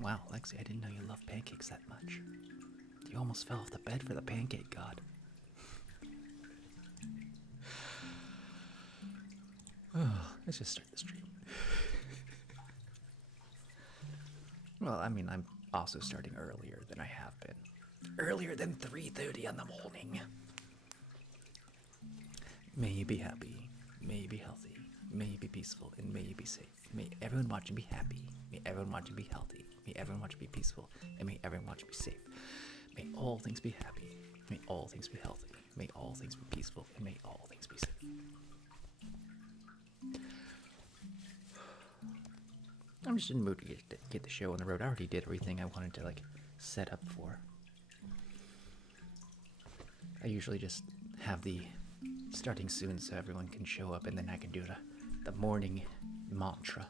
Wow, Lexi, I didn't know you love pancakes that much. You almost fell off the bed for the pancake god. Oh, let's just start the stream. Well, I mean, I'm also starting earlier than I have been. Earlier than 3:30 in the morning. May you be happy. May you be healthy. May you be peaceful. And may you be safe. May everyone watch you be happy. May everyone watch you be healthy. May everyone watch you be peaceful. And may everyone watch you be safe. May all things be happy. May all things be healthy. May all things be peaceful. And may all things be safe. I'm just in the mood to get the show on the road. I already did everything I wanted to set up for. I usually just have the starting soon so everyone can show up, and then I can do the morning mantra.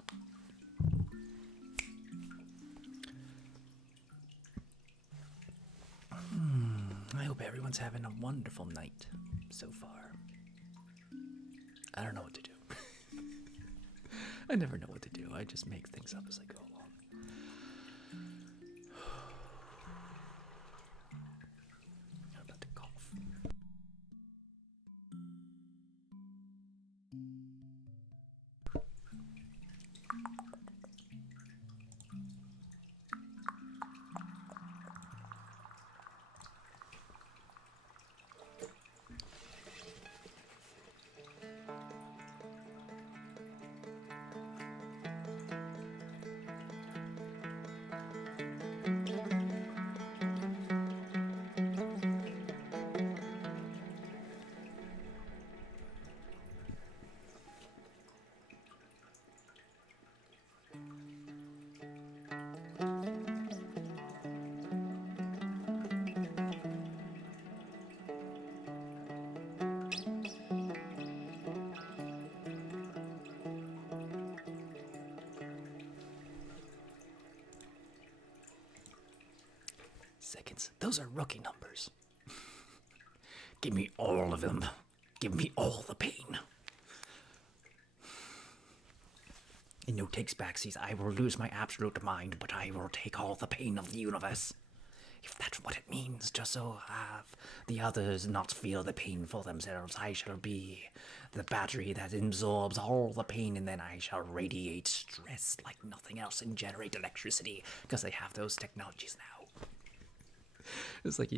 I hope everyone's having a wonderful night so far. I don't know what to do. I never know what to do. I just make things up as I go along. I'm about to cough. Seconds. Those are rookie numbers. Give me all of them. Give me all the pain. And no takes backsies. I will lose my absolute mind, but I will take all the pain of the universe. If that's what it means, just so have the others not feel the pain for themselves, I shall be the battery that absorbs all the pain, and then I shall radiate stress like nothing else and generate electricity, because they have those technologies now. It's like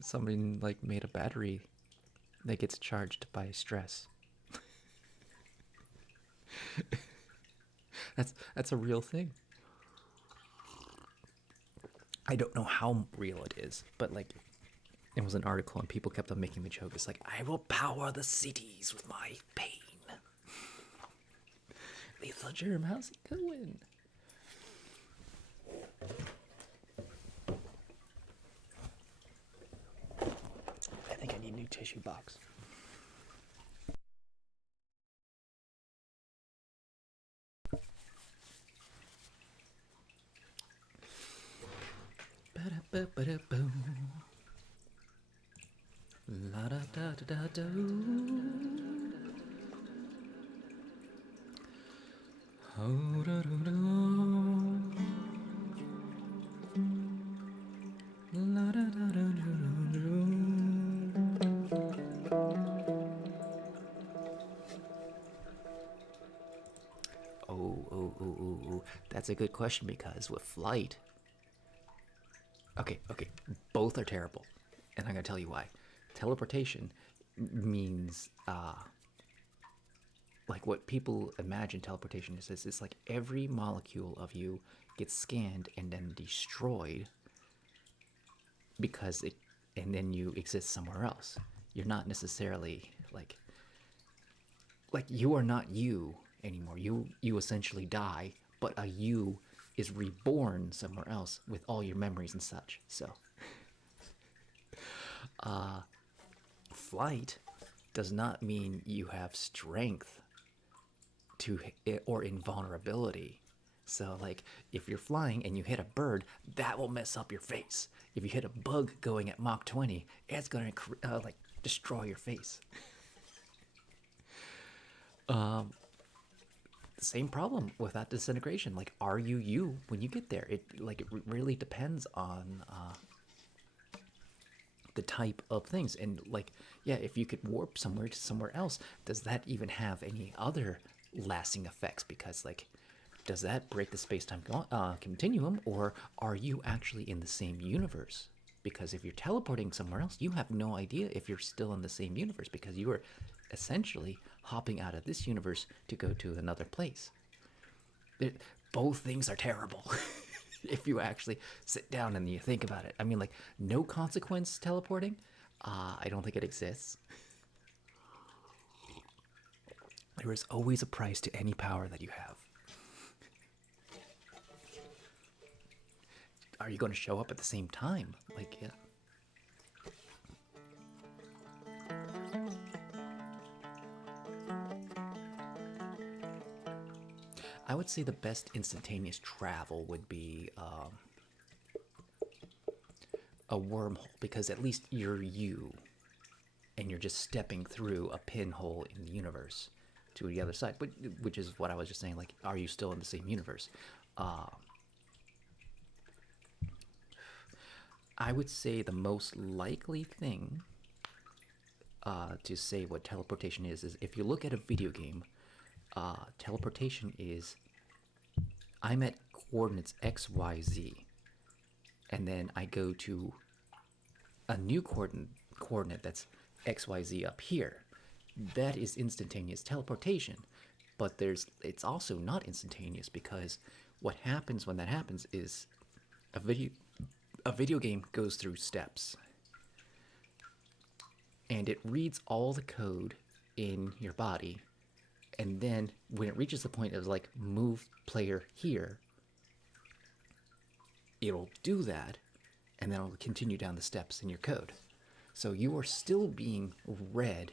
somebody made a battery that gets charged by stress. That's a real thing. I don't know how real it is, but it was an article and people kept on making the joke. It's like, I will power the cities with my pain. Lethal Germ, how's it going? I think I need a new tissue box. Ba-da-ba-ba-da-boom. La-da-da-da-da-do. Oh-da-do-do. La-da-da-da-do-do-do. Oh. That's a good question, because with flight... Okay. Both are terrible. And I'm going to tell you why. Teleportation means, what people imagine teleportation is it's like every molecule of you gets scanned and then destroyed and then you exist somewhere else. You're not necessarily, you are not you anymore. You essentially die, but a you is reborn somewhere else with all your memories and such. So, flight does not mean you have strength or invulnerability. So, if you're flying and you hit a bird, that will mess up your face. If you hit a bug going at Mach 20, it's gonna destroy your face. the same problem with that disintegration. Like, are you you when you get there? It really depends on the type of things. And like, yeah, if you could warp somewhere to somewhere else, does that even have any other lasting effects? Because like, does that break the space-time continuum, or are you actually in the same universe? Because if you're teleporting somewhere else, you have no idea if you're still in the same universe, because you are essentially hopping out of this universe to go to another place. Both things are terrible. If you actually sit down and you think about it. I mean, like, no consequence teleporting, I don't think it exists. There is always a price to any power that you have. Are you going to show up at the same time? Like, yeah. I would say the best instantaneous travel would be a wormhole, because at least you're you, and you're just stepping through a pinhole in the universe to the other side. But which is what I was just saying. Like, are you still in the same universe? I would say the most likely thing to say what teleportation is if you look at a video game, teleportation is I'm at coordinates X, Y, Z, and then I go to a new coordinate that's X, Y, Z up here. That is instantaneous teleportation. But it's also not instantaneous, because what happens when that happens is a video game goes through steps, and it reads all the code in your body, and then when it reaches the point of like move player here, it'll do that, and then it'll continue down the steps in your code. So you are still being read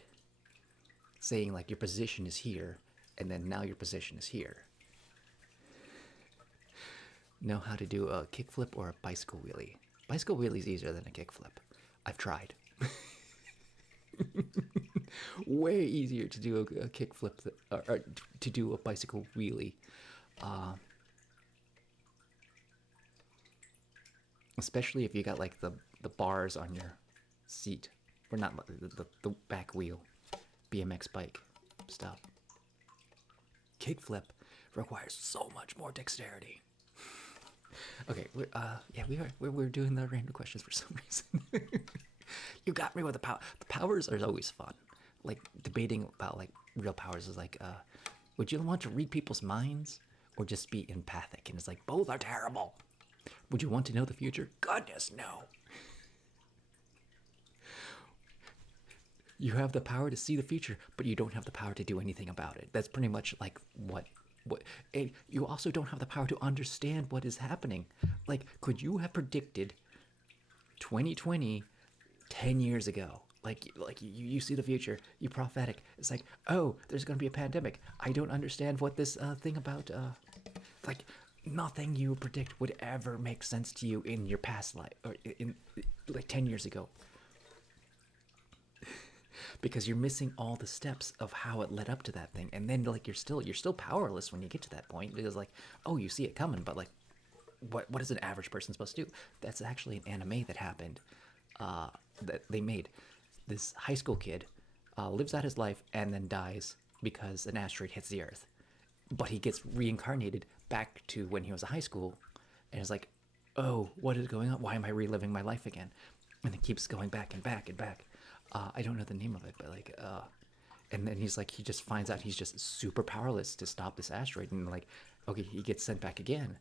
saying like your position is here, and then now your position is here. Know how to do a kickflip or a bicycle wheelie? Bicycle wheelie is easier than a kickflip. I've tried. Way easier to do a kickflip or to do a bicycle wheelie. Especially if you got like the bars on your seat, or not the back wheel, BMX bike stuff. Kickflip requires so much more dexterity. Okay, we're doing the random questions for some reason. You got me with the power. The powers are always fun. Like debating about like real powers is like, would you want to read people's minds or just be empathic? And it's like both are terrible. Would you want to know the future? Goodness, no. You have the power to see the future, but you don't have the power to do anything about it. That's pretty much like what and you also don't have the power to understand what is happening. Like, could you have predicted 2020 10 years ago? Like you see the future, you prophetic. It's like, oh, there's going to be a pandemic. I don't understand what this thing about like nothing you predict would ever make sense to you in your past life or in like 10 years ago. Because you're missing all the steps of how it led up to that thing, and then like you're still powerless when you get to that point, because like, oh, you see it coming, but like what is an average person supposed to do? That's actually an anime that happened, that they made. This high school kid lives out his life and then dies because an asteroid hits the earth, but he gets reincarnated back to when he was a high school, and it's like, oh, what is going on? Why am I reliving my life again? And it keeps going back and back and back. I don't know the name of it, but like, and then he's like, he just finds out he's just super powerless to stop this asteroid, and like, okay, he gets sent back again.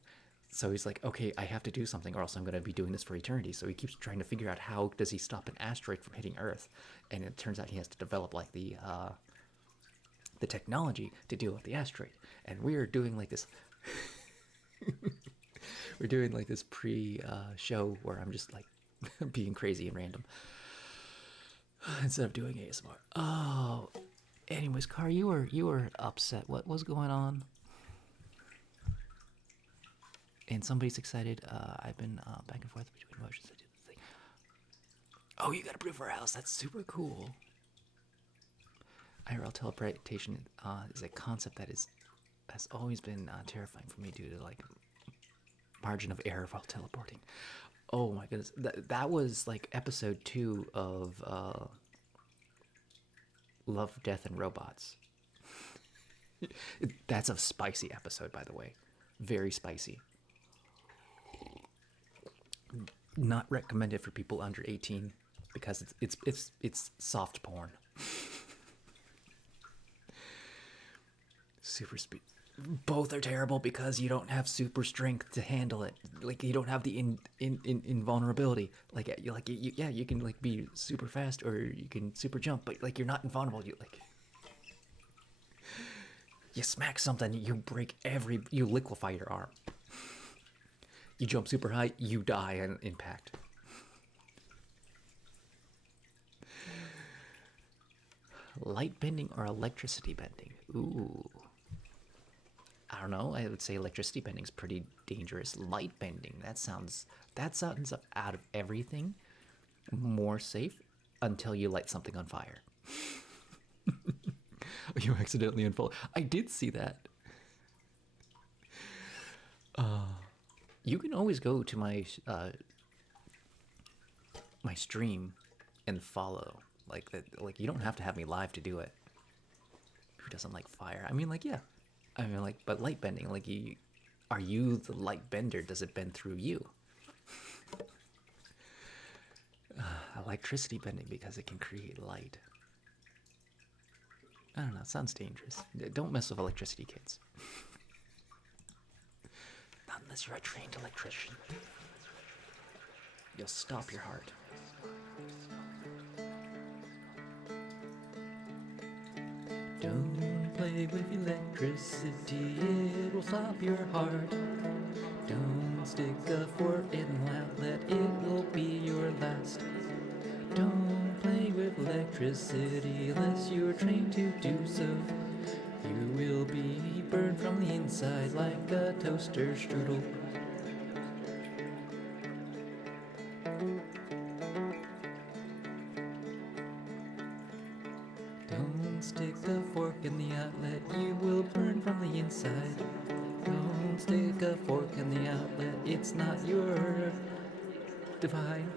So he's like, okay, I have to do something, or else I'm going to be doing this for eternity. So he keeps trying to figure out how does he stop an asteroid from hitting Earth, and it turns out he has to develop like the technology to deal with the asteroid. And we're doing like this. We're doing like this pre-show where I'm just like being crazy and random. Instead of doing ASMR. Oh, anyways, Car, you were upset. What was going on? And somebody's excited. I've been back and forth between emotions. I did the thing. Oh, you got a proof our house. That's super cool. IRL teleportation is a concept that is has always been terrifying for me due to like margin of error while teleporting. Oh my goodness, that was like episode 2 of Love, Death, and Robots. That's a spicy episode, by the way. Very spicy. Not recommended for people under 18 because it's soft porn. Super speed. Both are terrible because you don't have super strength to handle it. Like you don't have the invulnerability. Yeah, you can like be super fast or you can super jump, but like you're not invulnerable. You smack something, you liquefy your arm. You jump super high, you die on impact. Light bending or electricity bending? Ooh. I don't know. I would say electricity bending is pretty dangerous. Light bending, that sounds out of everything more safe until you light something on fire. You accidentally unfold. I did see that. You can always go to my my stream and follow like that. Like you don't have to have me live to do it. Who doesn't like fire? I mean, like yeah. I mean, like, but light bending, like are you the light bender? Does it bend through you? Electricity bending because it can create light. I don't know. It sounds dangerous. Don't mess with electricity, kids. Not unless you're a trained electrician. You'll stop your heart. Don't play with electricity, it will stop your heart. Don't stick a fork in the outlet, it will be your last. Don't play with electricity unless you're trained to do so. You will be burned from the inside like a toaster strudel. Don't stick a fork in the outlet, you will burn from the inside. Don't stick a fork in the outlet, it's not your divine.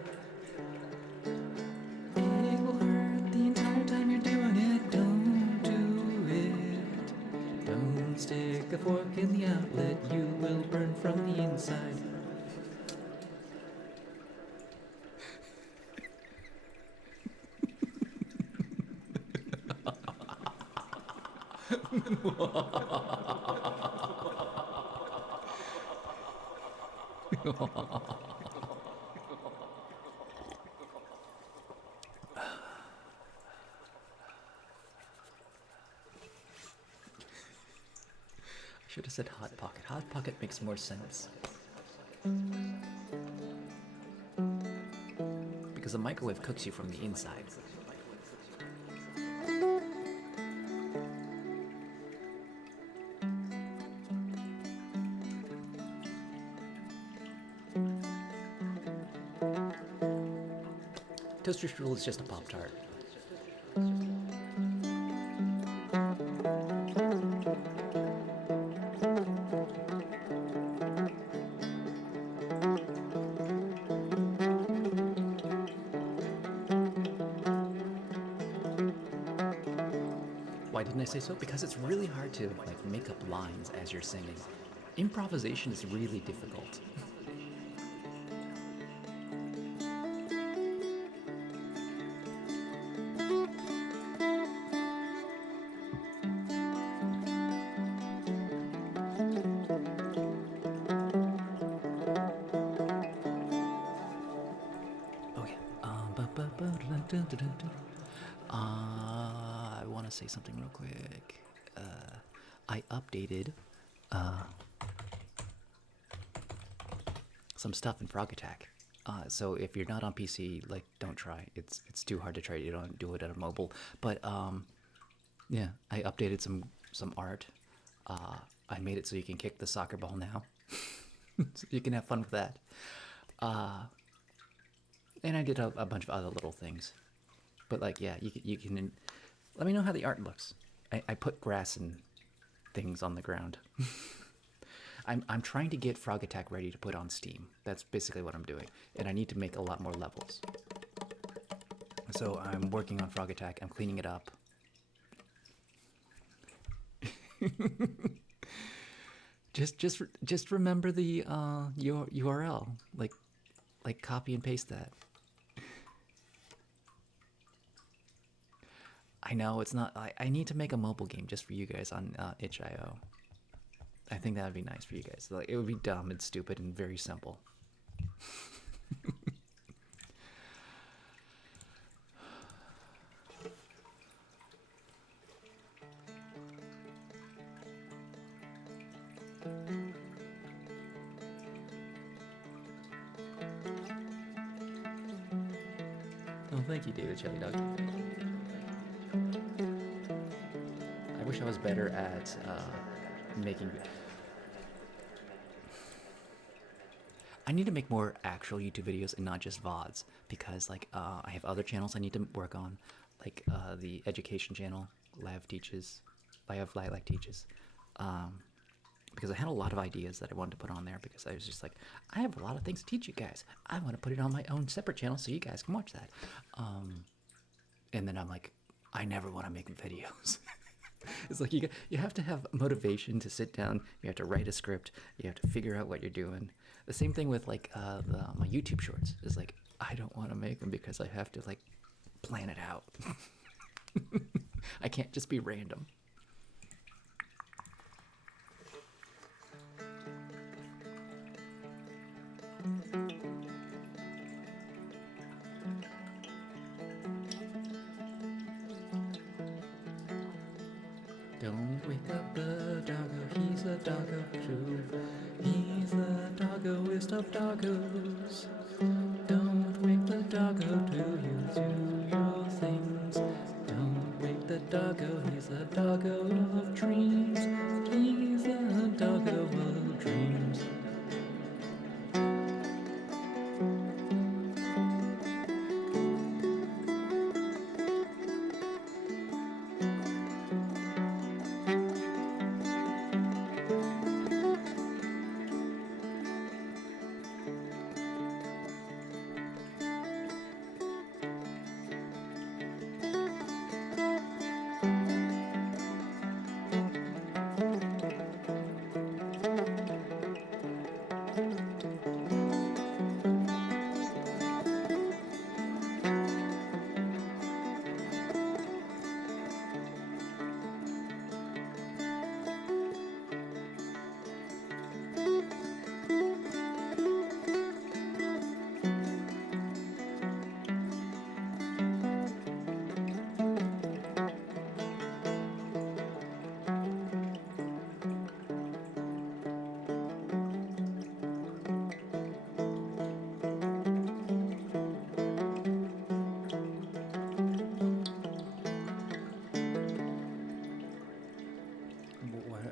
It will hurt the entire time you're doing it, don't do it. Don't stick a fork in the outlet, you will burn from the inside. I should have said Hot Pocket. Hot Pocket makes more sense. Because the microwave cooks you from the inside. Toaster strudel is just a Pop-Tart. Why didn't I say so? Because it's really hard to like make up lines as you're singing. Improvisation is really difficult. I want to say something real quick. I updated some stuff in Frog Attack. So if you're not on PC, like, don't try. It's too hard to try. You don't do it on a mobile. But yeah, I updated some art. I made it so you can kick the soccer ball now. So you can have fun with that. And I did a bunch of other little things. But like, yeah, you can let me know how the art looks. I put grass things on the ground. I'm trying to get Frog Attack ready to put on Steam. That's basically what I'm doing. And I need to make a lot more levels. So I'm working on Frog Attack. I'm cleaning it up. just remember the your URL. Like copy and paste that. I know it's not. I need to make a mobile game just for you guys on itch.io. I think that would be nice for you guys. Like, it would be dumb and stupid and very simple. Oh, thank you, David Chili Dog. I wish I was better at making. I need to make more actual YouTube videos and not just VODs, because like I have other channels I need to work on, like the education channel, Live Teaches, Live Teaches, because I had a lot of ideas that I wanted to put on there, because I was just like, I have a lot of things to teach you guys. I want to put it on my own separate channel so you guys can watch that. And then I'm like, I never want to make videos. It's like you have to have motivation to sit down. You have to write a script. You have to figure out what you're doing. The same thing with like my YouTube shorts. It's like, I don't want to make them because I have to like plan it out. I can't just be random. Don't wake up the doggo, he's a doggo too. He's the doggoest of doggos. Don't wake the doggo, do you do your things. Don't wake the doggo, he's a doggo of dreams. He's a doggo of dreams.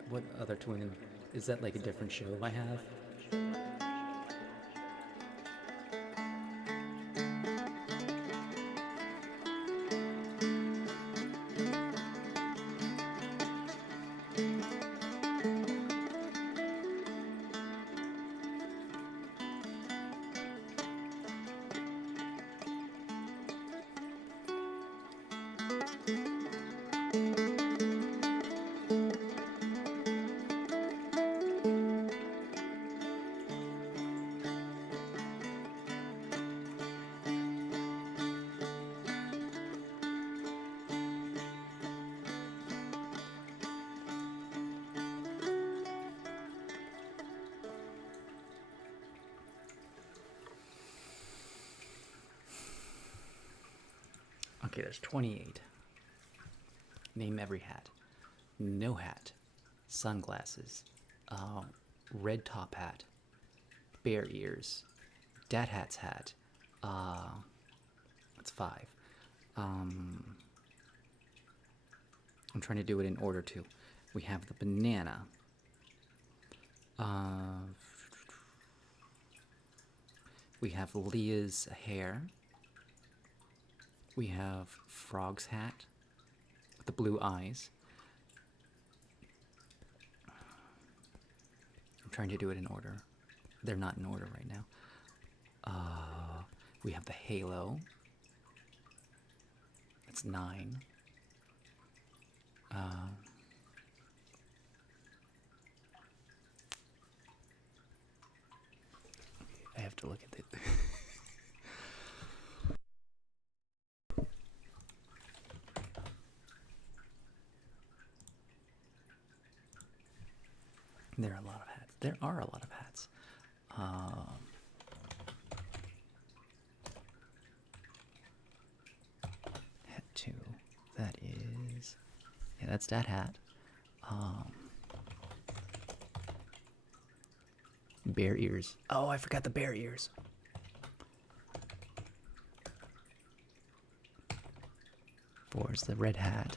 What other twin? Is that like a different show I have? Okay, there's 28. Name every hat. No hat. Sunglasses. Red top hat. Bear ears. Dad hat's hat. That's 5. I'm trying to do it in order too. We have the banana. We have Leah's hair. We have Frog's hat with the blue eyes. trying to do it in order. They're not in order right now. We have the halo. That's 9. I have to look at it. There are a lot of hats. There are a lot of hats. Hat 2. That is... Yeah, that's that hat. Bear ears. Oh, I forgot the bear ears. Four's the red hat.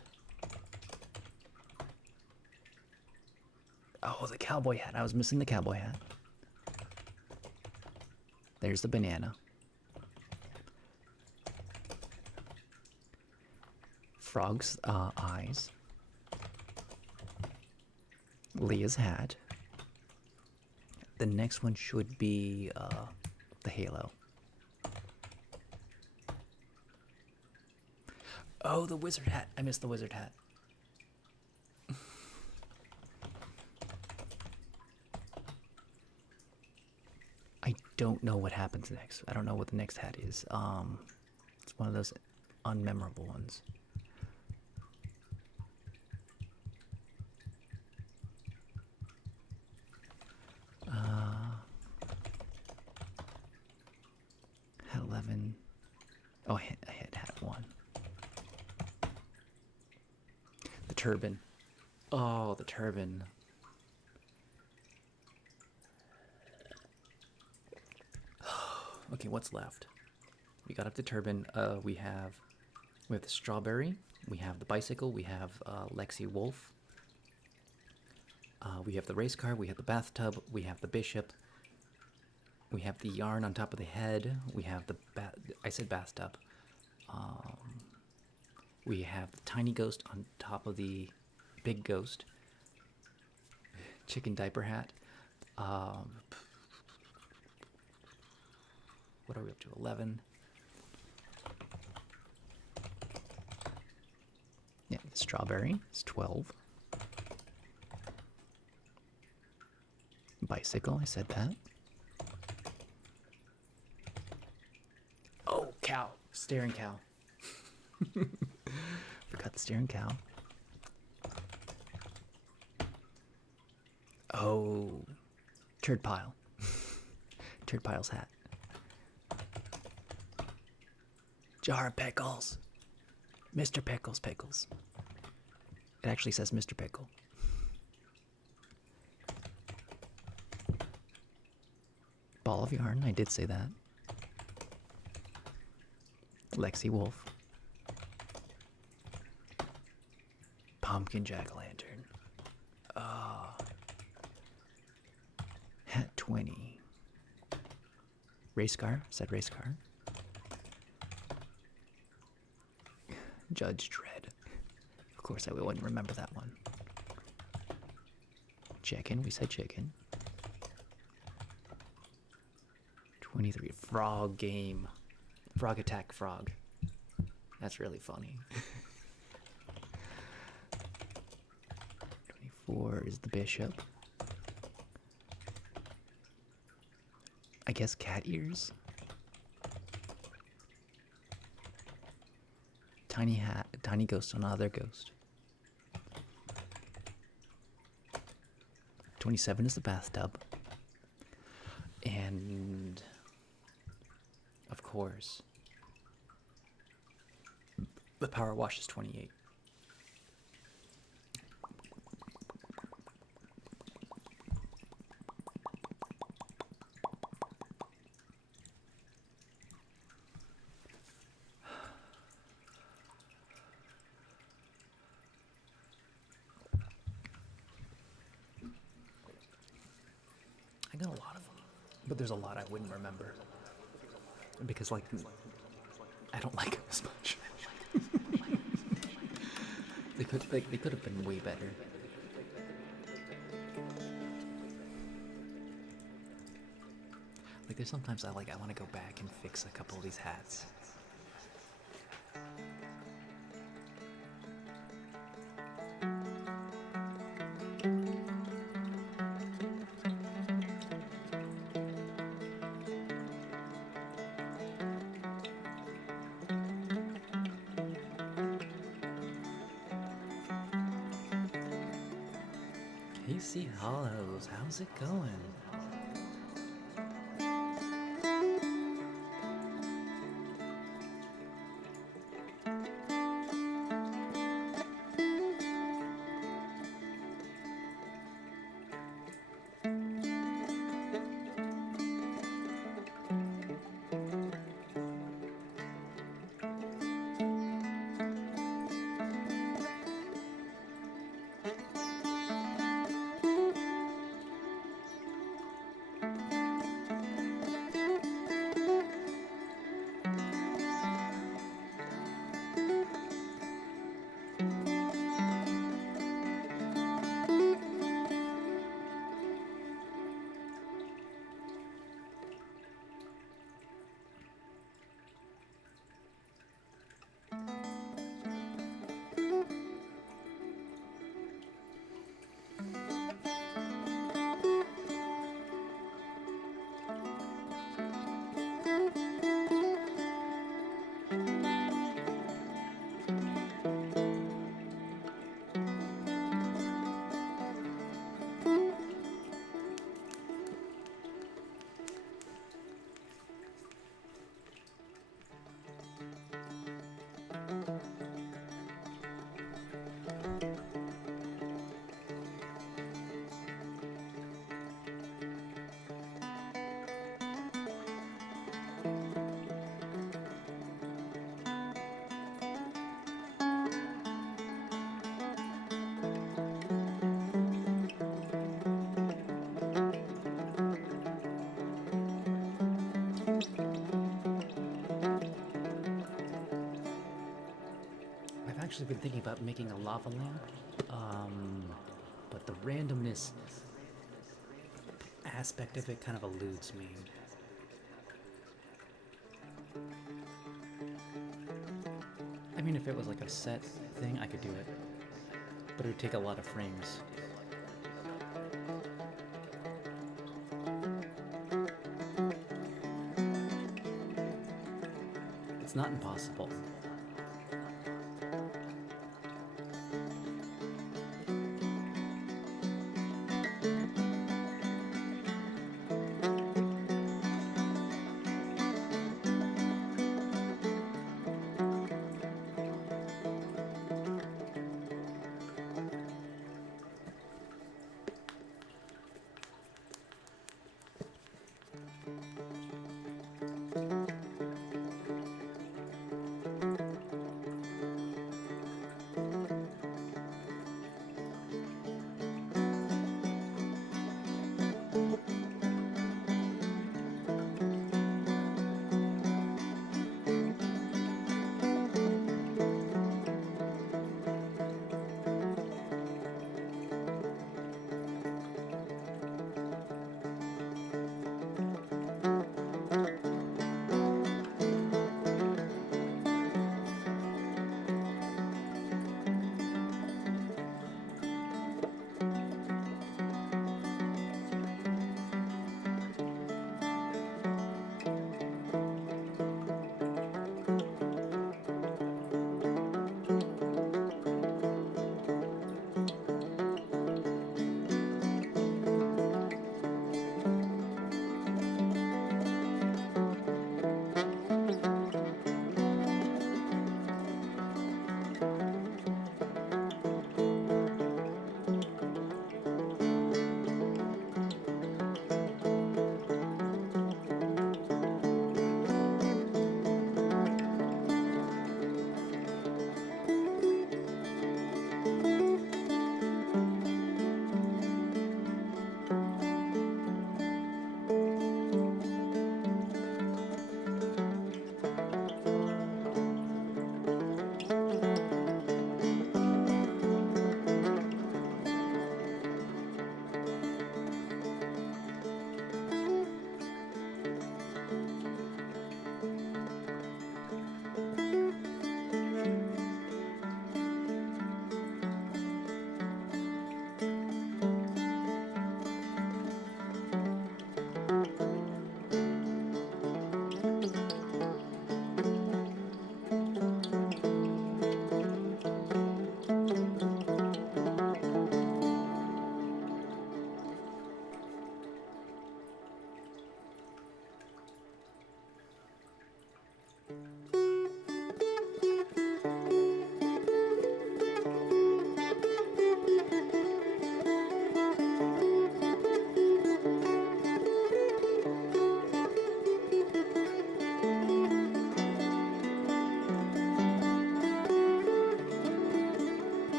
Oh, the cowboy hat. I was missing the cowboy hat. There's the banana. Frog's eyes. Leah's hat. The next one should be the halo. Oh, the wizard hat. I missed the wizard hat. I don't know what happens next. I don't know what the next hat is. It's one of those unmemorable ones. Hat 11. Oh, I hit hat 1. The turban. Oh, the turban. Okay, what's left? We got up the turban. We have the strawberry. We have the bicycle. We have Lexi Wolf. We have the race car. We have the bathtub. We have the bishop. We have the yarn on top of the head. We have the I said bathtub. We have the tiny ghost on top of the big ghost. Chicken diaper hat. What are we up to? 11. Yeah, strawberry is 12. Bicycle, I said that. Oh, cow. Staring cow. Forgot the staring cow. Oh, turd pile. Turd pile's hat. Jar of pickles. Mr. Pickles Pickles. It actually says Mr. Pickle. Ball of yarn, I did say that. Lexi Wolf. Pumpkin jack-o'-lantern. Hat 20. Race car, said race car. Judge Dredd. Of course I wouldn't remember that one. Chicken, we said chicken. 23. Frog game. Frog attack frog. That's really funny. 24 is the bishop. I guess cat ears. Tiny hat, tiny ghost on another ghost. 27 is the bathtub. And of course, the power wash is 28. I got a lot of them, but there's a lot I wouldn't remember because, like, I don't like them as much. They could have been way better. Like there's sometimes I want to go back and fix a couple of these hats. Casey Hollows, how's it going? I've actually been thinking about making a lava lamp, but the randomness aspect of it kind of eludes me. I mean, if it was like a set thing, I could do it, but it would take a lot of frames. It's not impossible.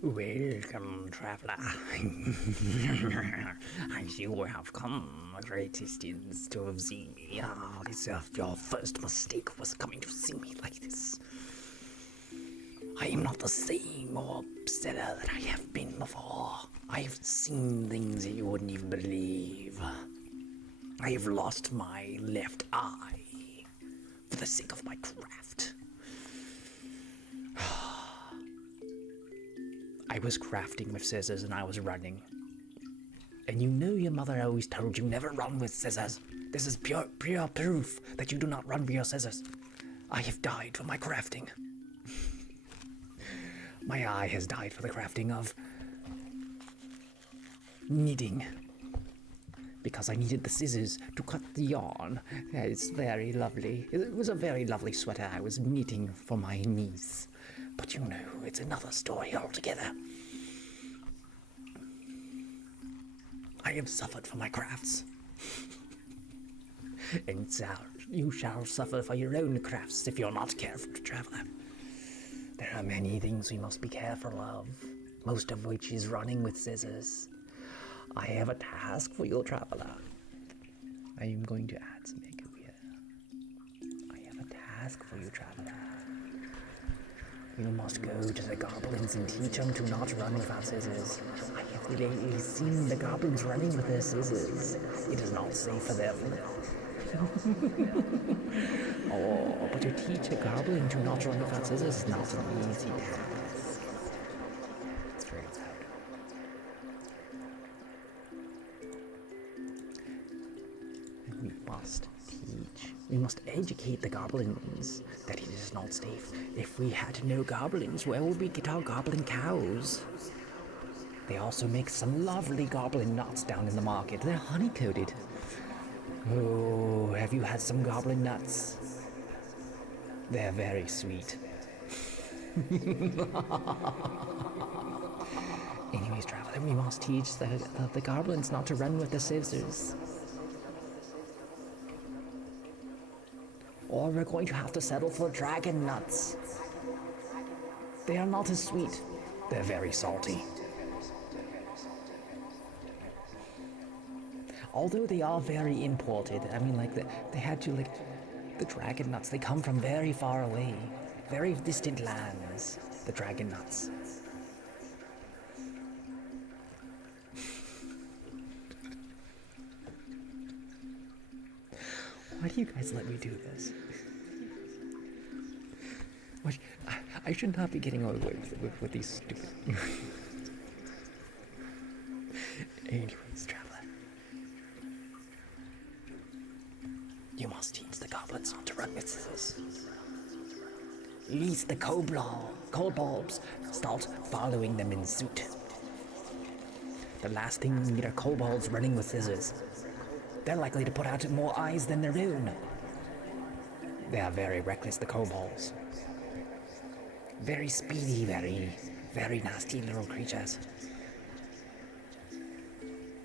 Welcome, traveler. I see you have come a great distance to have seen me. Ah, your first mistake was coming to see me like this. I am not the same old seller that I have been before. I have seen things that you wouldn't even believe. I have lost my left eye for the sake of my craft. I was crafting with scissors and I was running. And you know your mother always told you never run with scissors. This is pure proof that you do not run with your scissors. I have died for my crafting. My eye has died for the crafting of knitting. Because I needed the scissors to cut the yarn. It's very lovely. It was a very lovely sweater I was knitting for my niece. But you know, it's another story altogether. I have suffered for my crafts. And you shall suffer for your own crafts if you're not careful, traveler. There are many things we must be careful of, most of which is running with scissors. I have a task for you, traveler. I am going to add some makeup here. I have a task for you, traveler. You must go to the goblins and teach them to not run without scissors. I have lately seen the goblins running with their scissors. It is not safe for them. Oh, but to teach a goblin to not run without scissors is not an easy task. It's very loud. And we must educate the goblins that it is not safe. If we had no goblins, where would we get our goblin cows? They also make some lovely goblin nuts down in the market. They're honey-coated. Oh, have you had some goblin nuts? They're very sweet. Anyways, traveler, we must teach the goblins not to run with the scissors. Or we're going to have to settle for dragon nuts. They are not as sweet. They're very salty. Although they are very imported, I mean, like, they had to, like, the dragon nuts, they come from very far away, very distant lands, the dragon nuts. Why do you guys let me do this? I should not be getting away with these stupid... Anyways, traveler. You must teach the goblins not to run with scissors. Lest the kobolds start following them in suit. The last thing we need are kobolds running with scissors. They're likely to put out more eyes than their own. They are very reckless, the kobolds. Very speedy, very nasty little creatures.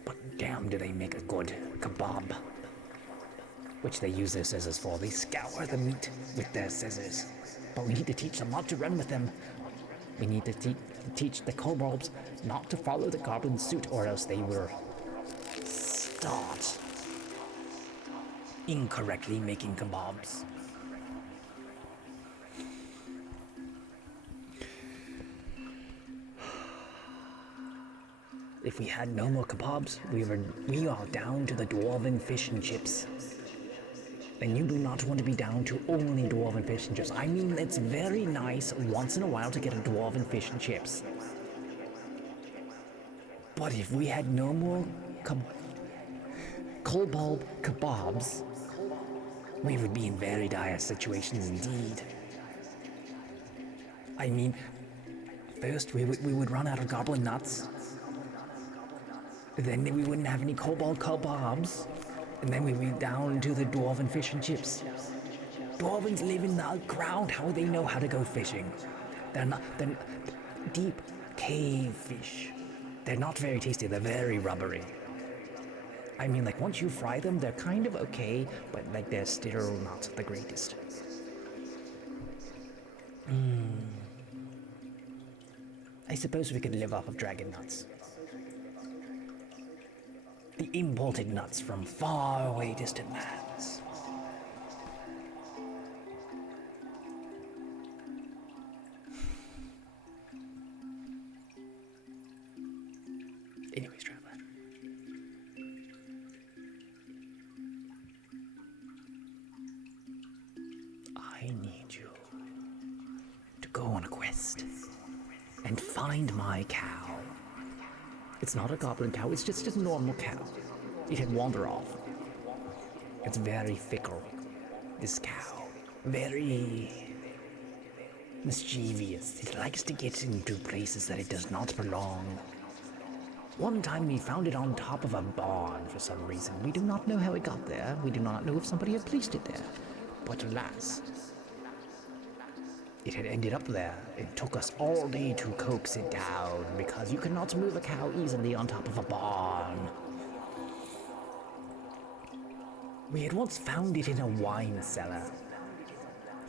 But damn, do they make a good kebab. which they use their scissors for. They scour the meat with their scissors. But we need to teach them not to run with them. We need to teach the kobolds not to follow the goblin suit, or else they will start incorrectly making kebabs. If we had no more kebabs, we are down to the dwarven fish and chips. And you do not want to be down to only dwarven fish and chips. I mean, it's very nice once in a while to get a dwarven fish and chips. But if we had no more kobold kebabs, we would be in very dire situations indeed. I mean, first we would run out of goblin nuts. Then we wouldn't have any kobold kebabs. And then we'd be down to the dwarven fish and chips. Dwarvens live in the ground. How would they know how to go fishing? They're deep cave fish. They're not very tasty. They're very rubbery. I mean, like, once you fry them, they're kind of okay, but, like, they're still not the greatest. I suppose we could live off of dragon nuts. The imported nuts from faraway distant lands. Anyways, traveler. I need you to go on a quest and find my cow. It's not a goblin cow, it's just a normal cow. It had wandered off. It's very fickle, this cow. Very mischievous. It likes to get into places that it does not belong. One time we found it on top of a barn for some reason. We do not know how it got there. We do not know if somebody had placed it there. But alas, it had ended up there. It took us all day to coax it down because you cannot move a cow easily on top of a barn. We had once found it in a wine cellar,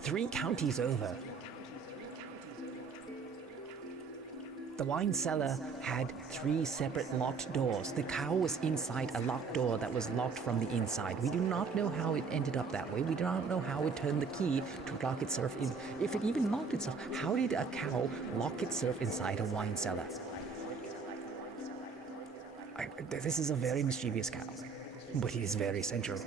3 counties over. The wine cellar had 3 separate locked doors. The cow was inside a locked door that was locked from the inside. We do not know how it ended up that way. We do not know how it turned the key to lock itself in. If it even locked itself, how did a cow lock itself inside a wine cellar? This is a very mischievous cow, but it is very central.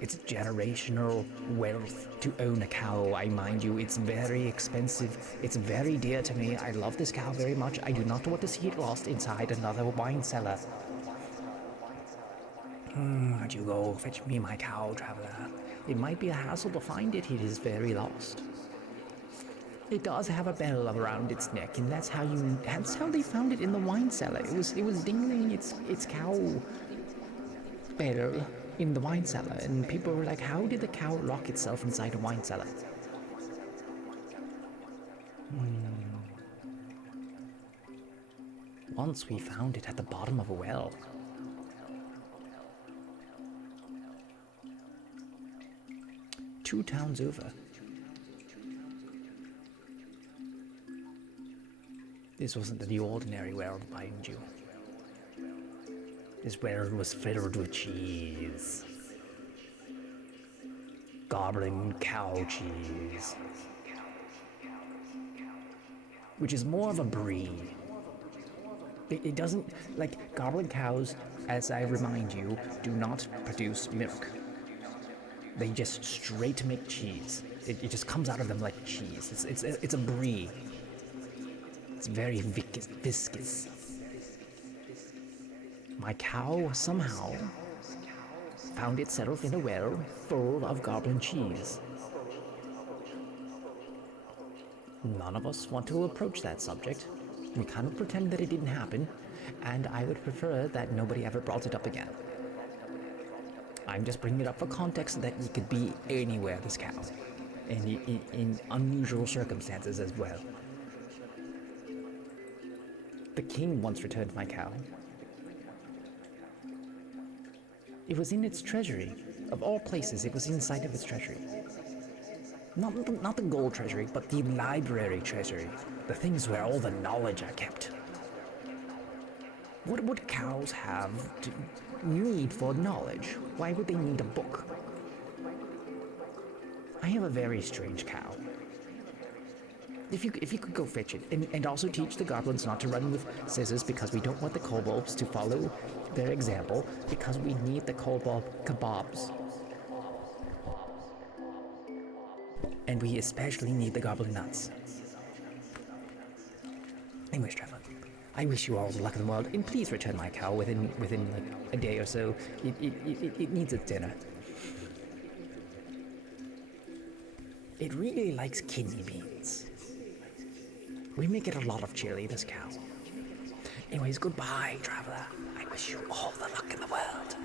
It's generational wealth to own a cow, I mind you. It's very expensive. It's very dear to me. I love this cow very much. I do not want to see it lost inside another wine cellar. Would you go fetch me my cow, traveler? It might be a hassle to find it. It is very lost. It does have a bell around its neck, and that's how they found it in the wine cellar. It was dingling its cow bell in the wine cellar, and people were like, how did the cow lock itself inside a wine cellar? Once we found it at the bottom of a well. Two towns over. This wasn't the ordinary well, mind you. This world was filled with cheese. Goblin cow cheese. Which is more of a breed. It doesn't, like, goblin cows, as I remind you, do not produce milk. They just straight make cheese. It just comes out of them like cheese. It's a brie. It's very viscous. My cow somehow found itself in a well full of goblin cheese. None of us want to approach that subject. We kind of pretend that it didn't happen, and I would prefer that nobody ever brought it up again. I'm just bringing it up for context that it could be anywhere, this cow, and in unusual circumstances as well. The king once returned my cow. It was in its treasury. Of all places, it was inside of its treasury. Not the gold treasury, but the library treasury. The things where all the knowledge are kept. What would cows have to need for knowledge? Why would they need a book? I have a very strange cow. If you could go fetch it, and also teach the goblins not to run with scissors because we don't want the kobolds to follow their example, because we need the kobold kebabs. And we especially need the goblin nuts. Anyways, Trevor, I wish you all the luck in the world, and please return my cow within like a day or so. It needs its dinner. It really likes kidney beans. We make it a lot of chili, this cow. Anyways, goodbye, traveler. I wish you all the luck in the world.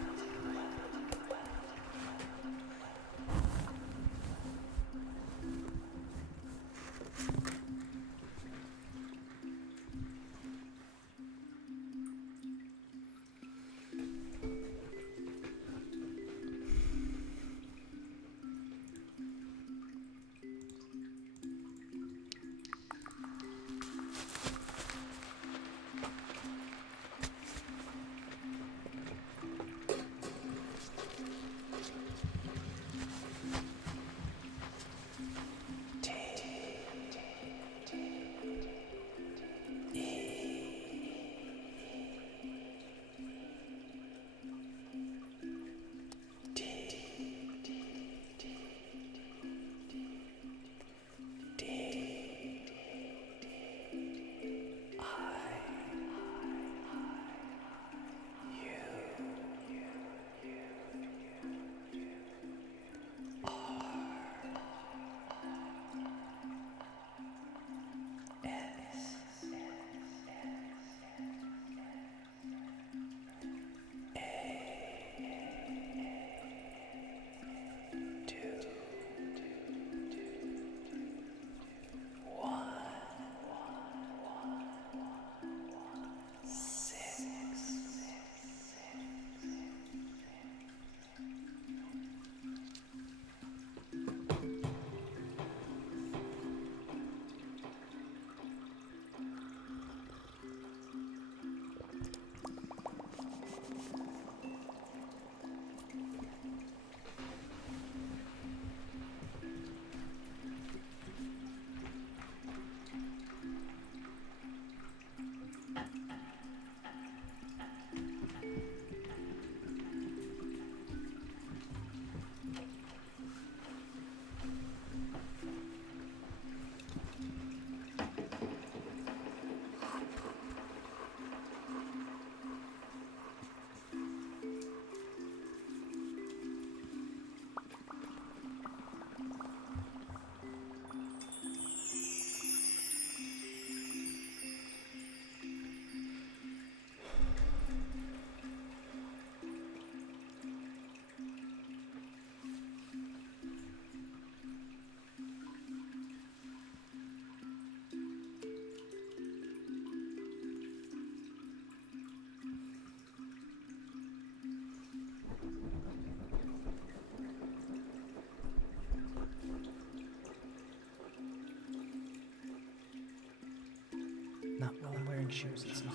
Not while I'm wearing shoes, it's not.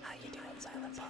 How you doing, Silent Bob?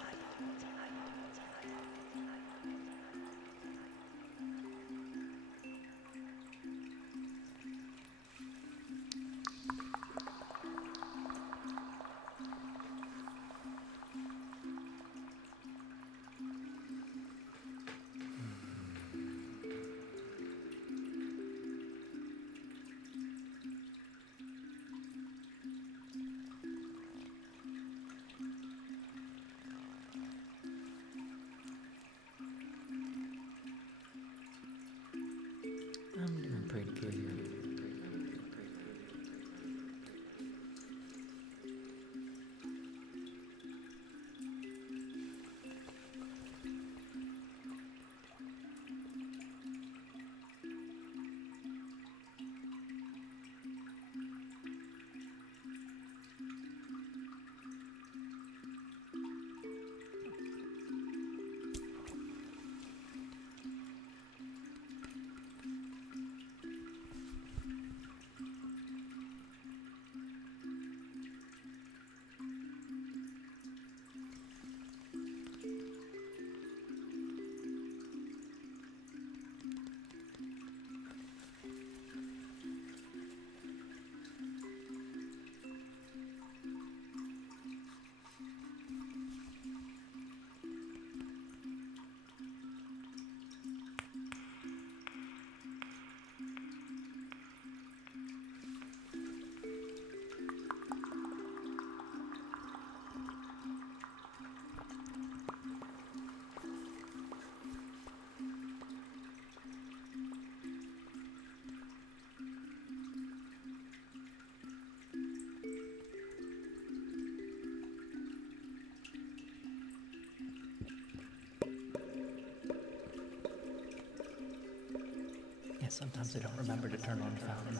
Sometimes I don't remember to turn on the fountain.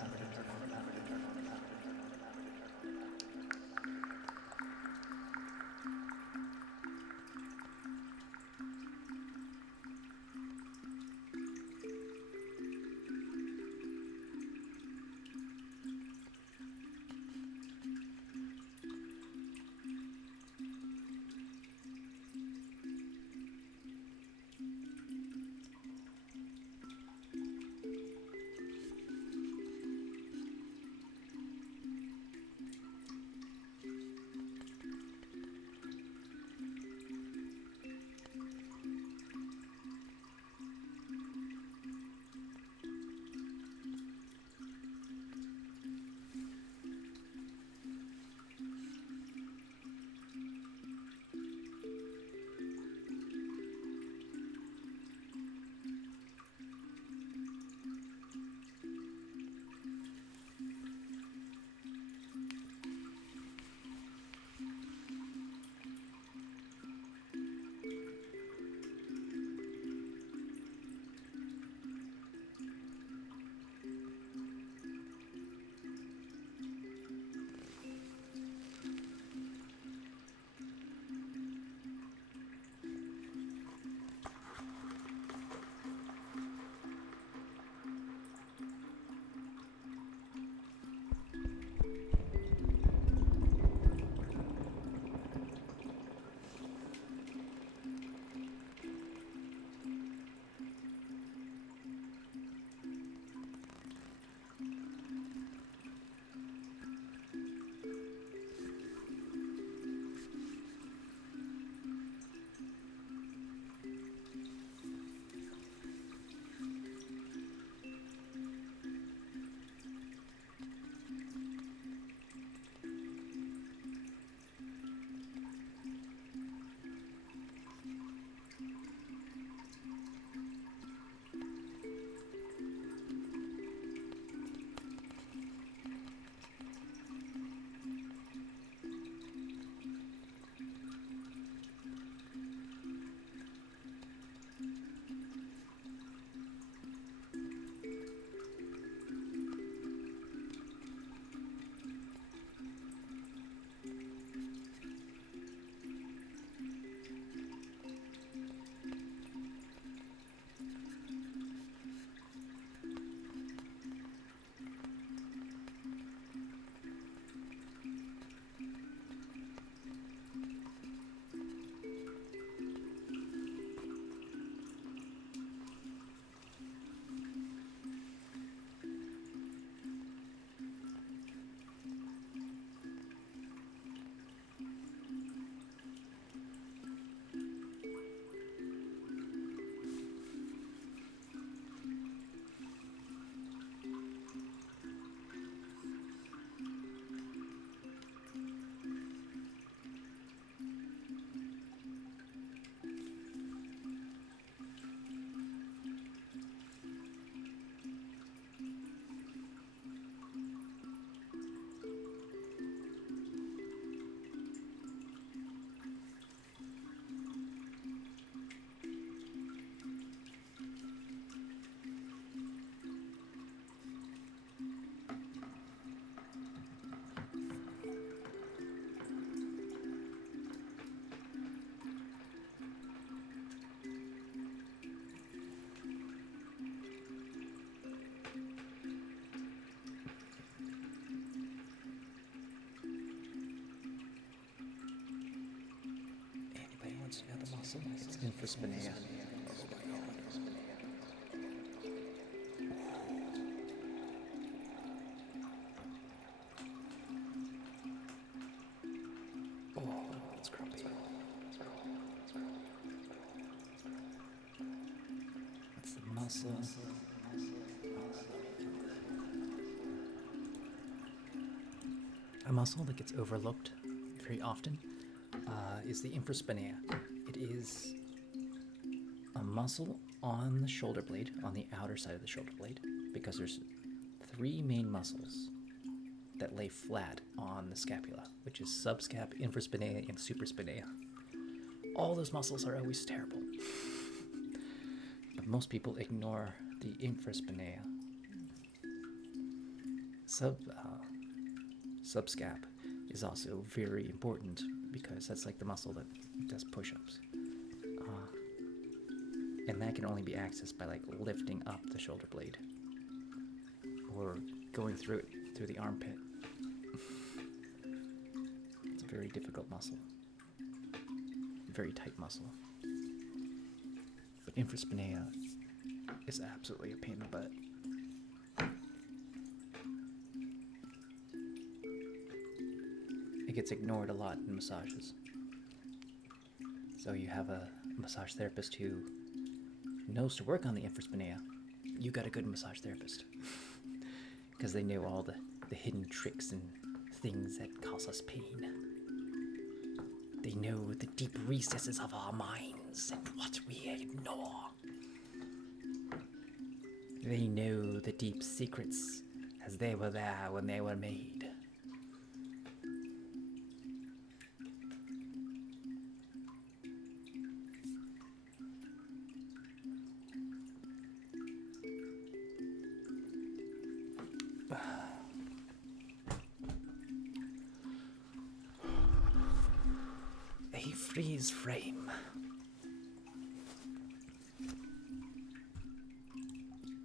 The muscle, it's infraspinaea. Oh, that's grumpy. That's the muscle. A muscle that gets overlooked very often is the infraspinaea. It is a muscle on the shoulder blade, on the outer side of the shoulder blade, because there's 3 main muscles that lay flat on the scapula, which is subscap, infraspinaea, and supraspinaea. All those muscles are always terrible. But most people ignore the infraspinaea subscap is also very important because that's like the muscle that does push-ups. And that can only be accessed by like lifting up the shoulder blade or going through the armpit. It's a very difficult muscle. Very tight muscle. But infraspinaea is absolutely a pain in the butt. It gets ignored a lot in massages. So you have a massage therapist who knows to work on the infraspinaea. You got a good massage therapist. Because they know all the hidden tricks and things that cause us pain. They know the deep recesses of our minds and what we ignore. They know the deep secrets as they were there when they were made. A freeze frame.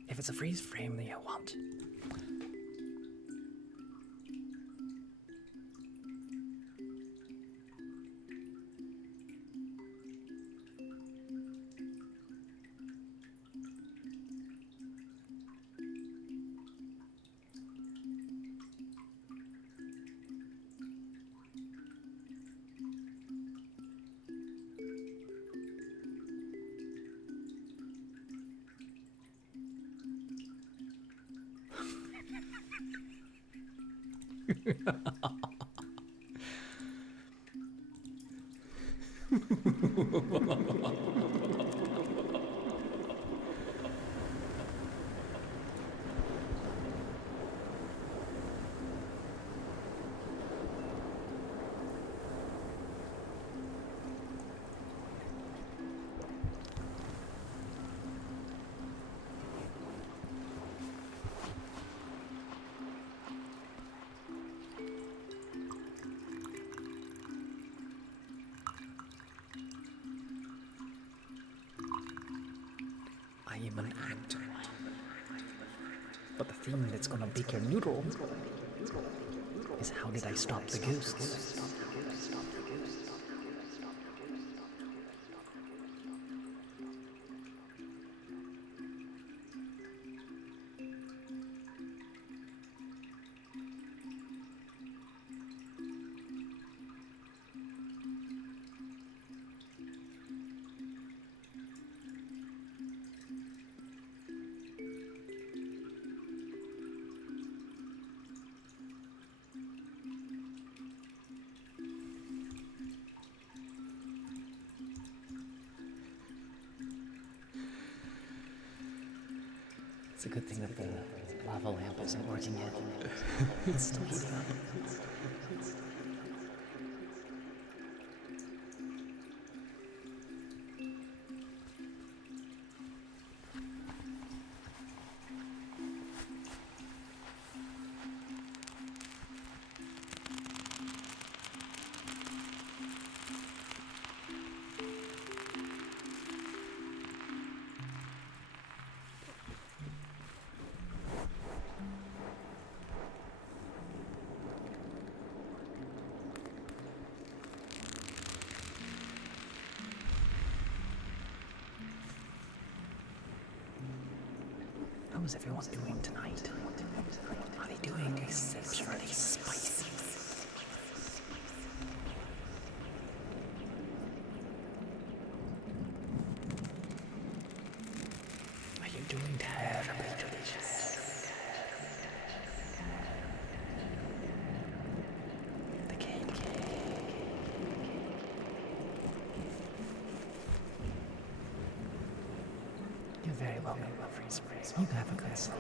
If it's a freeze frame that you want, I am an actor. But the thing that's gonna make your noodle is how did I stop the ghosts? It's a good thing that the lava lamp isn't working yet. It's still heating up. How is everyone doing tonight? Are they doing exceptionally spicy? Are you doing terribly delicious? The cake. You're very welcome, Freeze. You have a good sleep.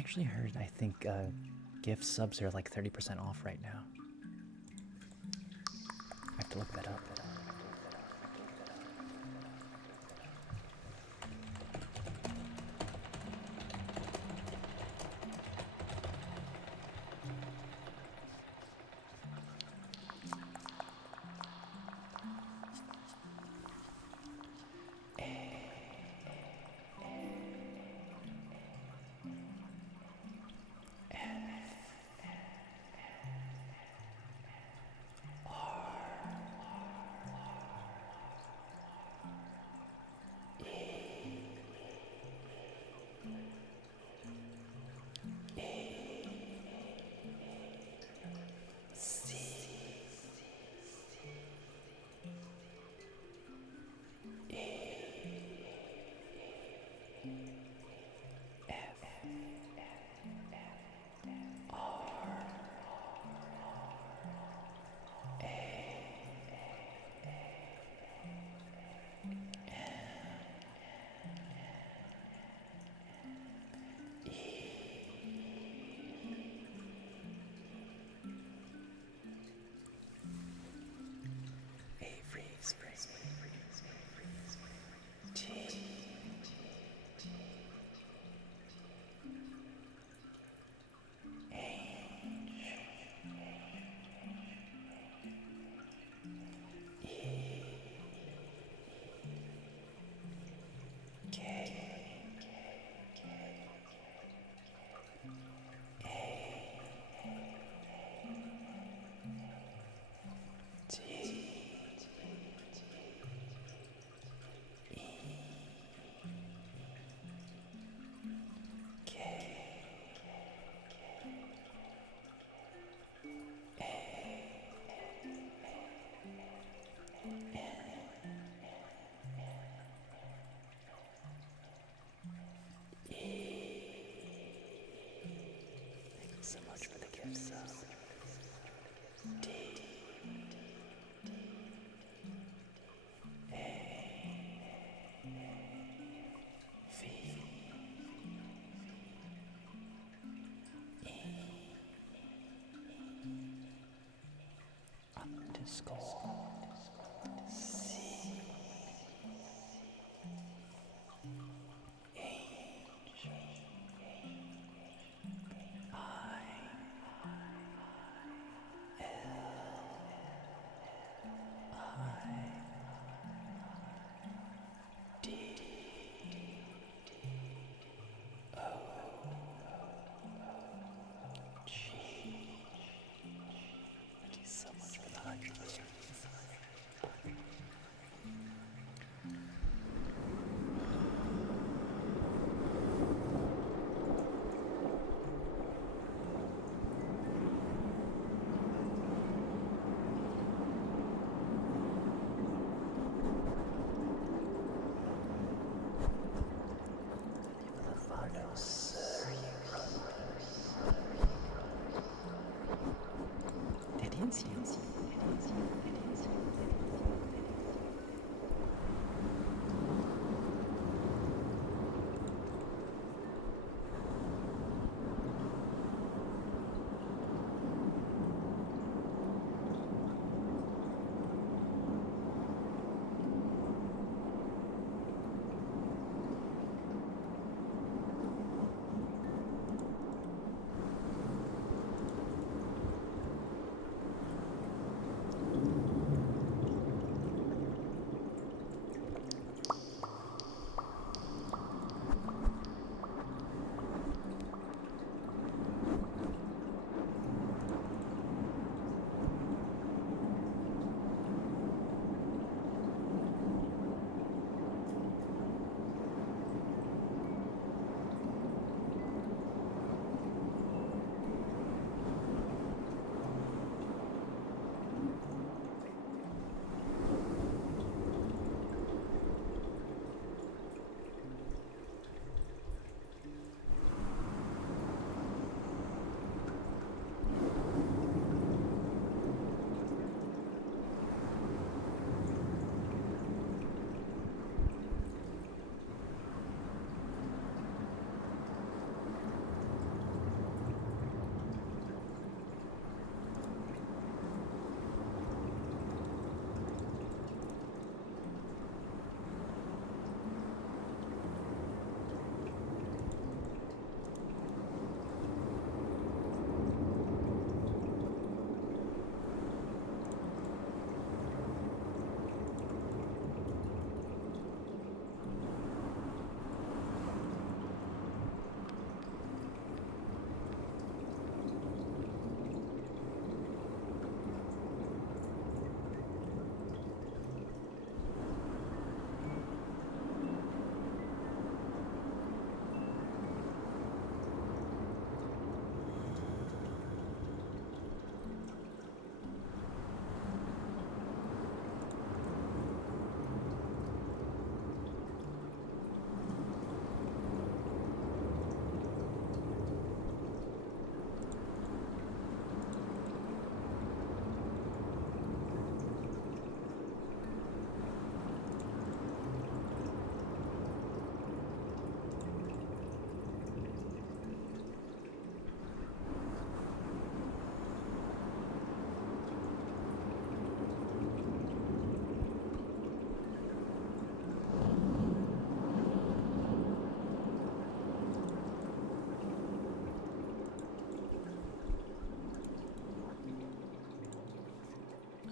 actually heard, I think gift subs are like 30% off right now. I have to look that up. So much for the gift sub. D A V E underscore C H I D O G. Thank you so much for the 100.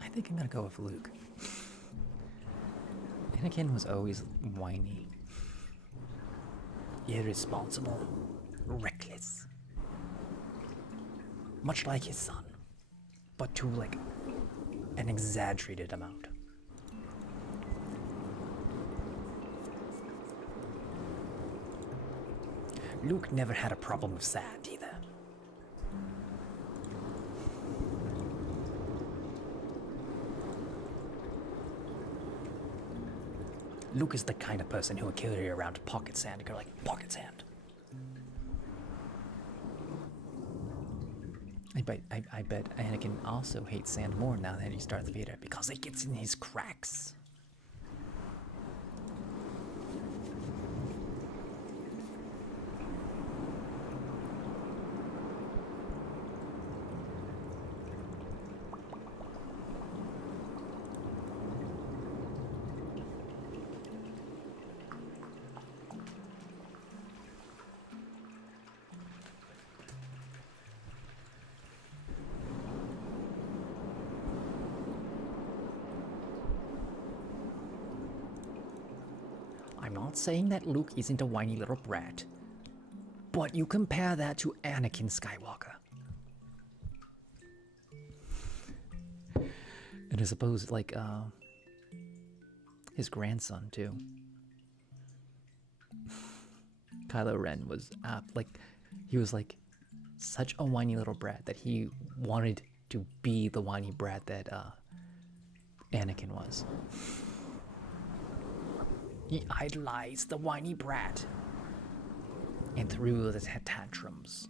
I think I'm gonna go with Luke. Anakin was always whiny, irresponsible, reckless. Much like his son, but to like an exaggerated amount. Luke never had a problem with sand either. Luke is the kind of person who would carry around pocket sand. Go like, pocket sand. I bet Anakin also hates sand more now that he's Darth Vader because it gets in his cracks. I'm not saying that Luke isn't a whiny little brat, but you compare that to Anakin Skywalker. And I suppose, like, his grandson, too. Kylo Ren was, he was, like, such a whiny little brat that he wanted to be the whiny brat that, Anakin was. He idolized the whiny brat and threw the tantrums.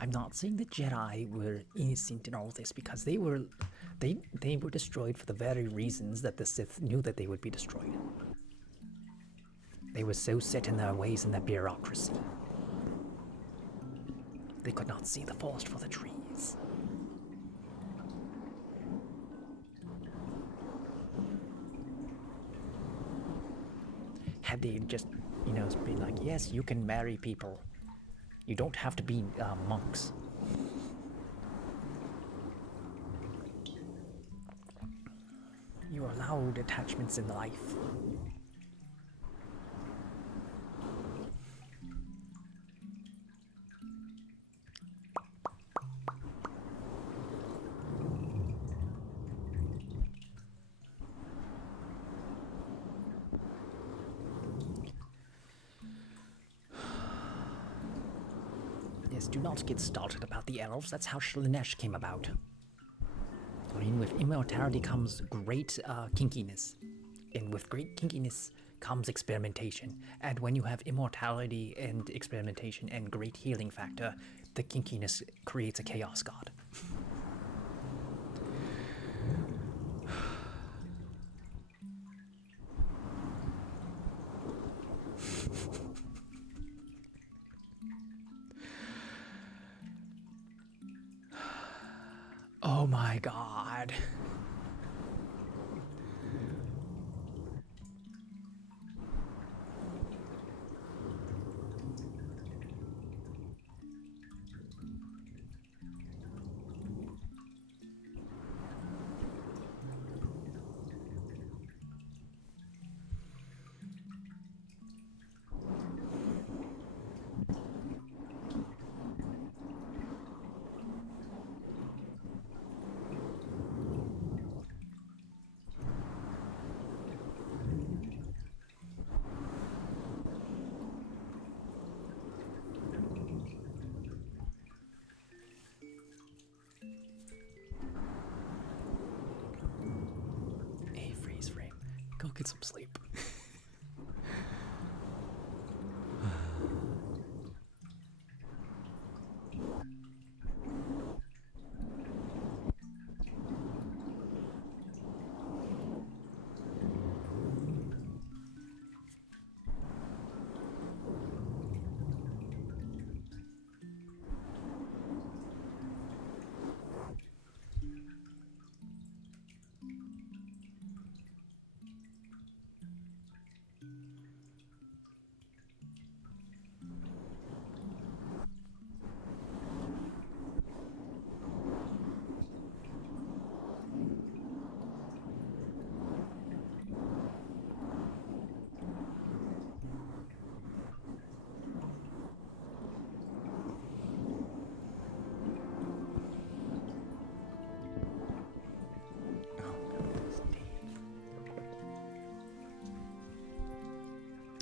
I'm not saying the Jedi were innocent in all this because they were destroyed for the very reasons that the Sith knew that they would be destroyed. They were so set in their ways and their bureaucracy. They could not see the forest for the trees. Had they just, been like, yes, you can marry people. You don't have to be monks. You're allowed attachments in life. Yes, do not get started about the elves. That's how Slanesh came about. I mean, with immortality comes great kinkiness. And with great kinkiness comes experimentation. And when you have immortality and experimentation and great healing factor, the kinkiness creates a chaos god. Oh my god. get some sleep.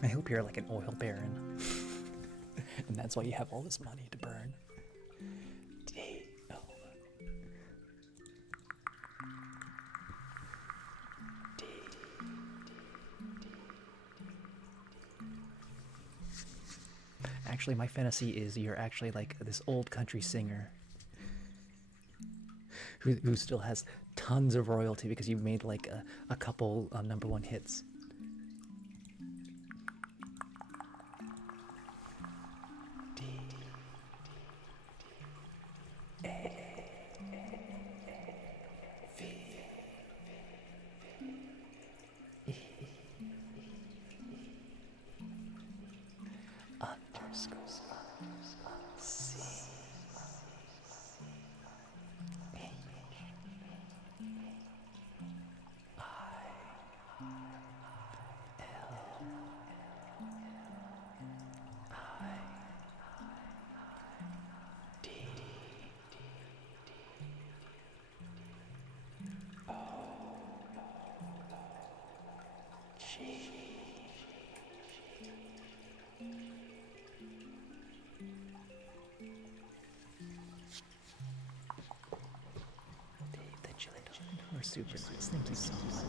I hope you're like an oil baron. And that's why you have all this money to burn. Actually, my fantasy is you're actually like this old country singer who still has tons of royalty because you made like a couple #1 hits. We're super nice. Thank you so much.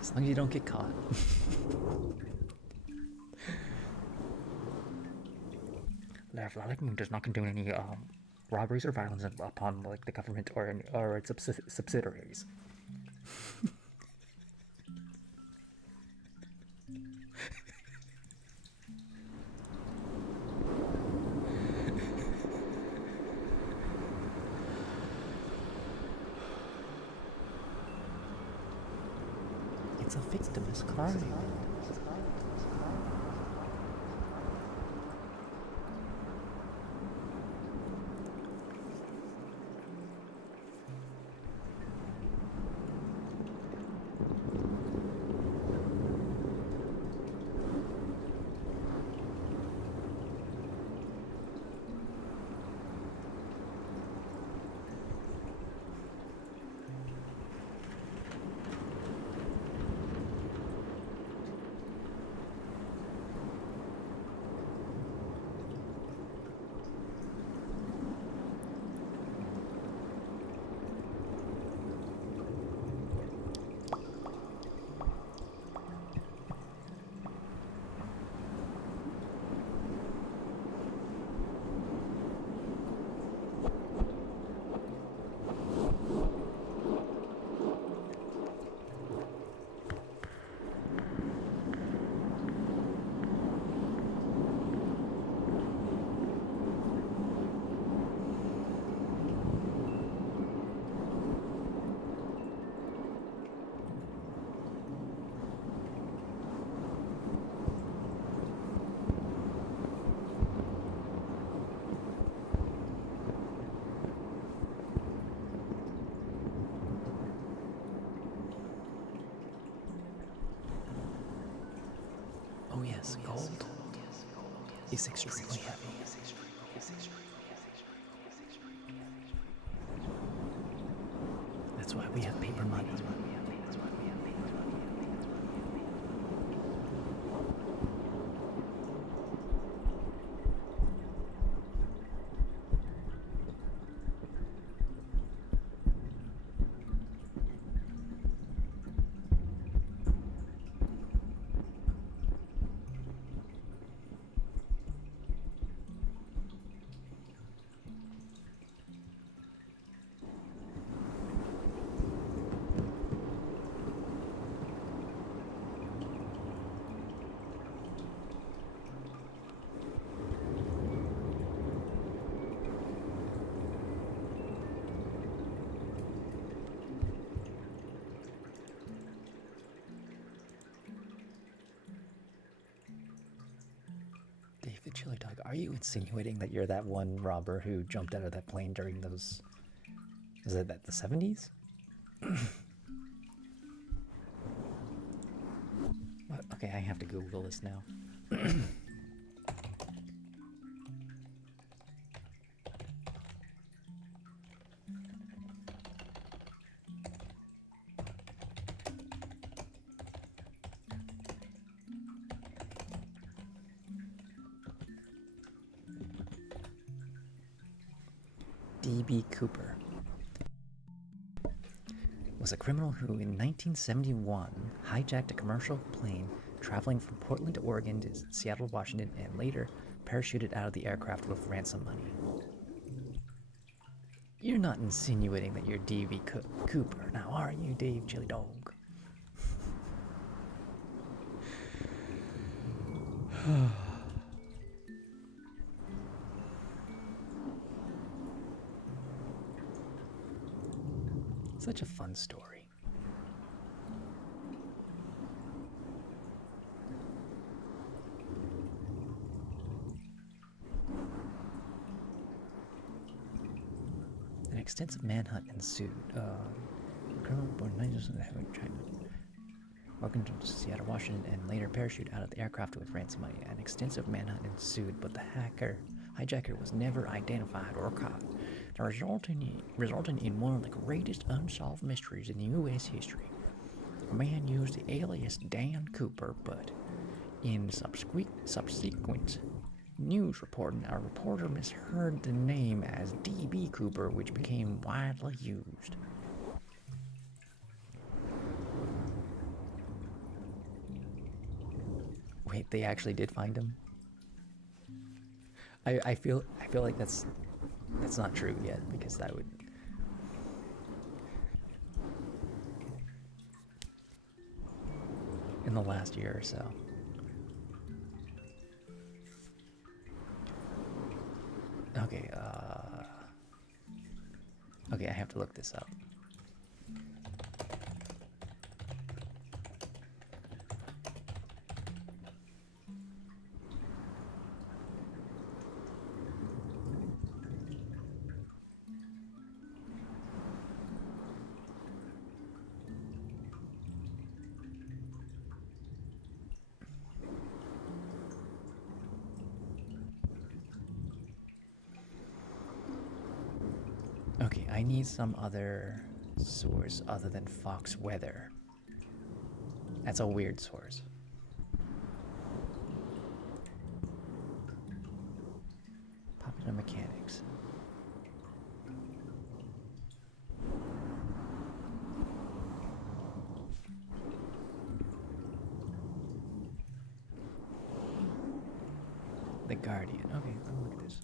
As long as you don't get caught. Vladimir does not condone any robberies or violence upon like the government or its subsidiaries. It's a victimless crime. yes, gold is extremely heavy. That's why we have paper money. Dave the Chili Dog, are you insinuating that you're that one robber who jumped out of that plane during those... Was it the 70s? What? Okay, I have to Google this now. D.B. Cooper was a criminal who in 1971 hijacked a commercial plane traveling from Portland, Oregon to Seattle, Washington, and later parachuted out of the aircraft with ransom money. You're not insinuating that you're D.B. Cooper, now are you, Dave Chili Dog? Such a fun story. An extensive manhunt ensued. Criminal born in 1970 welcome to Seattle, Washington, and later parachute out of the aircraft with ransom money. An extensive manhunt ensued, but the hijacker was never identified or caught, resulting in one of the greatest unsolved mysteries in U.S. history. A man used the alias Dan Cooper, but in subsequent news reporting, a reporter misheard the name as D.B. Cooper, which became widely used. Wait, they actually did find him? I feel like that's not true yet, because that would... in the last year or so. Okay, okay, I have to look this up. Okay, I need some other source other than Fox Weather. That's a weird source. Popular Mechanics. The Guardian. Okay, let me look at this.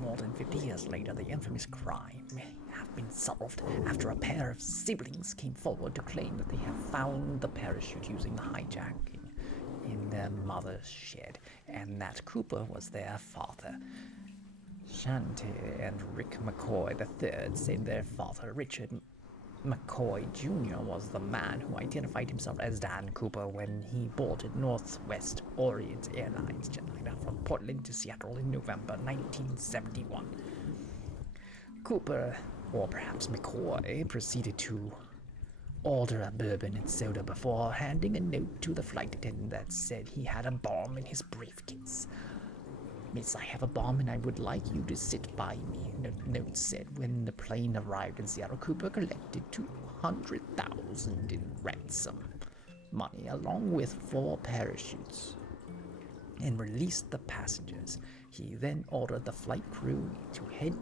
More than 50 years later, the infamous crime may have been solved after a pair of siblings came forward to claim that they had found the parachute using the hijacking in their mother's shed, and that Cooper was their father. Shante and Rick McCoy III said their father, Richard McCoy Jr., was the man who identified himself as Dan Cooper when he boarded Northwest Orient Airlines jetliner from Portland to Seattle in November 1971. Cooper, or perhaps McCoy, proceeded to order a bourbon and soda before handing a note to the flight attendant that said he had a bomb in his briefcase. Miss, I have a bomb and I would like you to sit by me, the note said. When the plane arrived in Seattle, Cooper collected $200,000 in ransom money along with 4 parachutes and released the passengers. He then ordered the flight crew to head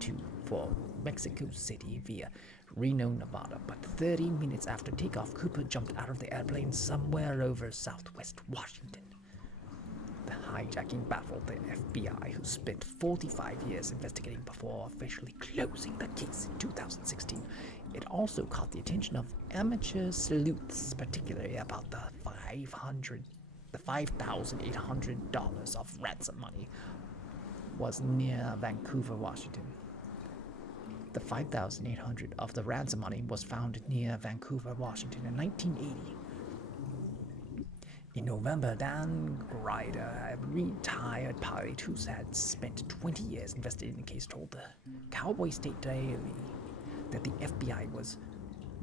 for Mexico City via Reno, Nevada, but 30 minutes after takeoff, Cooper jumped out of the airplane somewhere over southwest Washington. The hijacking baffled the FBI, who spent 45 years investigating before officially closing the case in 2016. It also caught the attention of amateur sleuths, particularly about the $5,800 of ransom money was near Vancouver, Washington. The $5,800 of the ransom money was found near Vancouver, Washington in 1980. In November, Dan Grider, a retired pilot who had spent 20 years investigating the case, told the Cowboy State Daily that the FBI was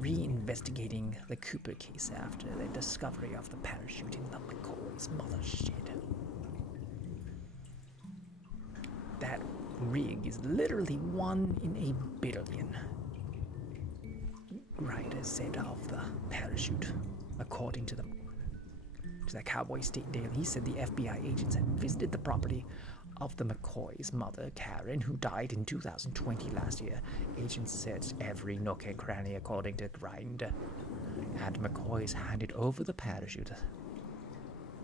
reinvestigating the Cooper case after the discovery of the parachute in the McCoy's mother's shed. That rig is literally 1 in a billion, Grider said of the parachute, according to the Cowboy State Daily. He said the FBI agents had visited the property of the McCoy's mother, Karen, who died in 2020 last year. Agents searched every nook and cranny, according to Grinder, and McCoy's handed over the parachute.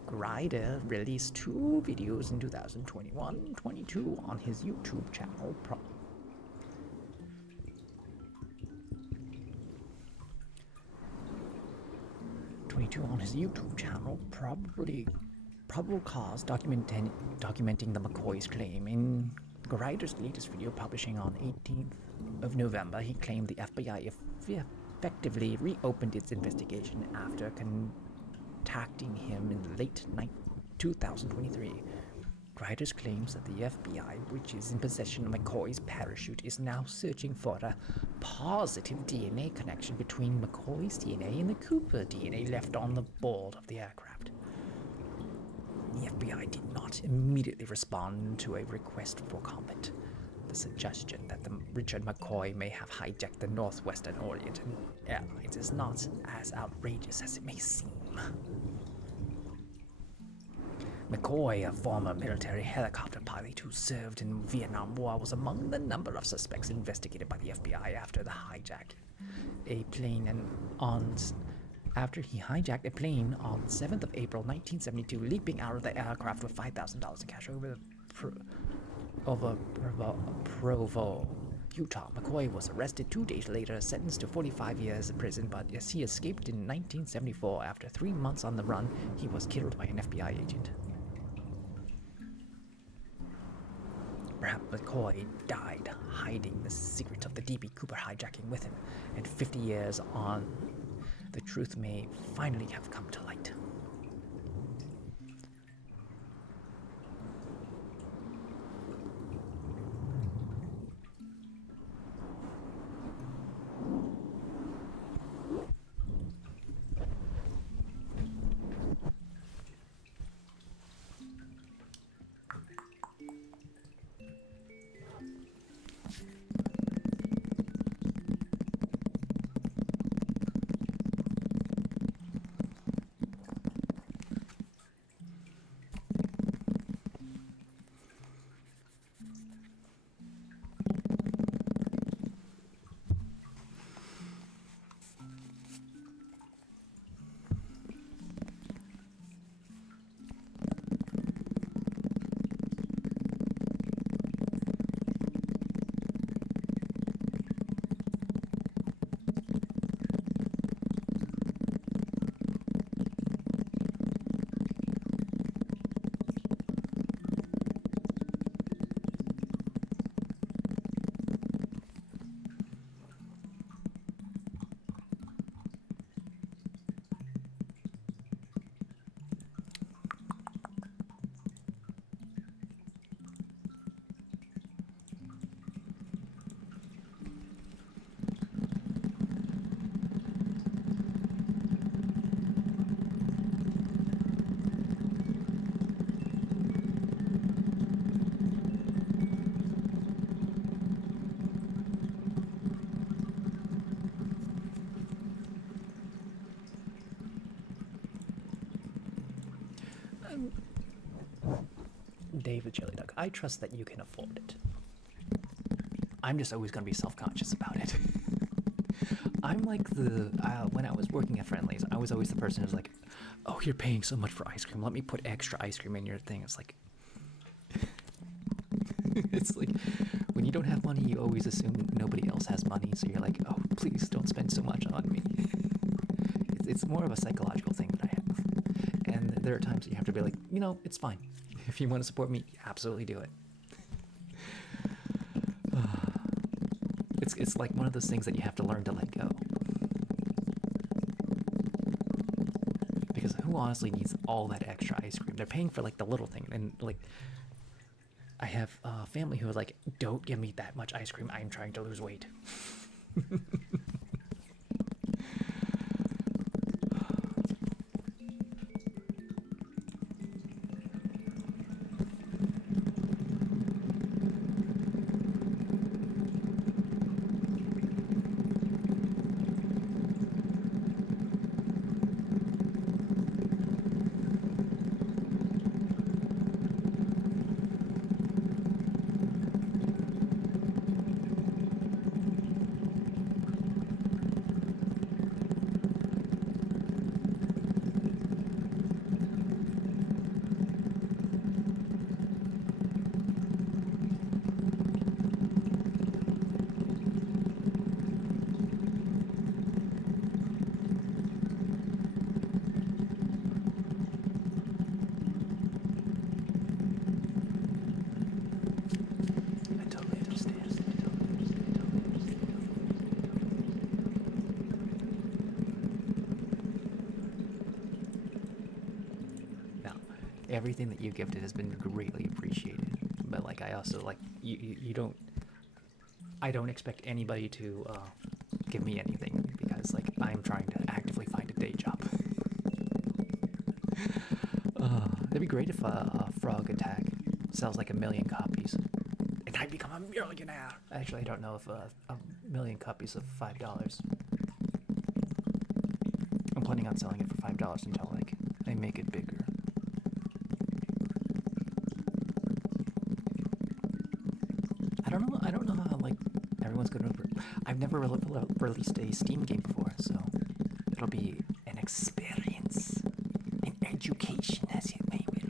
Grider released 2 videos in 2021-22 on his YouTube channel. On his YouTube channel, probable cause documenting the McCoy's claim. In Grider's latest video, publishing on 18th of November, he claimed the FBI effectively reopened its investigation after contacting him in late 2023. Grider claims that the FBI, which is in possession of McCoy's parachute, is now searching for a positive DNA connection between McCoy's DNA and the Cooper DNA left on the board of the aircraft. The FBI did not immediately respond to a request for comment. The suggestion that Richard McCoy may have hijacked the Northwestern Orient Airlines is not as outrageous as it may seem. McCoy, a former military helicopter pilot who served in the Vietnam War, was among the number of suspects investigated by the FBI after he hijacked a plane on 7th of April 1972, leaping out of the aircraft with $5,000 in cash over Provo, Utah. McCoy was arrested 2 days later, sentenced to 45 years in prison, but as he escaped in 1974, after 3 months on the run, he was killed by an FBI agent. Perhaps McCoy died hiding the secret of the D.B. Cooper hijacking with him, and 50 years on, the truth may finally have come to light. David Chili Dog, I trust that you can afford it. I'm just always going to be self-conscious about it. I'm like when I was working at Friendly's, I was always the person who's like, oh, you're paying so much for ice cream. Let me put extra ice cream in your thing. It's like, it's like, when you don't have money, you always assume nobody else has money. So you're like, oh, please don't spend so much on me. It's more of a psychological thing that I have. And there are times that you have to be like, it's fine. If you want to support me, absolutely do it. It's like one of those things that you have to learn to let go. Because who honestly needs all that extra ice cream? They're paying for like the little thing. And like, I have a family who are like, don't give me that much ice cream. I'm trying to lose weight. Everything that you've gifted has been greatly appreciated, but like I also like you don't, I don't expect anybody to give me anything because like I'm trying to actively find a day job. It'd be great if a Frog Attack sells like 1 million copies and I become a millionaire. Actually, I don't know if a million copies of $5. I'm planning on selling it for $5 until like I make it bigger. I don't know how like everyone's gonna. I've never released a Steam game before, so it'll be an experience, an education, as you may will.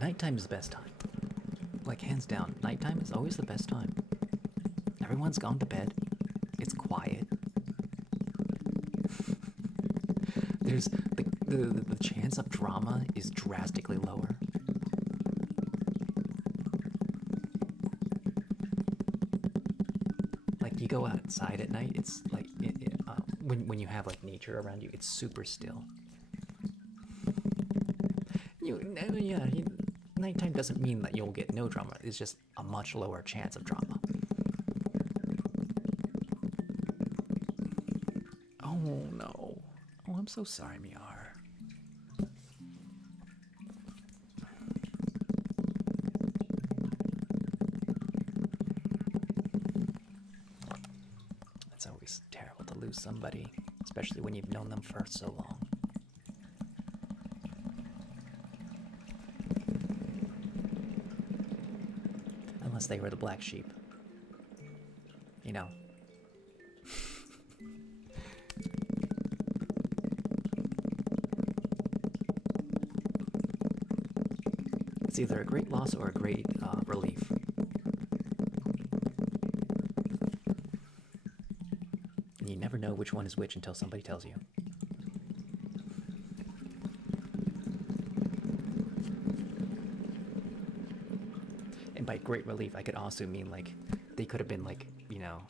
Nighttime is the best time. Like, hands down, nighttime is always the best time. Everyone's gone to bed. It's quiet. There's the chance of drama is drastically lower. Like, you go outside at night, it's like when you have like nature around you, it's super still. Nighttime doesn't mean that you'll get no drama. It's just a much lower chance of drama. Oh no. Oh, I'm so sorry, Miar. It's always terrible to lose somebody, especially when you've known them for so long. Unless they were the black sheep. You know. It's either a great loss or a great relief. And you never know which one is which until somebody tells you. And by great relief, I could also mean like they could have been like, you know,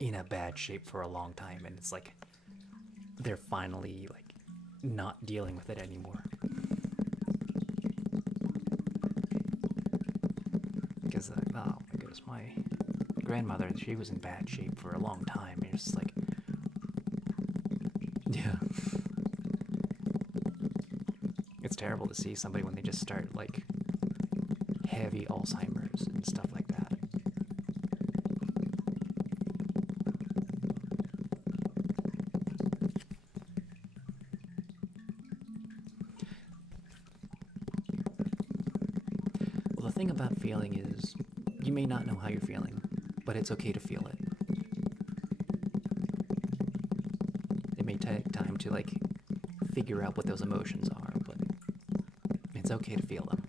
in a bad shape for a long time, and it's like they're finally like not dealing with it anymore. Because oh my goodness, my grandmother, she was in bad shape for a long time. And it's like, yeah, it's terrible to see somebody when they just start like heavy Alzheimer's and stuff like that. Well, the thing about feeling is you may not know how you're feeling, but it's okay to feel it. It may take time to like figure out what those emotions are, but it's okay to feel them.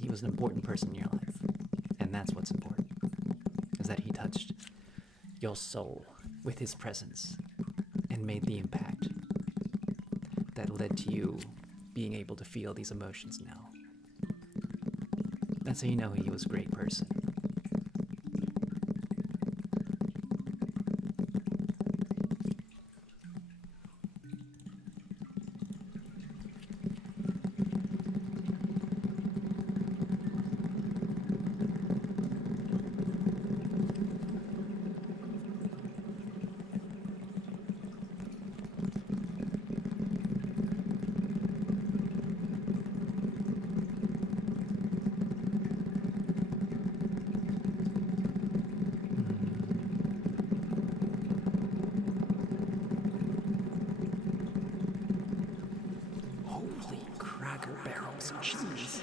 He was an important person in your life, and that's what's important, is that he touched your soul with his presence and made the impact that led to you being able to feel these emotions now. That's how you know he was a great person. Holy cracker barrels of cheese.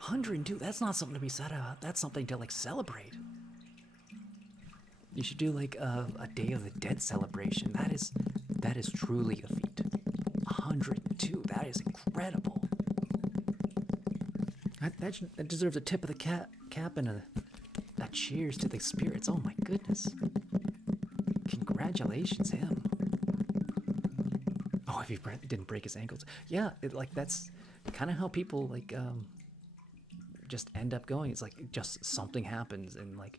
102, that's not something to be sad about. That's something to like celebrate. You should do like a Day of the Dead celebration. That is truly a feat. 102, that is incredible. That deserves a tip of the cap and a cheers to the spirits. Oh my goodness. Congratulations, him. Oh, if he didn't break his ankles. Yeah, that's kind of how people like just end up going. It's like just something happens and like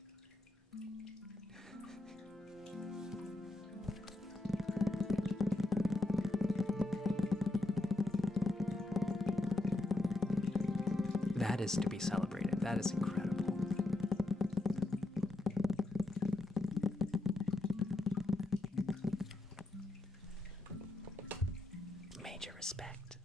that is to be celebrated. That is incredible. Major respect.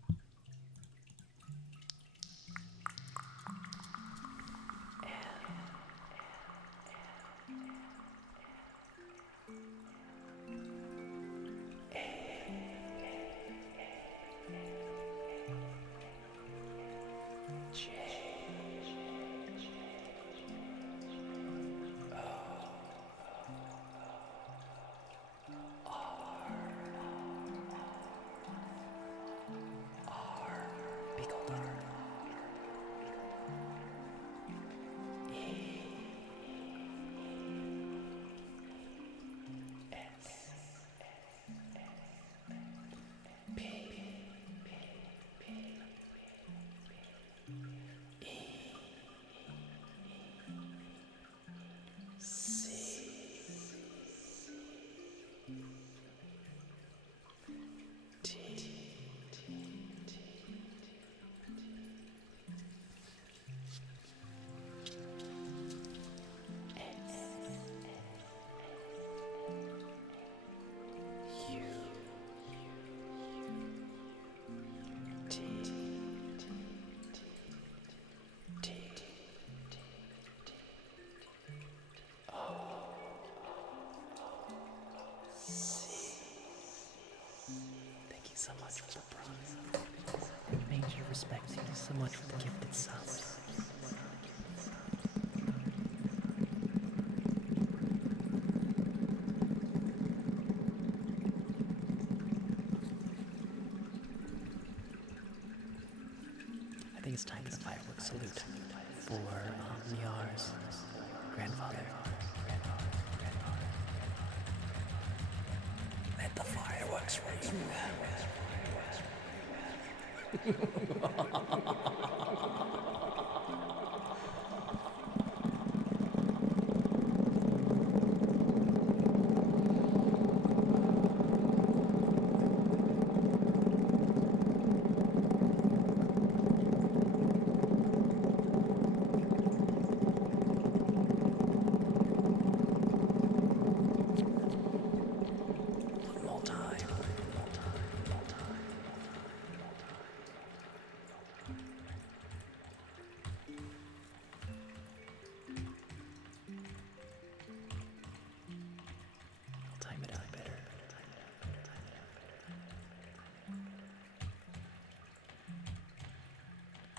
Thank you so much for the prize. And major respect to you so much for the gifted subs. I think it's time for the fireworks salute for Miar's grandfather. Let the fireworks ring.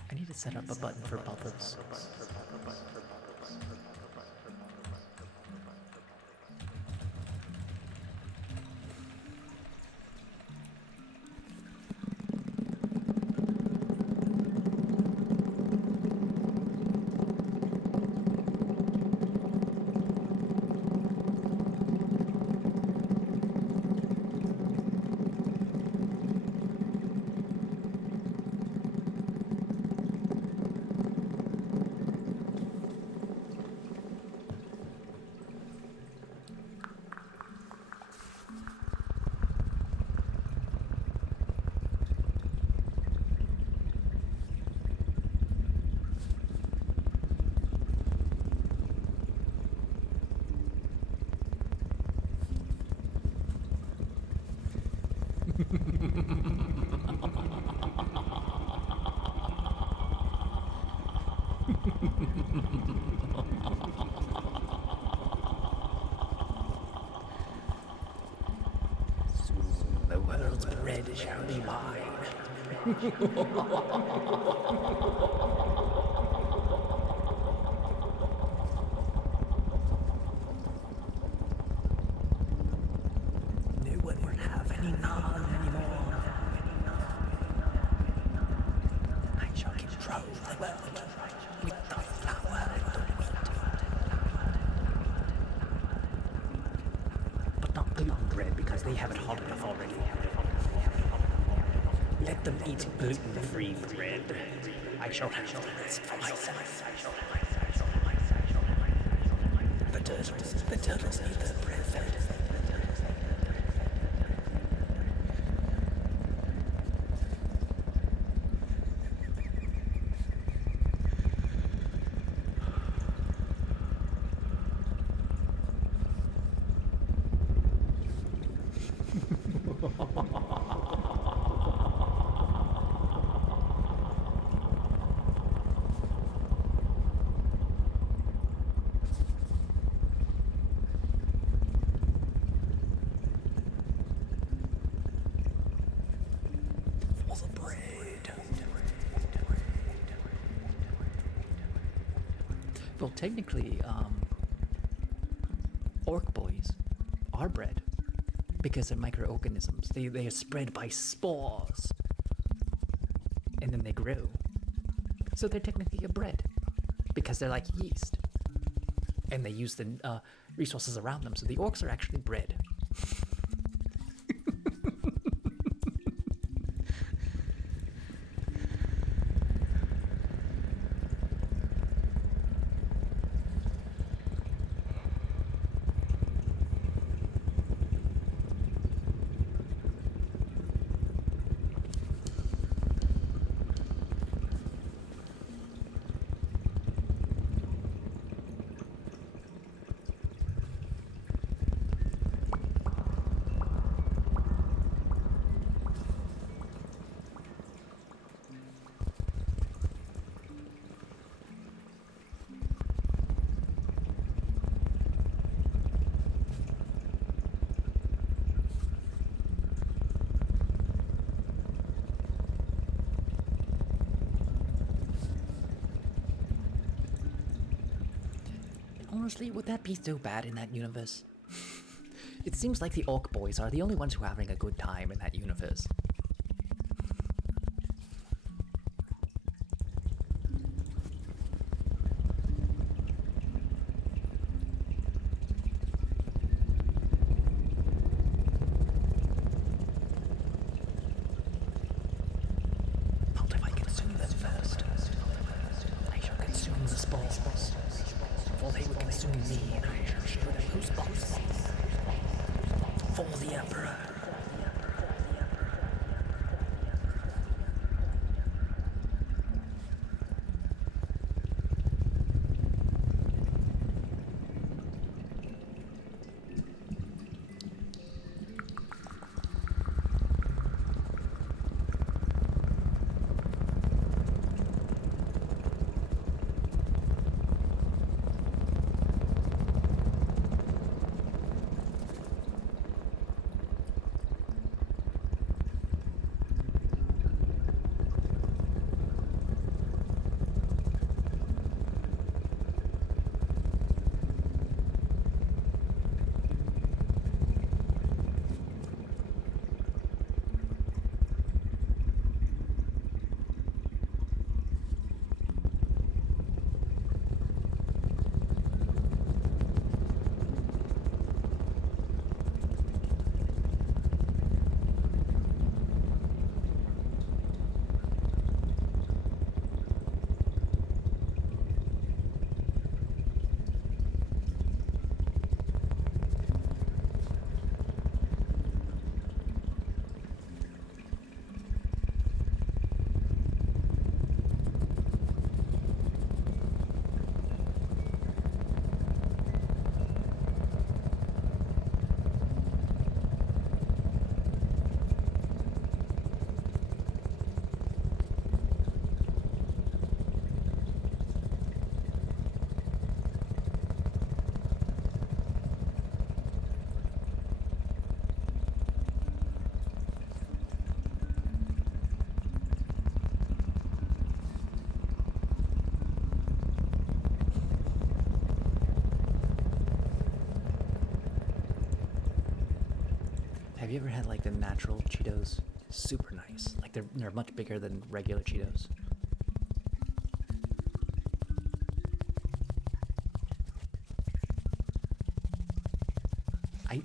I need to set up a button for bubbles. The world's bread shall be mine. No one will have any naan anymore. I shall control the world with the flour and the wheat. But not gluten bread because they have it hot enough already. Let them eat gluten-free bread. I shall have the rest for myself. The turtles need their bread fed. Well, technically, orc boys are bred because they're microorganisms. They are spread by spores. and then they grow. So they're technically a bread because they're like yeast. And they use the resources around them, so the orcs are actually bread. Honestly, would that be so bad in that universe? It seems like the orc boys are the only ones who are having a good time in that universe. Not if I consume them first. I shall consume the spores. For they will consume me, and I shall show them who's boss. For the Emperor. Have you ever had like the natural Cheetos? Super nice. Like they're much bigger than regular Cheetos.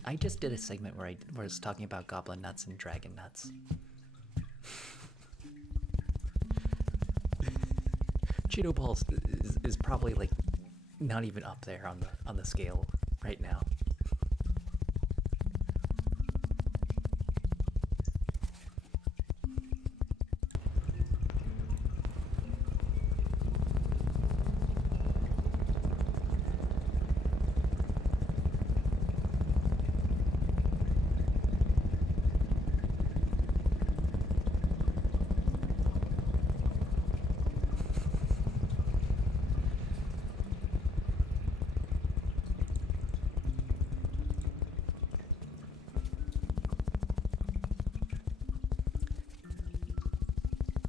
I just did a segment where I was talking about goblin nuts and dragon nuts. Cheeto balls is probably like not even up there on the scale right now.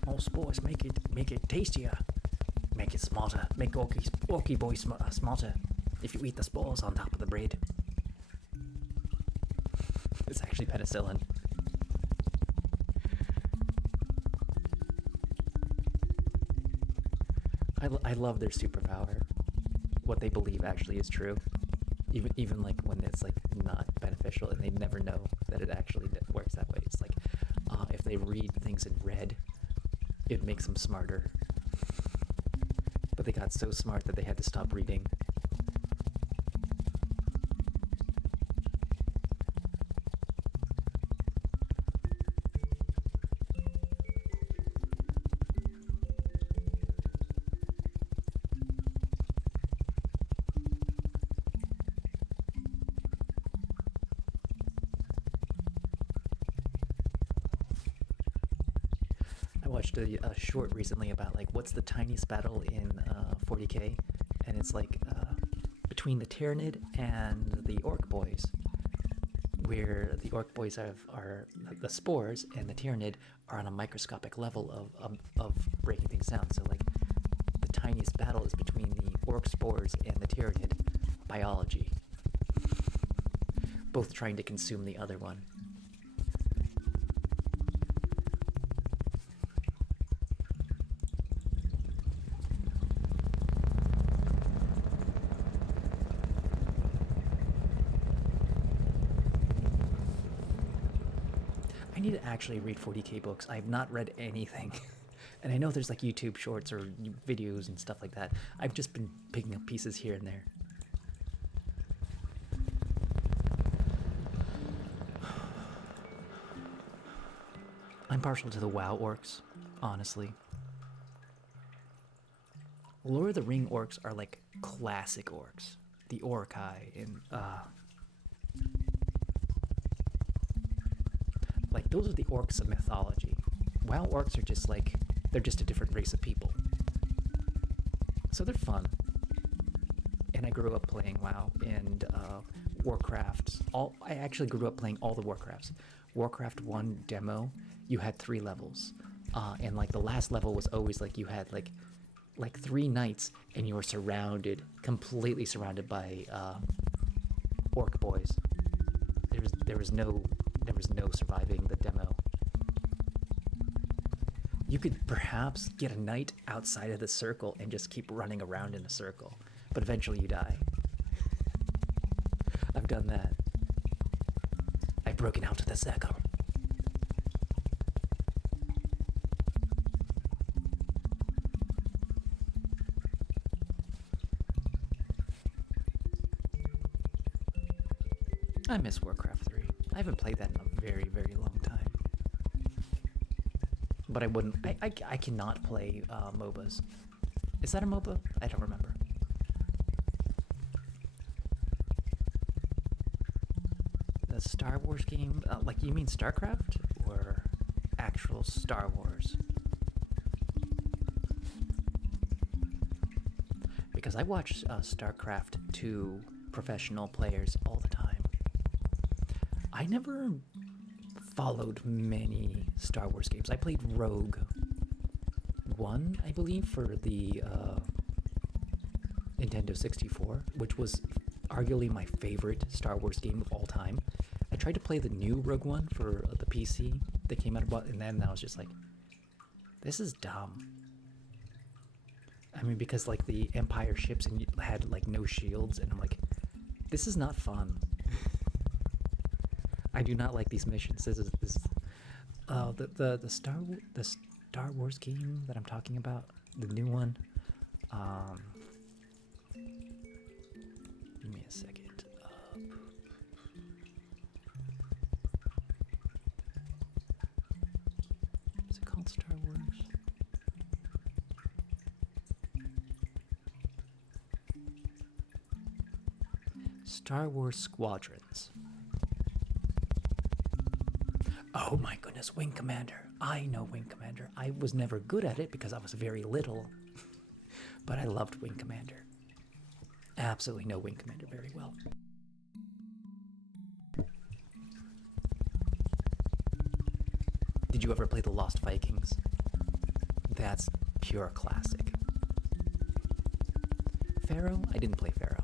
All spores make it tastier, make it smarter, make orky boy smarter. If you eat the spores on top of the bread, it's actually penicillin. I love their superpower. What they believe actually is true. Even like when it's like not beneficial and they never know that it actually works that way. It's like if they read things in red, it makes them smarter. But they got so smart that they had to stop reading. I watched a short recently about like what's the tiniest battle in 40k, and it's like between the Tyranid and the Orc Boys, where the Orc Boys are the spores and the Tyranid are on a microscopic level of breaking things down. So like the tiniest battle is between the Orc spores and the Tyranid biology, both trying to consume the other one. I need to actually read 40k books. I have not read anything. And I know there's like YouTube shorts or videos and stuff like that. I've just been picking up pieces here and there. I'm partial to the WoW orcs, honestly. Lord of the Ring orcs are like classic orcs. The Orcai and like those are the orcs of mythology. WoW orcs are just like, they're just a different race of people. So they're fun. And I grew up playing WoW and Warcraft. I actually grew up playing all the Warcrafts. Warcraft 1 demo, you had 3 levels. And like the last level was always like you had like 3 knights and you were completely surrounded by orc boys. There was no surviving the demo. You could perhaps get a knight outside of the circle and just keep running around in a circle, but eventually you die. I've done that. I've broken out of the circle. I miss Warcraft 3. I haven't played that in a very, very long time. But I cannot play MOBAs. Is that a MOBA? I don't remember. The Star Wars game? Like, you mean StarCraft? Or actual Star Wars? Because I watch StarCraft 2 professional players all the time. I never followed many Star Wars games. I played Rogue 1, I believe, for the Nintendo 64, which was arguably my favorite Star Wars game of all time. I tried to play the new Rogue One for the PC that came out about, and then I was just like, this is dumb. I mean, because like the Empire ships and you had like no shields, and I'm like, this is not fun. I do not like these missions. This the Star Wars game that I'm talking about, the new one. Give me a second. Is it called Star Wars? Star Wars Squadrons. Oh my goodness, Wing Commander. I know Wing Commander. I was never good at it because I was very little, but I loved Wing Commander. Absolutely know Wing Commander very well. Did you ever play the Lost Vikings? That's pure classic. Pharaoh? I didn't play Pharaoh.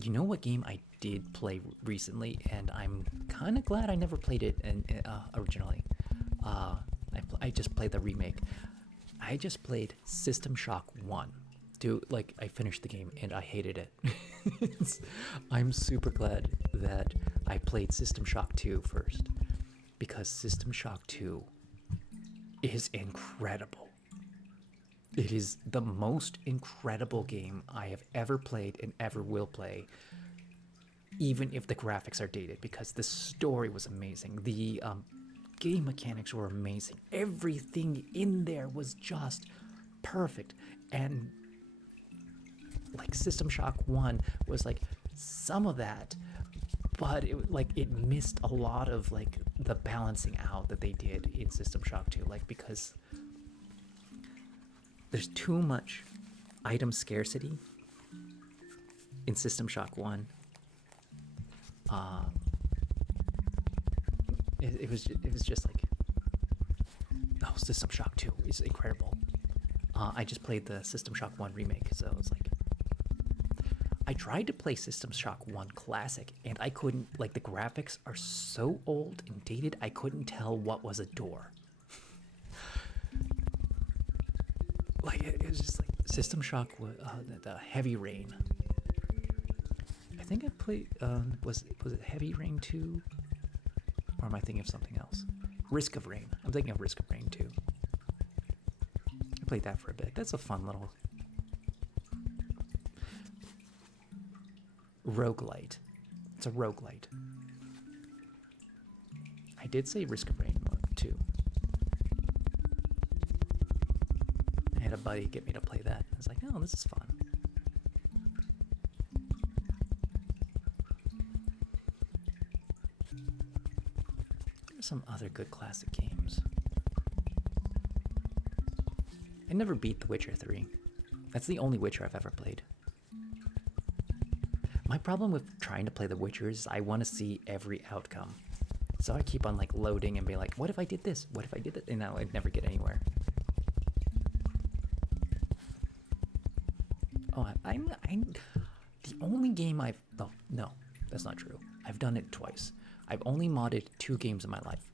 You know what game I did play recently, and I'm kind of glad I never played it originally. I just played the remake. I just played System Shock 1. Dude, like, I finished the game and I hated it. I'm super glad that I played System Shock 2 first, because System Shock 2 is incredible. It is the most incredible game I have ever played and ever will play, even if the graphics are dated, because the story was amazing. The game mechanics were amazing. Everything in there was just perfect. And like System Shock 1 was like some of that, but it missed a lot of like the balancing out that they did in System Shock 2, like, because there's too much item scarcity in System Shock 1. It was just like, oh, System Shock 2 is incredible. I just played the System Shock 1 remake, so it's like, I tried to play System Shock 1 Classic, and I couldn't, like, the graphics are so old and dated, I couldn't tell what was a door. Like, it was just like, System Shock, the Heavy Rain. I think I played, was it Heavy Rain 2? Or am I thinking of something else? Risk of Rain. I'm thinking of Risk of Rain 2. I played that for a bit. That's a fun little roguelite. It's a roguelite. I did say Risk of Rain 2. I had a buddy get me to play that. I was like, oh, this is fun. There's some other good classic games. I never beat The Witcher 3. That's the only Witcher I've ever played. My problem with trying to play The Witcher is I want to see every outcome. So I keep on like loading and be like, what if I did this? What if I did that? And now I'd never get anywhere. Oh, I'm the only game I've... Oh, no, that's not true. I've done it twice. I've only modded 2 games in my life.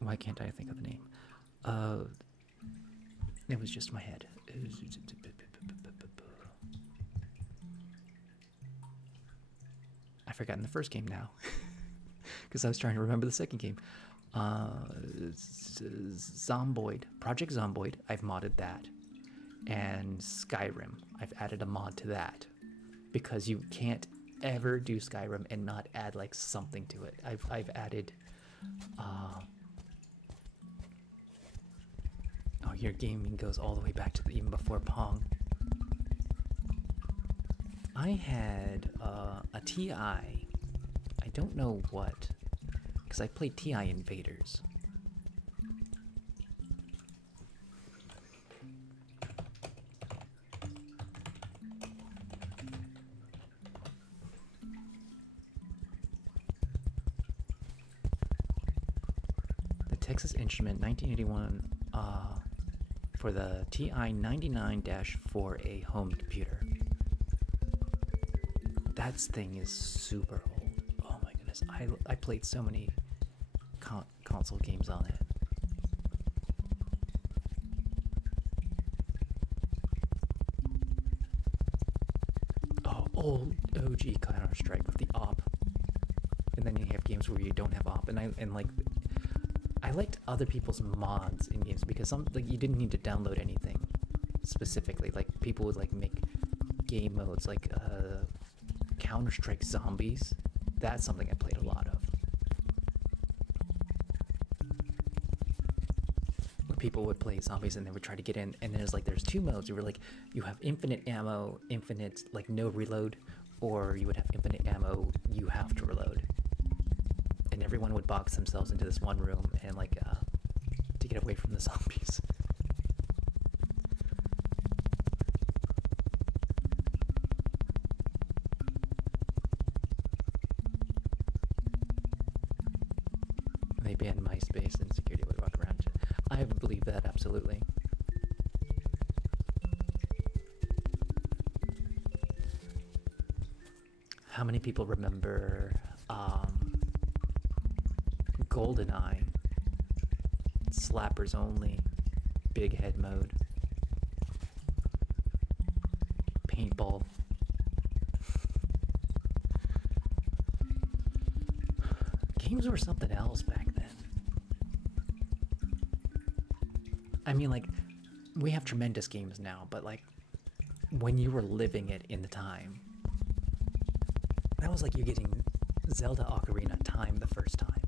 Why can't I think of the name? It was just in my head. I've forgotten the first game now. Because I was trying to remember the second game. Zomboid. Project Zomboid. I've modded that. And Skyrim. I've added a mod to that. Because you can't ever do Skyrim and not add like something to it. I've added... Oh, your gaming goes all the way back to even before Pong. I had a TI. I don't know what, because I played TI Invaders. The Texas Instrument 1981 for the TI 99-4A home computer. That thing is super old. Oh my goodness. I played so many console games on it. Oh, old OG Counter-Strike with the op. And then you have games where you don't have op. I liked other people's mods in games because you didn't need to download anything specifically. Like, people would like make game modes like Counter-Strike Zombies. That's something I played a lot of. Where people would play zombies and they would try to get in, and there's 2 modes. You have infinite ammo, infinite like no reload, or you would have infinite ammo, you have to reload. And everyone would box themselves into this one room and to get away from the zombies. They banned MySpace and security would walk around. I believe that absolutely. How many people remember GoldenEye, slappers only, big head mode, paintball? Games were something else back then. I mean, like, we have tremendous games now, but like, when you were living it in the time, that was like you getting Zelda Ocarina of Time the first time.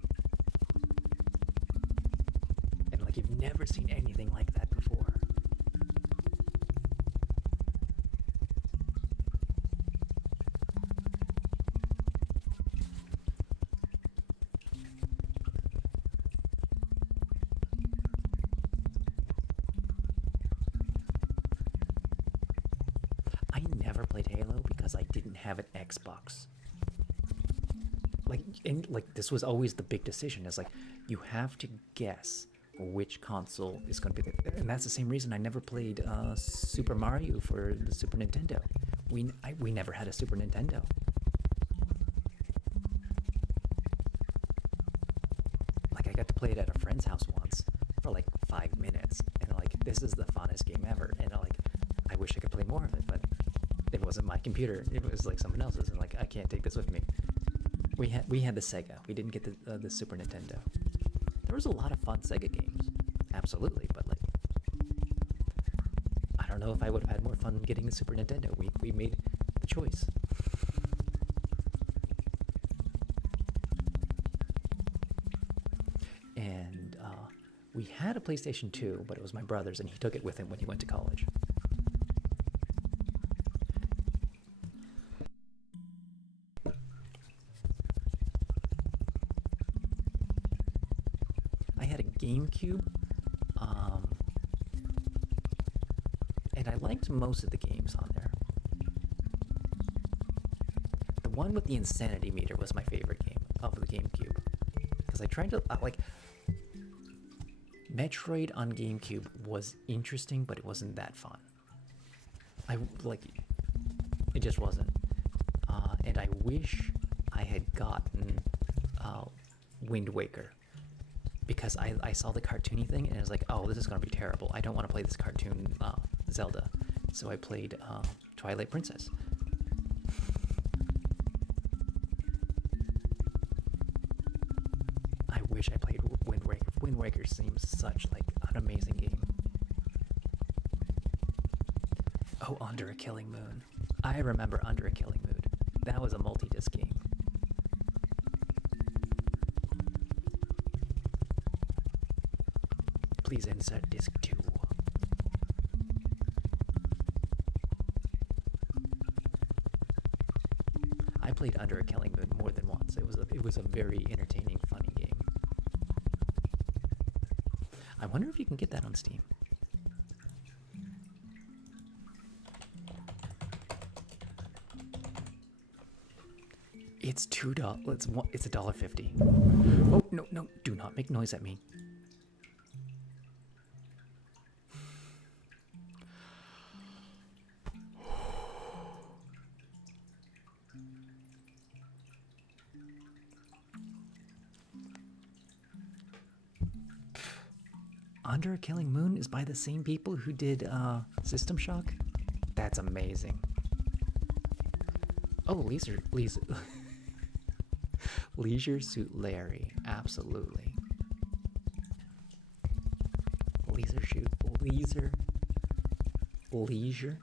And like, you've never seen anything like that before. I never played Halo because I didn't have an Xbox. Like this was always the big decision. Is like, you have to guess which console is going to be the, and that's the same reason I never played Super Mario for the Super Nintendo. We never had a Super Nintendo. Like, I got to play it at a friend's house once for like 5 minutes, and like, this is the funnest game ever. And like, I wish I could play more of it, but it wasn't my computer. It was like someone else's, and like, I can't take this with me. We had the Sega. We didn't get the Super Nintendo. There was a lot of fun Sega games, absolutely, but like, I don't know if I would have had more fun getting the Super Nintendo. We made the choice. And we had a PlayStation 2, but it was my brother's, and he took it with him when he went to college. GameCube, and I liked most of the games on there. The one with the insanity meter was my favorite game of the GameCube, because I tried to like, Metroid on GameCube was interesting, but it wasn't that fun. It just wasn't, and I wish I had gotten Wind Waker. Because I saw the cartoony thing, and I was like, oh, this is going to be terrible. I don't want to play this cartoon Zelda. So I played Twilight Princess. I wish I played Wind Waker. Wind Waker seems such like an amazing game. Oh, Under a Killing Moon. I remember Under a Killing Moon. That was a multi-disc game. Please insert disc 2. I played Under a Killing Moon more than once. It was a very entertaining, funny game. I wonder if you can get that on Steam. It's $2. It's $1.50. Oh, no! Do not make noise at me. Under a Killing Moon is by the same people who did System Shock? That's amazing. Oh, Leisure Suit Larry, absolutely. Leisure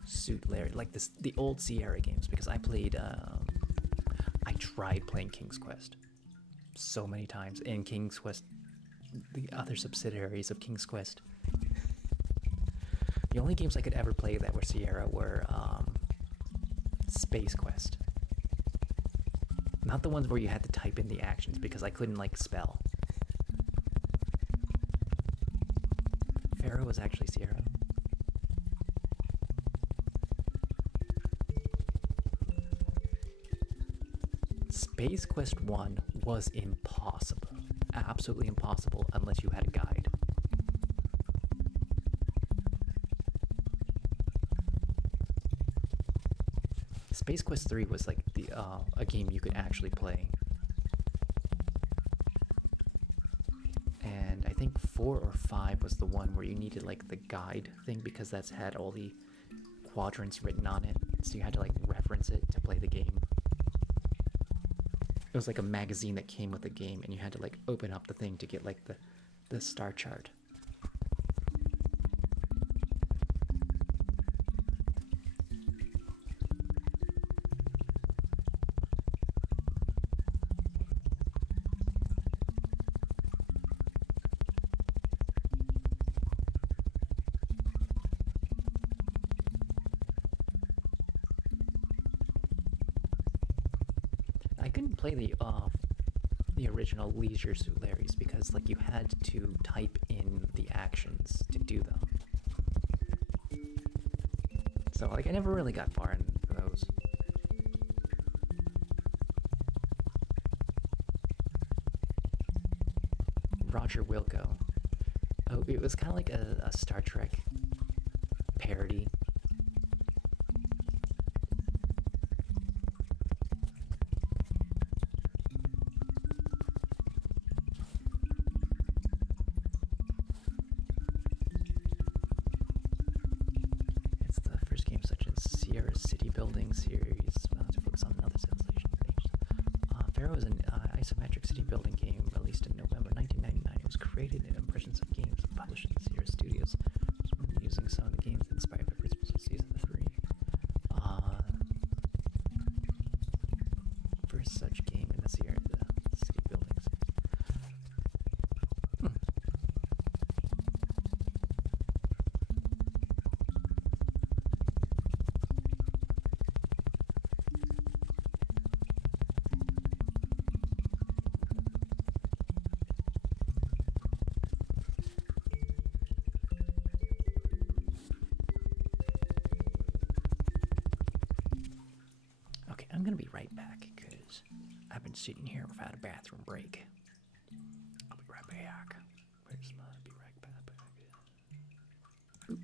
Suit Larry, like the old Sierra games, because I tried playing King's Quest so many times, and King's Quest, the other subsidiaries of King's Quest. The only games I could ever play that were Sierra were Space Quest. Not the ones where you had to type in the actions, because I couldn't like spell. Pharaoh was actually Sierra. Space Quest 1 was impossible. Absolutely impossible unless you had a guide. Space Quest 3 was like the a game you could actually play. And I think 4 or 5 was the one where you needed like the guide thing because that's had all the quadrants written on it. So you had to like reference it to play the game. It was like a magazine that came with the game and you had to like open up the thing to get like the star chart. I couldn't play the original Leisure Suit Larry's because like you had to type in the actions to do them. So like I never really got far in those. Roger Wilco. Oh, it was kind of like a Star Trek parody. It's the first game such as Sierra City Building series to focus on another civilization. Pharaoh is an isometric city building game released in November 1999. It was created in Impressions of Games and published in Sierra Studios, using some of the games inspired by principles of Season 3. First such game in the Sierra City Building series. Okay, I'm gonna be right back because I've been sitting here without a bathroom break. I'll be right back. Where's my be right back? Oop.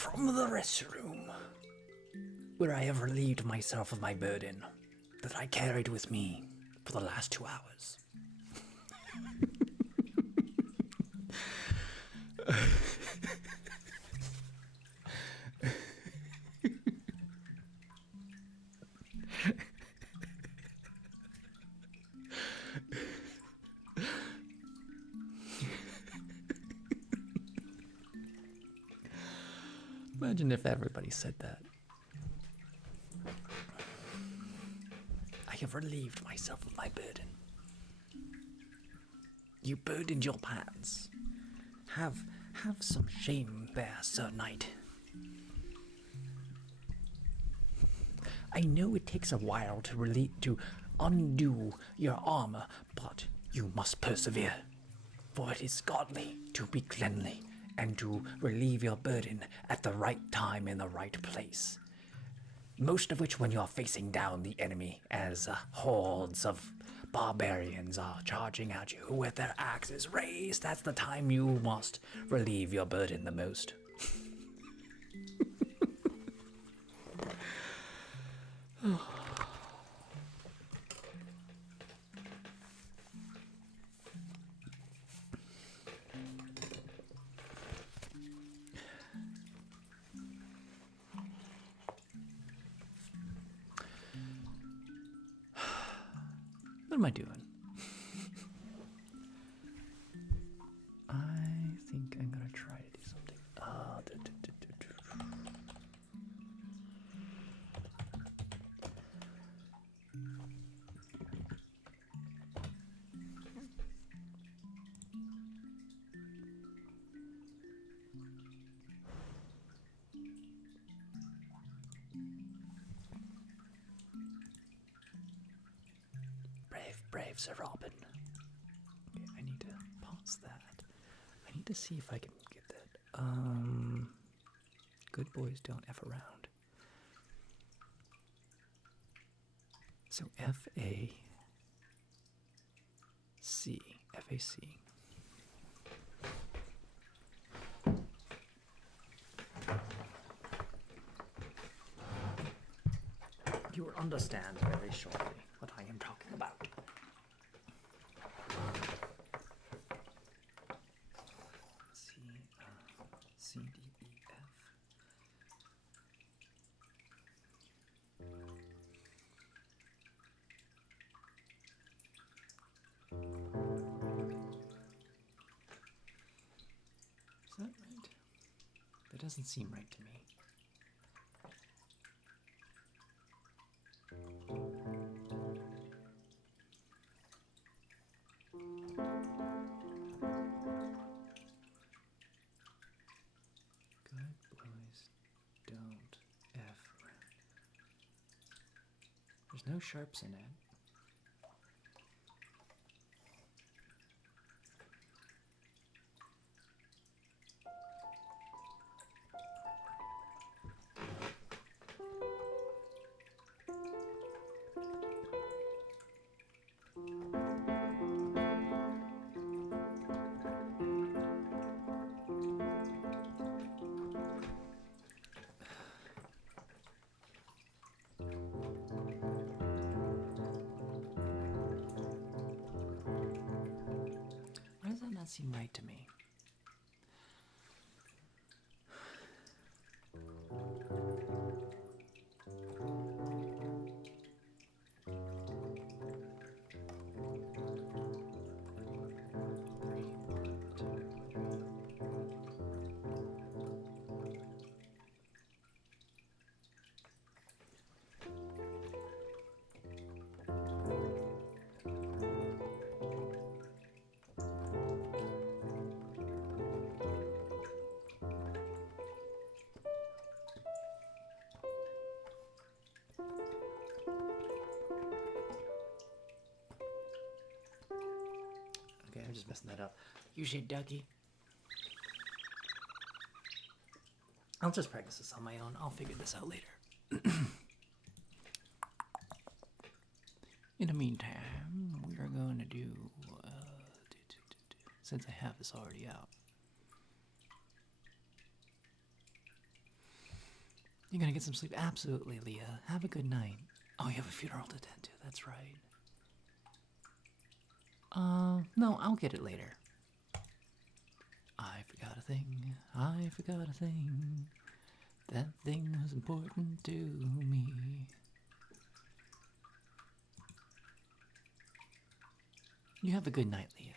from the restroom, where I have relieved myself of my burden that I carried with me for the last 2 hours. Imagine if everybody said that. I have relieved myself of my burden. You burdened your pants. Have some shame there, Sir Knight. I know it takes a while to undo your armor, but you must persevere. For it is godly to be cleanly and to relieve your burden at the right time in the right place. Most of which when you're facing down the enemy as hordes of barbarians are charging at you with their axes raised. That's the time you must relieve your burden the most. What am I doing? I think I'm gonna try to do something. Brave Sir Robin. Okay, I need to pause that. I need to see if I can get that. Good boys don't F around. So F-A-C. F-A-C. You will understand very shortly what I am talking about. C-D-E-F. Is that right? That doesn't seem right to me. Good boys don't F around. There's no sharps in it. Why does that not seem right to me? Okay, I'm just messing that up. You shit, ducky. I'll just practice this on my own. I'll figure this out later. In the meantime, we are going to do, since I have this already out. You're gonna get some sleep. Absolutely, Leah. Have a good night. Oh, you have a funeral to attend to. That's right. No, I'll get it later. I forgot a thing. I forgot a thing. That thing was important to me. You have a good night, Leah.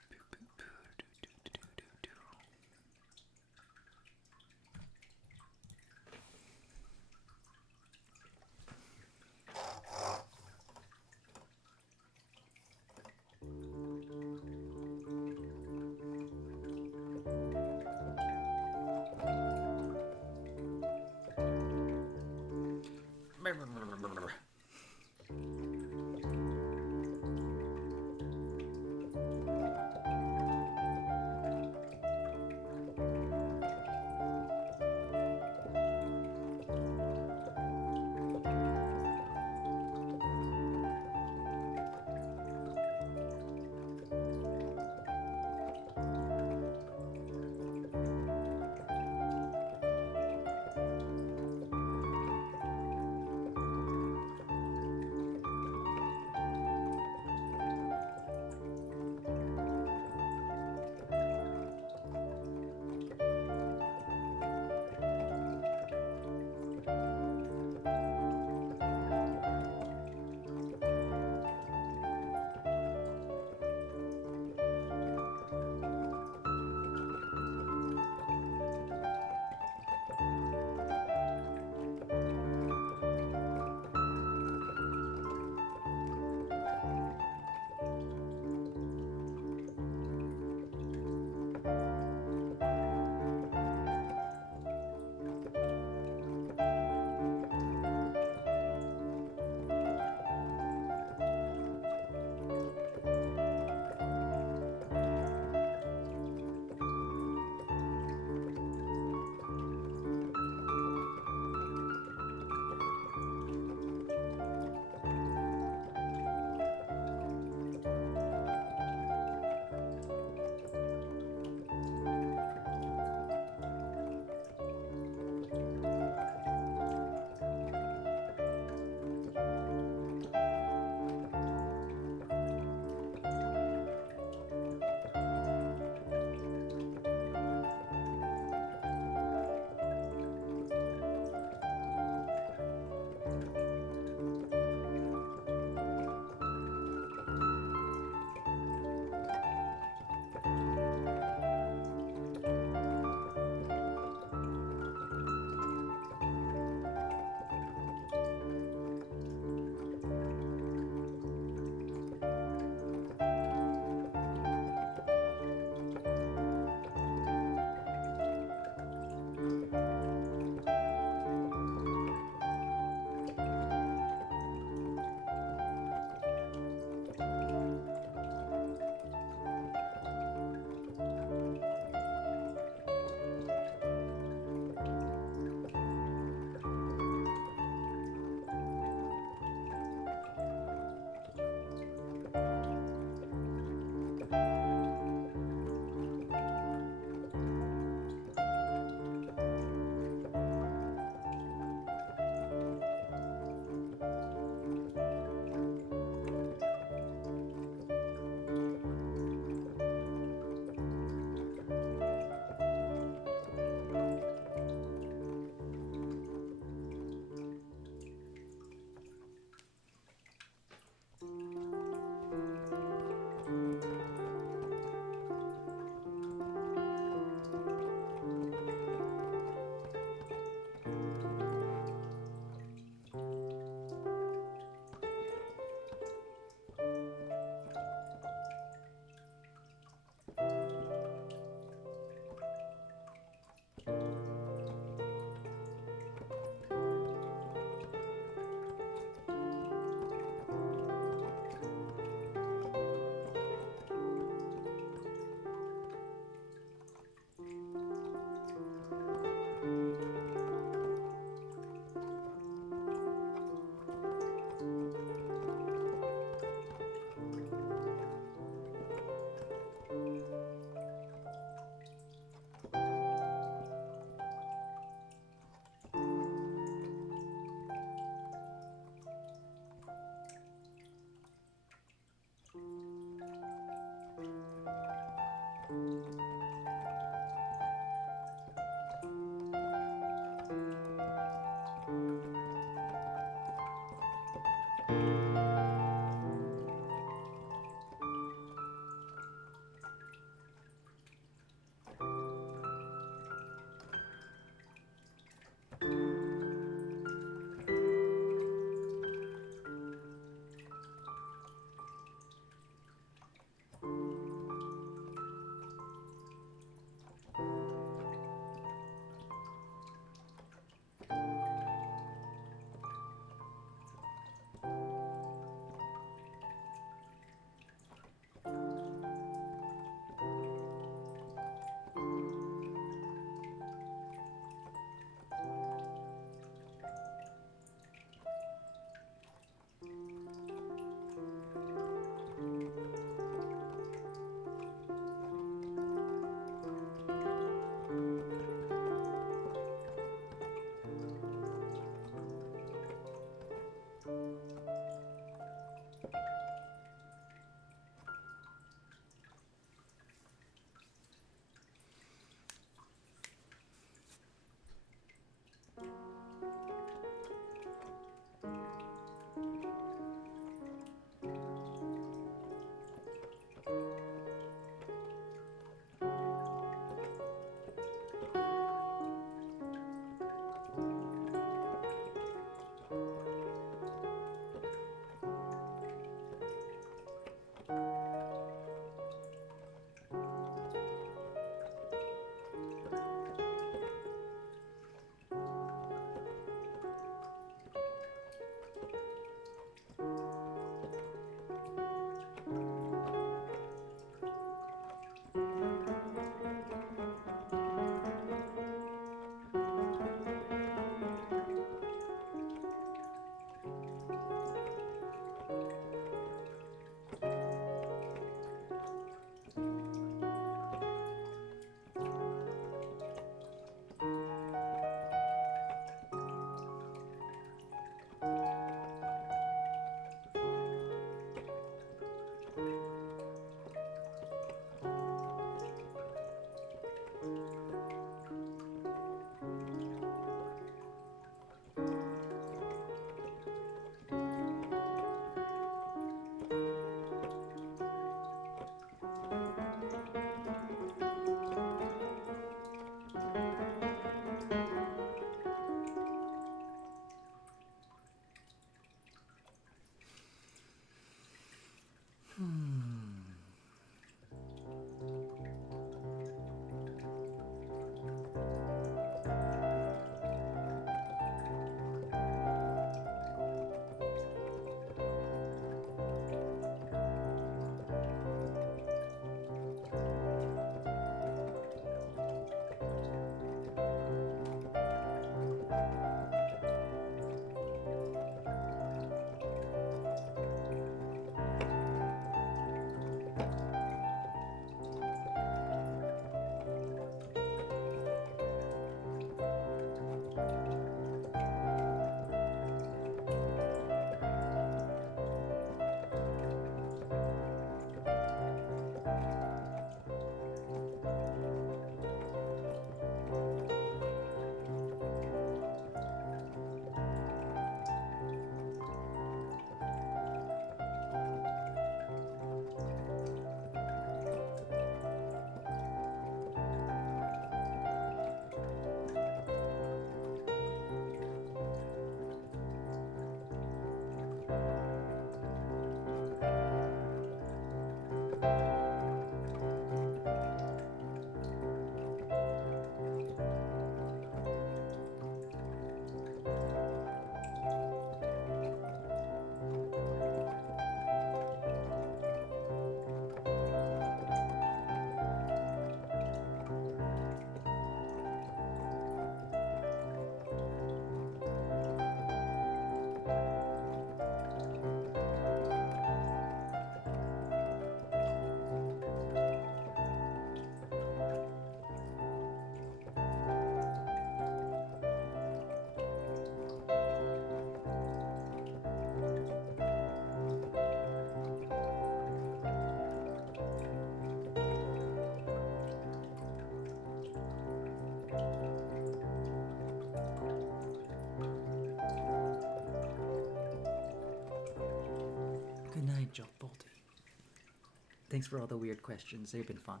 Thanks for all the weird questions. They've been fun.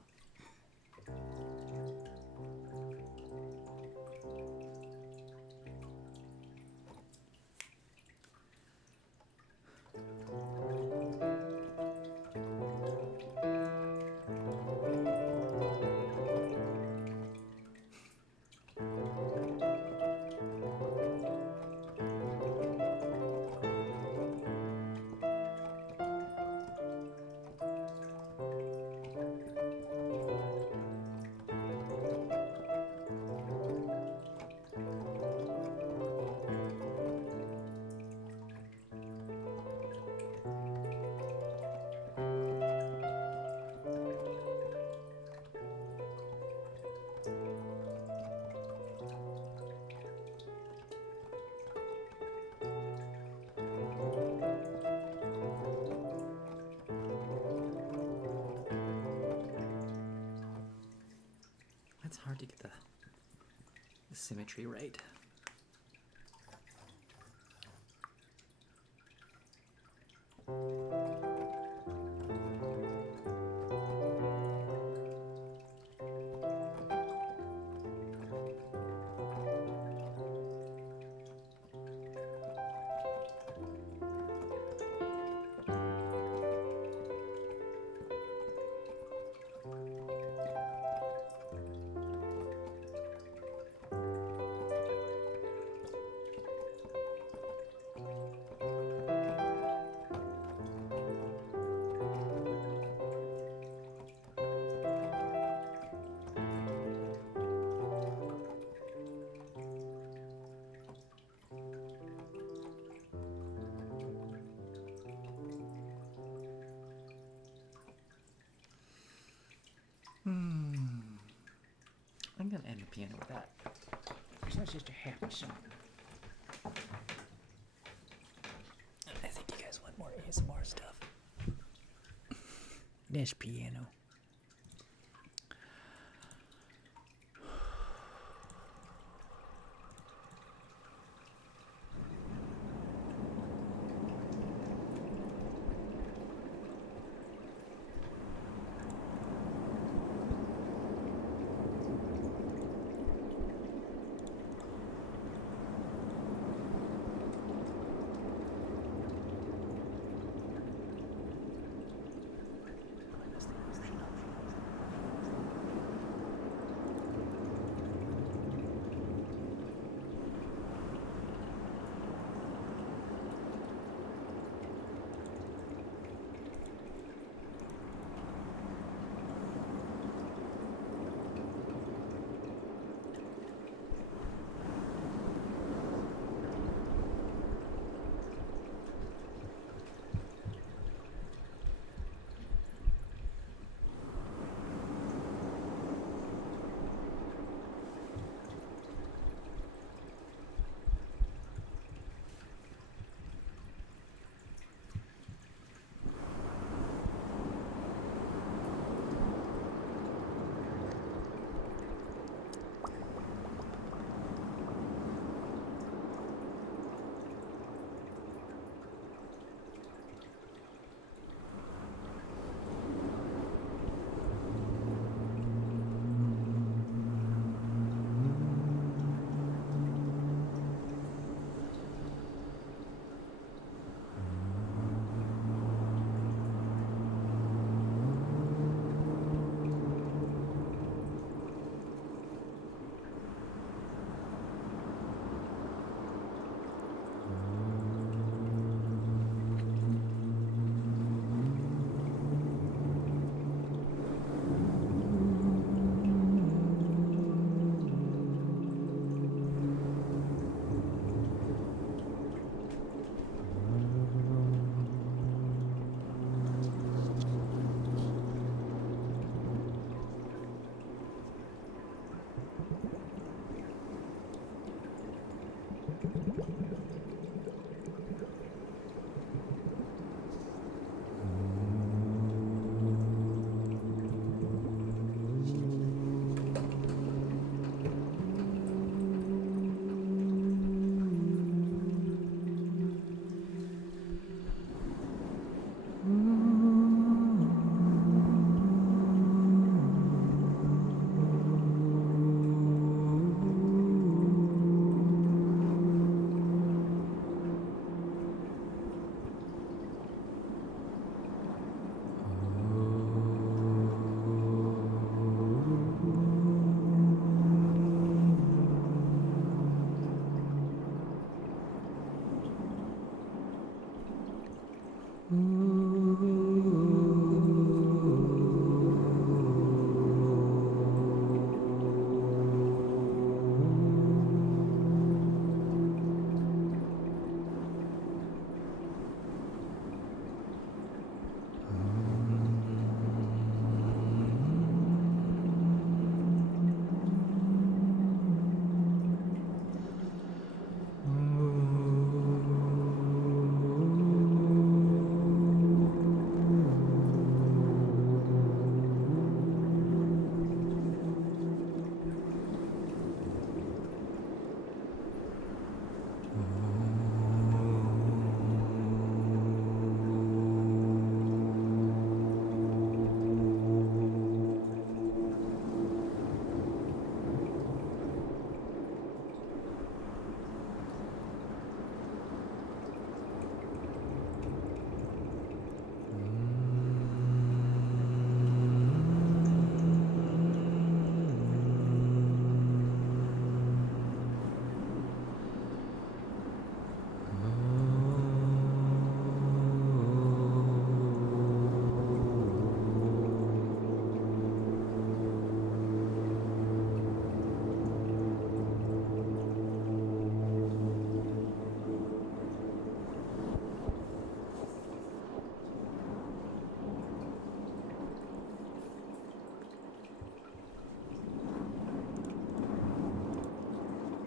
It's hard to get the symmetry right. I'm gonna end the piano with that. So it's just a happy song. I think you guys want more ASMR stuff. This piano.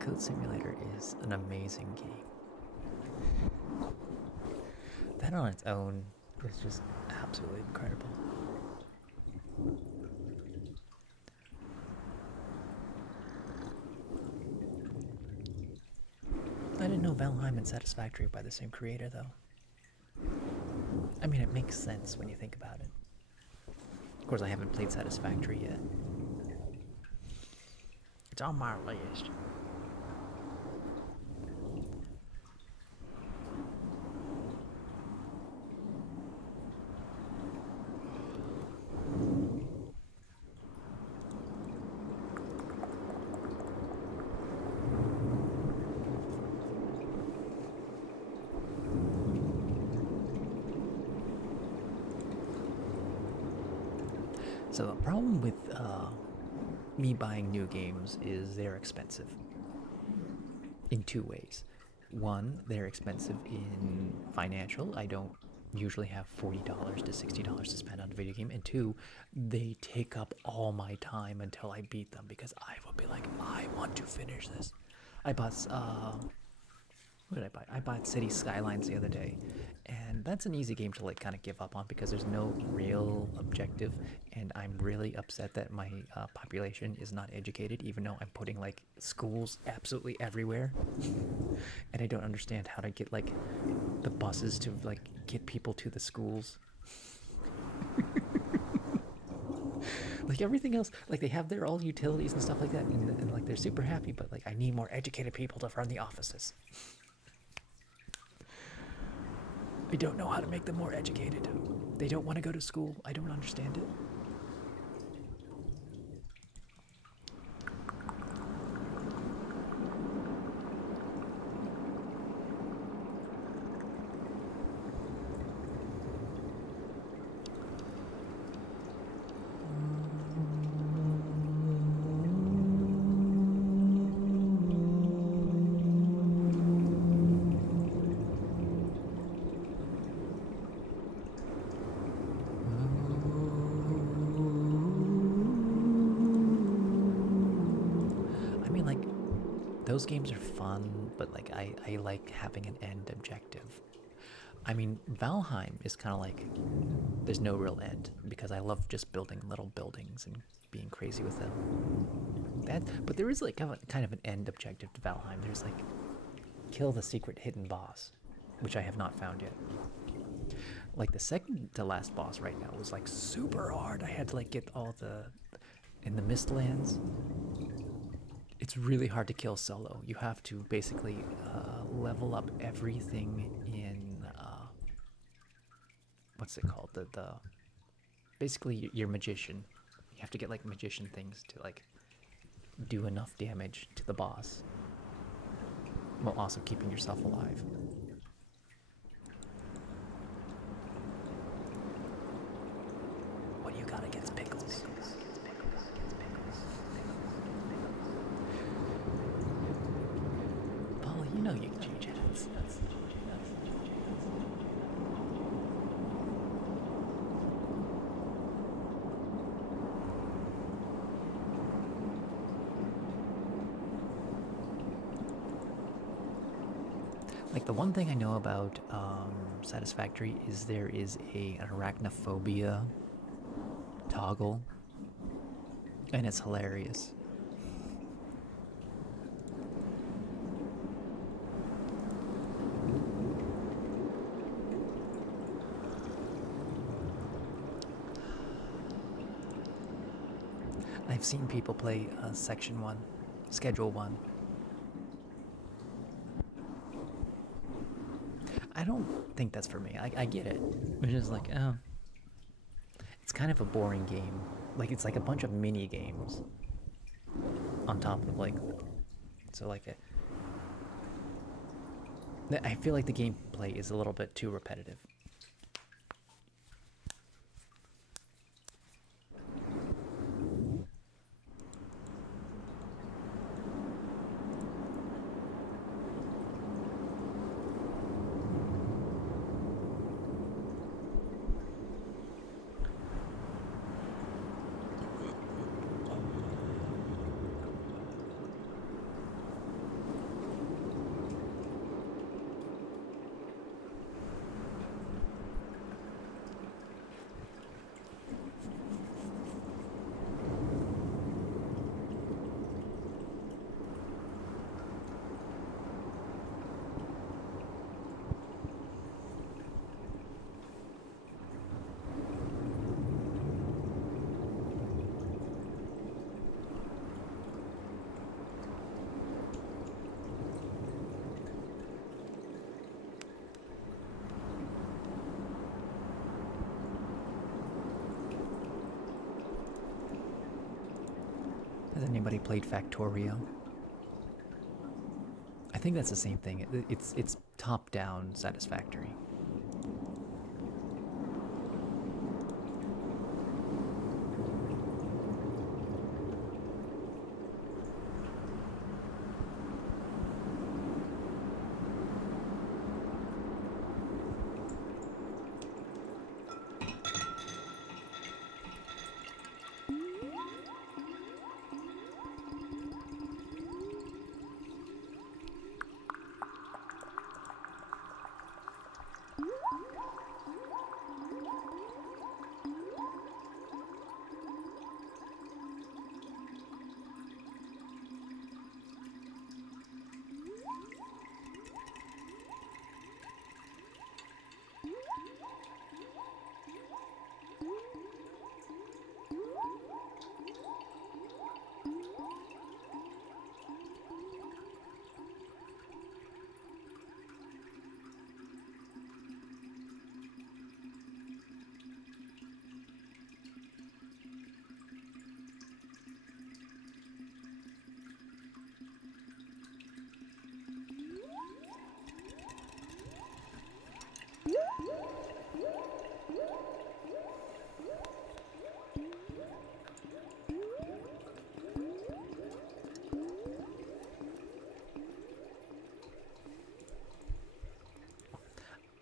Code Simulator is an amazing game. That on its own is just absolutely incredible. I didn't know Valheim and Satisfactory were by the same creator, though. I mean, it makes sense when you think about it. Of course, I haven't played Satisfactory yet. It's on my list. So the problem with me buying new games is they're expensive in two ways. One, they're expensive in financial. I don't usually have $40 to $60 to spend on a video game. And two, they take up all my time until I beat them because I will be like, I want to finish this. I bought what did I buy? I bought City Skylines the other day, and that's an easy game to like kind of give up on because there's no real objective, and I'm really upset that my population is not educated, even though I'm putting like schools absolutely everywhere, and I don't understand how to get like the buses to like get people to the schools. Like everything else, like they have their all utilities and stuff like that, and like they're super happy, but like I need more educated people to run the offices. I don't know how to make them more educated. They don't want to go to school. I don't understand it. Those games are fun, but like I like having an end objective. I mean, Valheim is kind of like there's no real end because I love just building little buildings and being crazy with them. But there is like kind of an end objective to Valheim. There's like kill the secret hidden boss, which I have not found yet. Like the second to last boss right now was like super hard. I had to like get all in the Mistlands. It's really hard to kill solo. You have to basically level up everything in what's it called? The basically your magician. You have to get like magician things to like do enough damage to the boss while also keeping yourself alive. God against pickles. Paul, you know you can change it. Like the one thing I know about Satisfactory is there is an arachnophobia toggle, and it's hilarious. I've seen people play Section 1, Schedule 1. I don't think that's for me. I get it. It's just like, oh. It's kind of a boring game. Like, it's like a bunch of mini games on top of, like, so like I feel like the gameplay is a little bit too repetitive. Has anybody played Factorio? I think that's the same thing. It's top-down Satisfactory.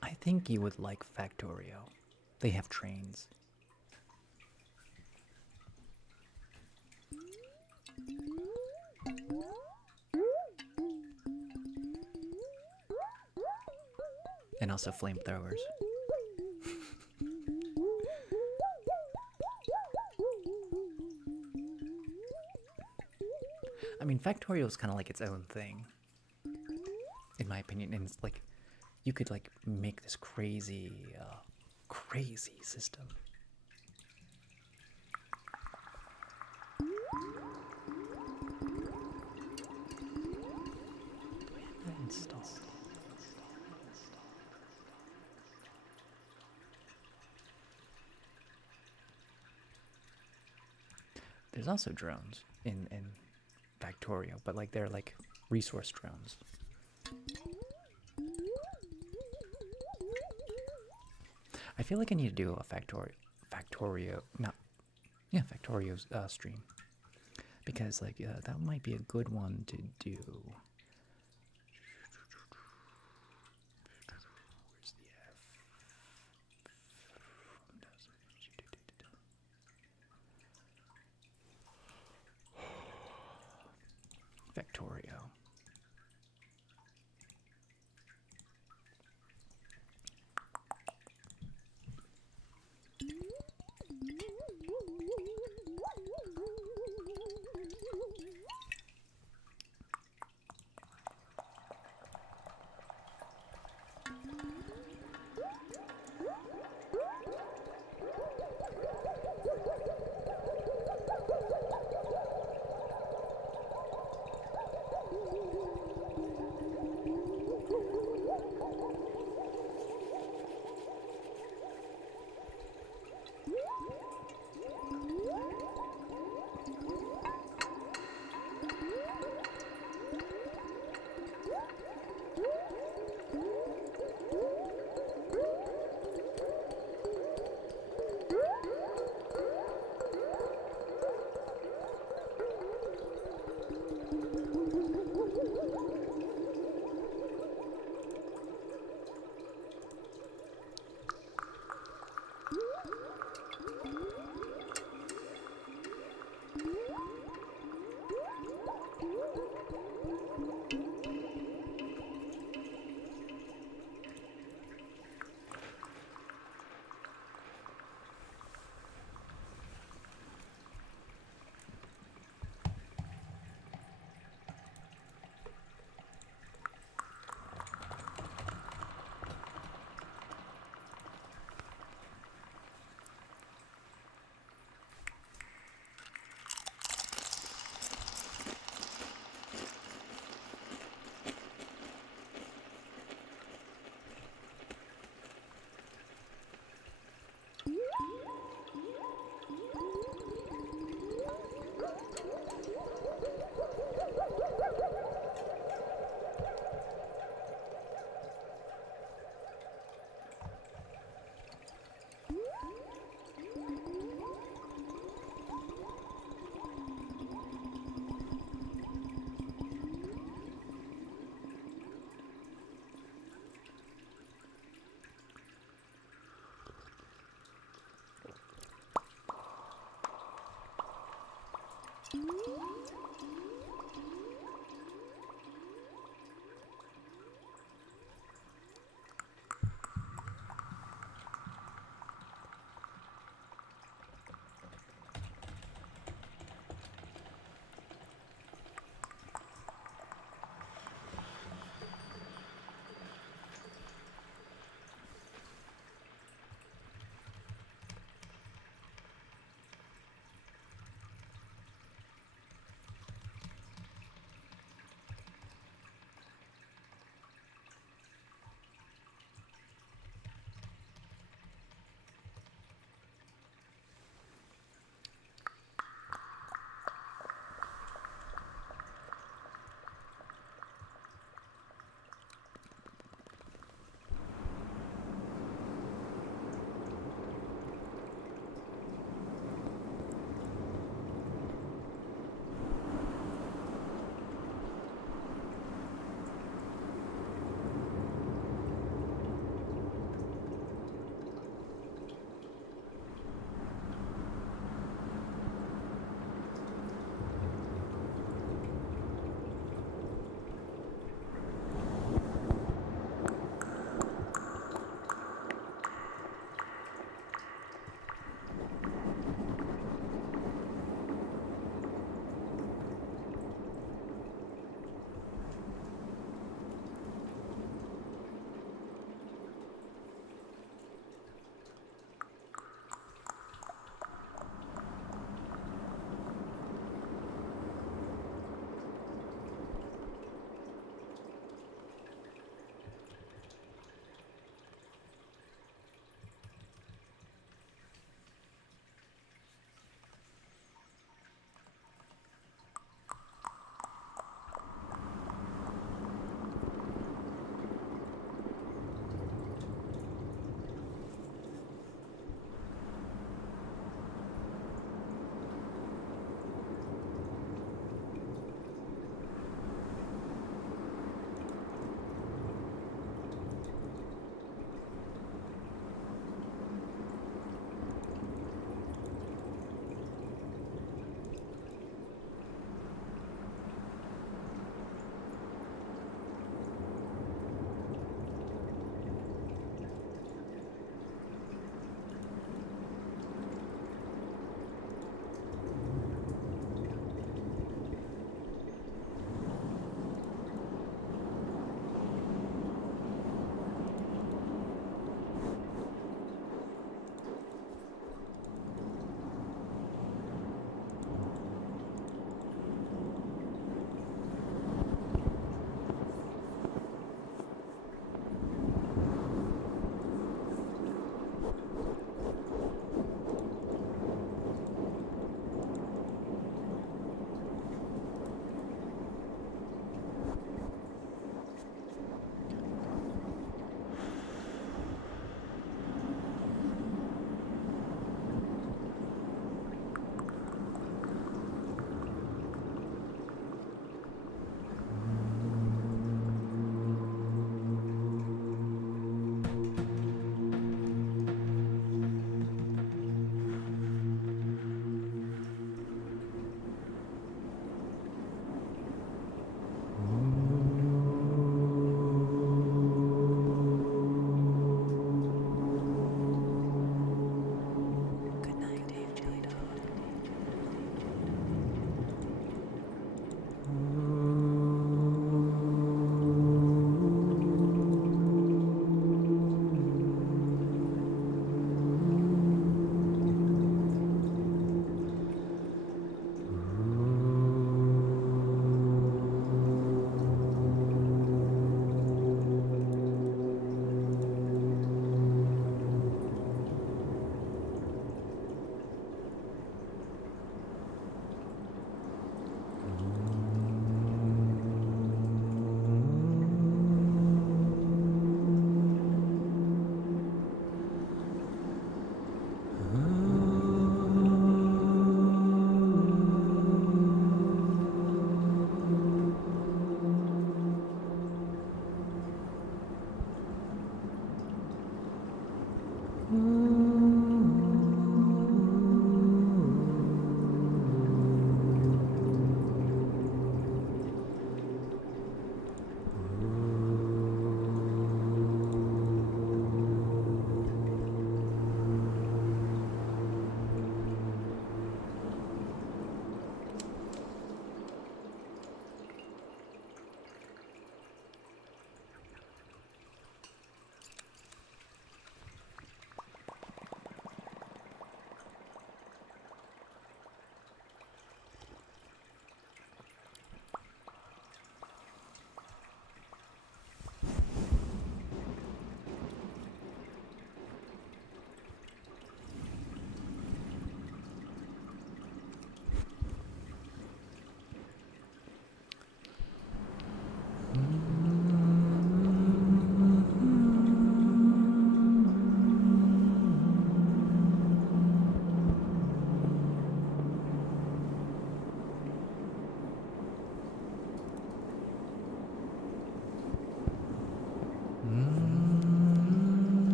I think you would like Factorio. They have trains. And also flamethrowers. I mean, Factorio is kind of like its own thing, in my opinion. And it's like, you could like make this crazy, crazy system. Install. There's also drones in Factorio, but like they're like resource drones. I feel like I need to do a Factorio, not Yeah, Factorio's stream. Because, like, that might be a good one to do. Where's the F? Factorio.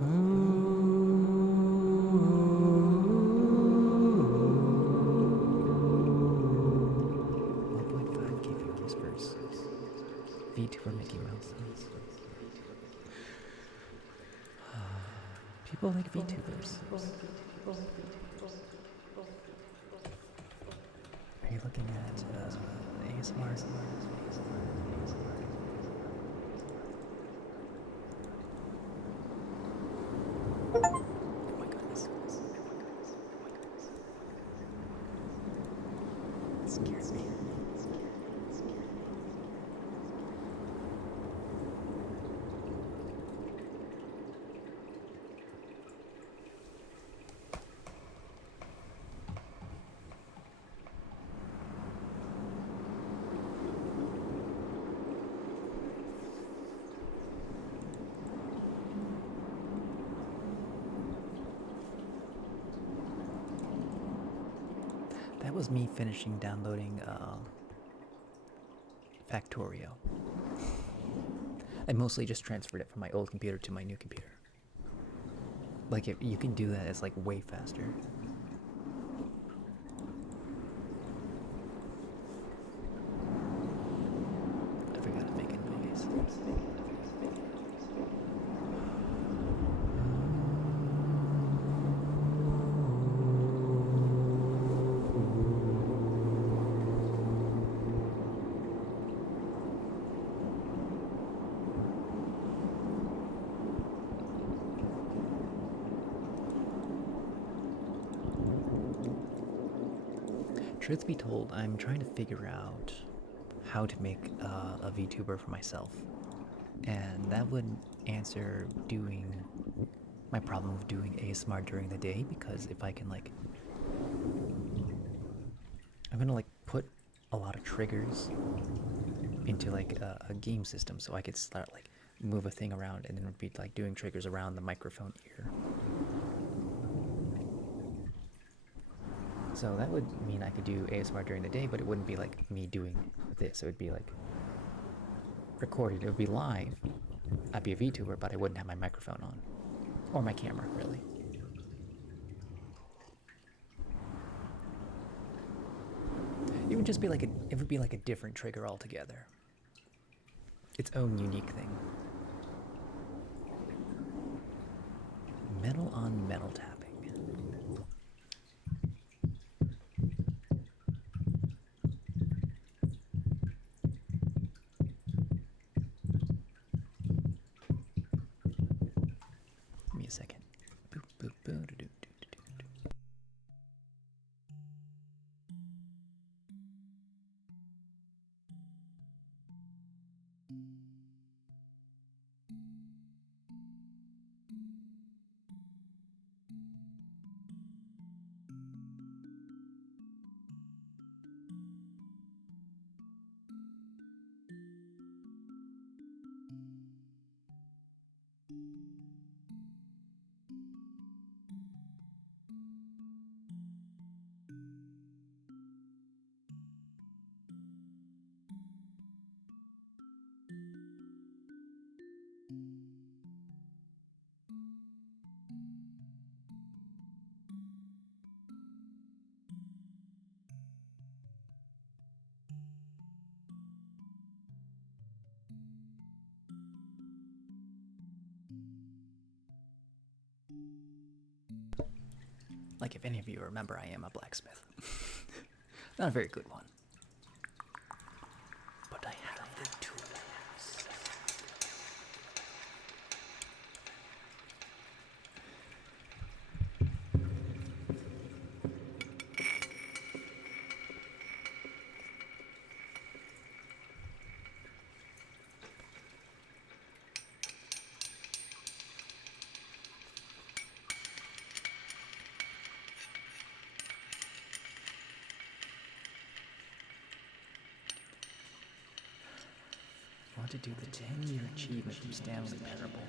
1.5K viewers first. VTuber Mickey Mouse. People like VTubers. Are you looking at ASMR? Oh my goodness. It scares me. That was me finishing downloading Factorio. I mostly just transferred it from my old computer to my new computer. Like, if you can do that, it's like way faster. I forgot to make a noise. Truth be told, I'm trying to figure out how to make a VTuber for myself. And that would answer my problem of doing ASMR during the day, because if I can I'm gonna put a lot of triggers into a game system, so I could start move a thing around and then it would be doing triggers around the microphone ear. So that would mean I could do ASMR during the day, but it wouldn't be me doing this. It would be recorded. It would be live. I'd be a VTuber, but I wouldn't have my microphone on. Or my camera, really. It would just be it would be a different trigger altogether. Its own unique thing. Metal on metal tapping. Give me a second. Boop, boop, boop, doo, doo, doo, doo, doo. If any of you remember, I am a blacksmith. Not a very good one. But I have the tools. I want to do the 10-year achievement from Stanley Parable.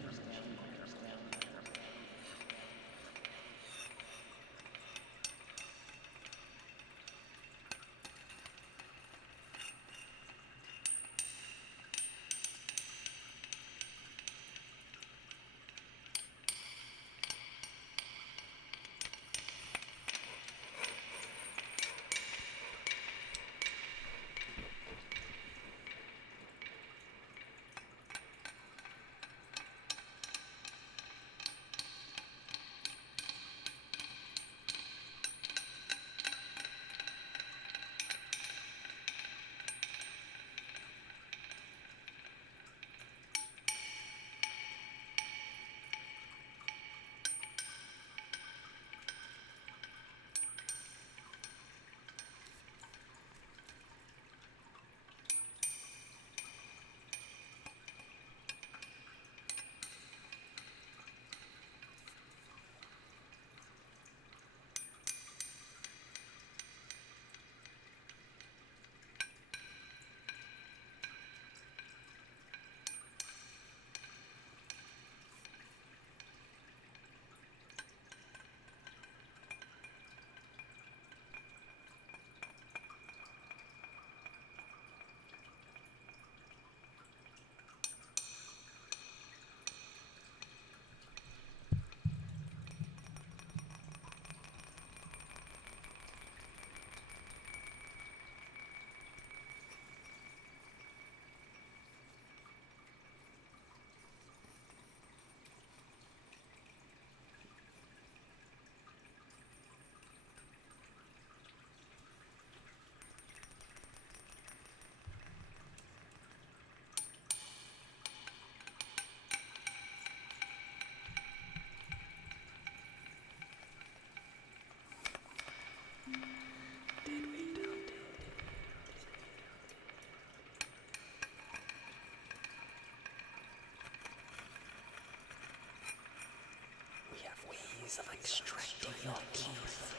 ways of extracting your teeth.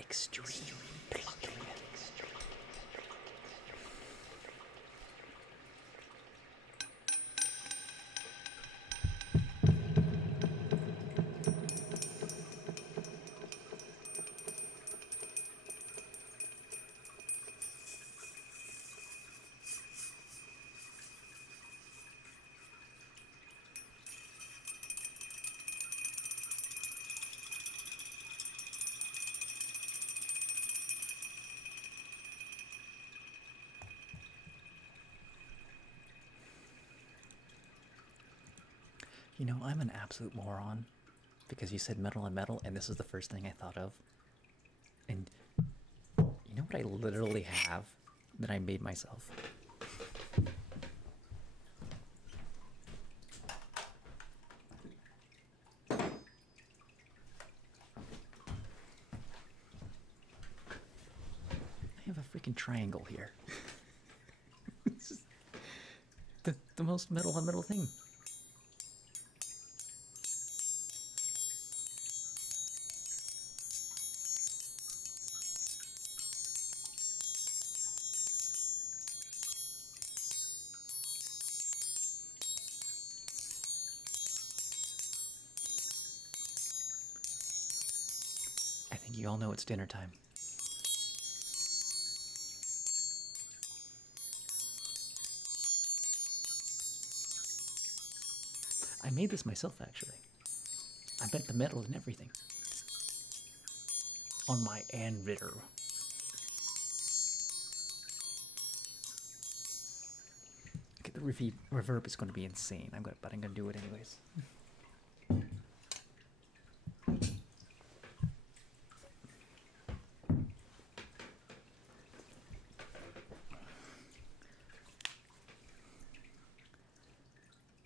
Extreme plucking. You know, I'm an absolute moron because you said metal on metal, and this is the first thing I thought of. And you know what I literally have that I made myself? I have a freaking triangle here. This is the most metal on metal thing. I think you all know it's dinner time. I made this myself, actually. I bent the metal and everything. On my anvil. Okay, the reverb is going to be insane. But I'm going to do it anyways.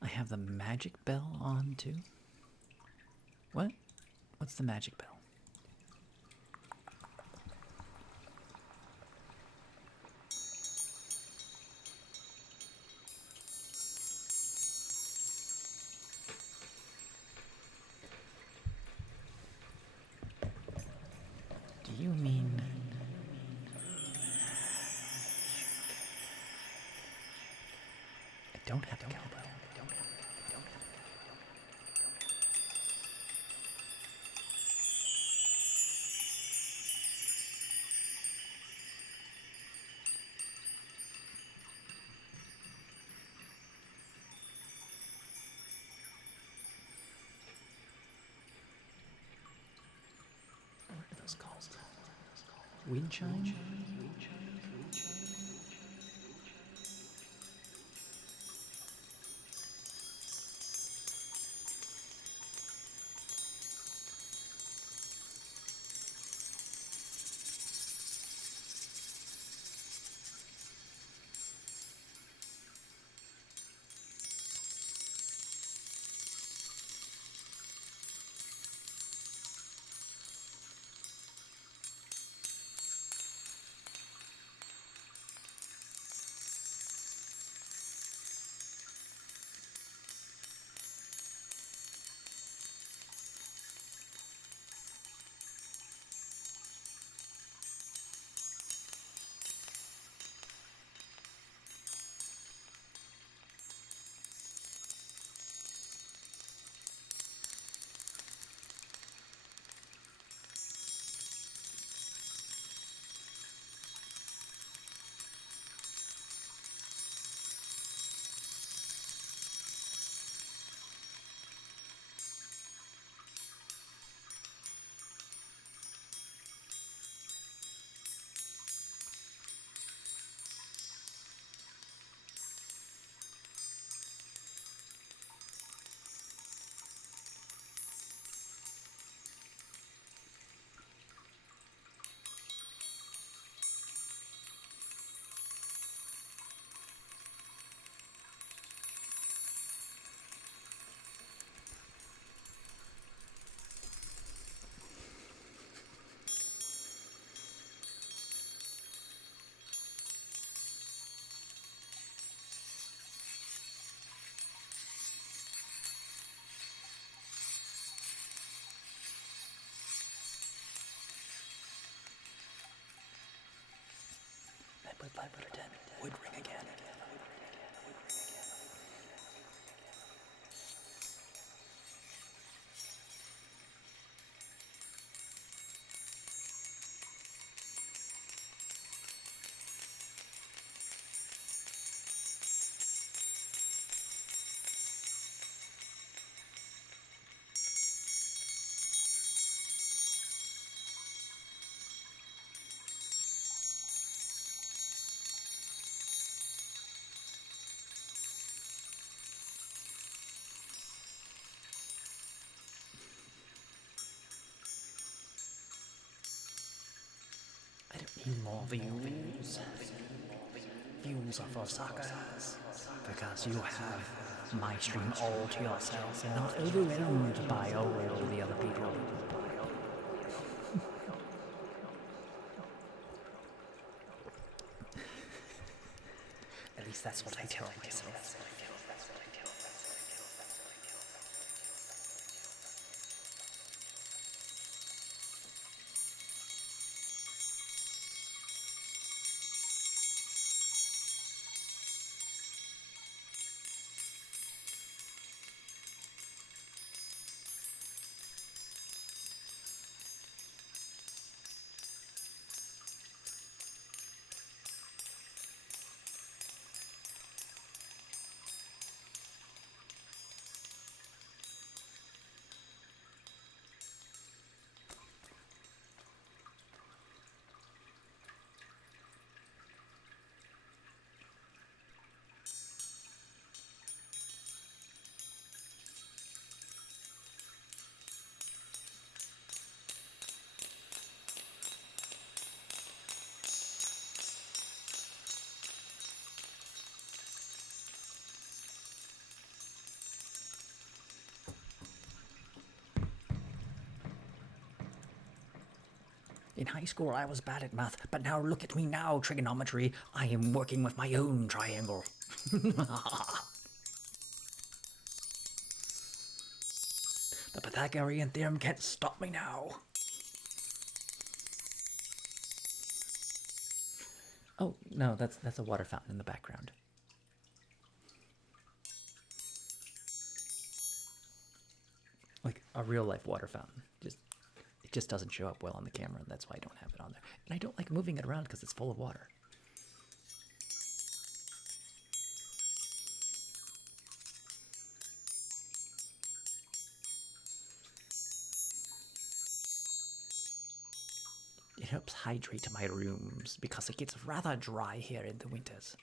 I have the magic bell on too. What? What's the magic bell? Do you mean... I don't have a cowbell. What are those called? Wind chime? more views. Views are for suckers. Because you have my stream all to yourself and not overwhelmed by all the other people. At least that's what I tell myself. In high school, I was bad at math, but now look at me now, trigonometry. I am working with my own triangle. The Pythagorean theorem can't stop me now. Oh, no, that's a water fountain in the background. Like a real life water fountain. It just doesn't show up well on the camera, and that's why I don't have it on there. And I don't like moving it around because it's full of water. It helps hydrate my rooms because it gets rather dry here in the winters.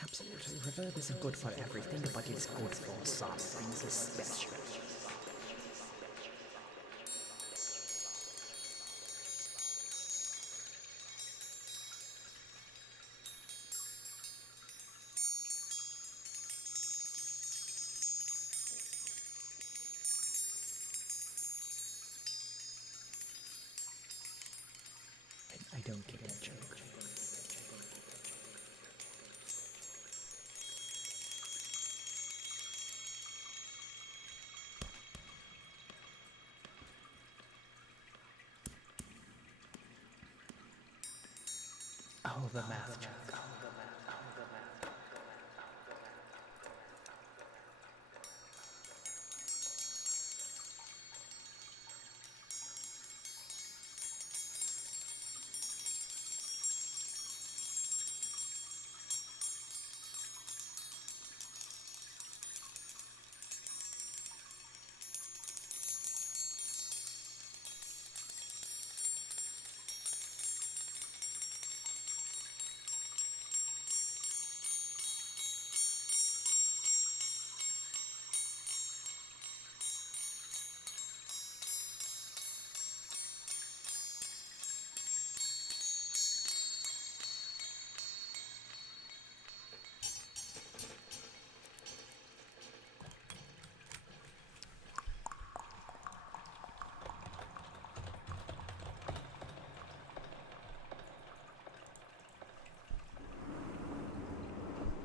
Absolutely, reverb isn't good for everything, but it's good for some things especially. I don't get that joke. Oh, the math joke.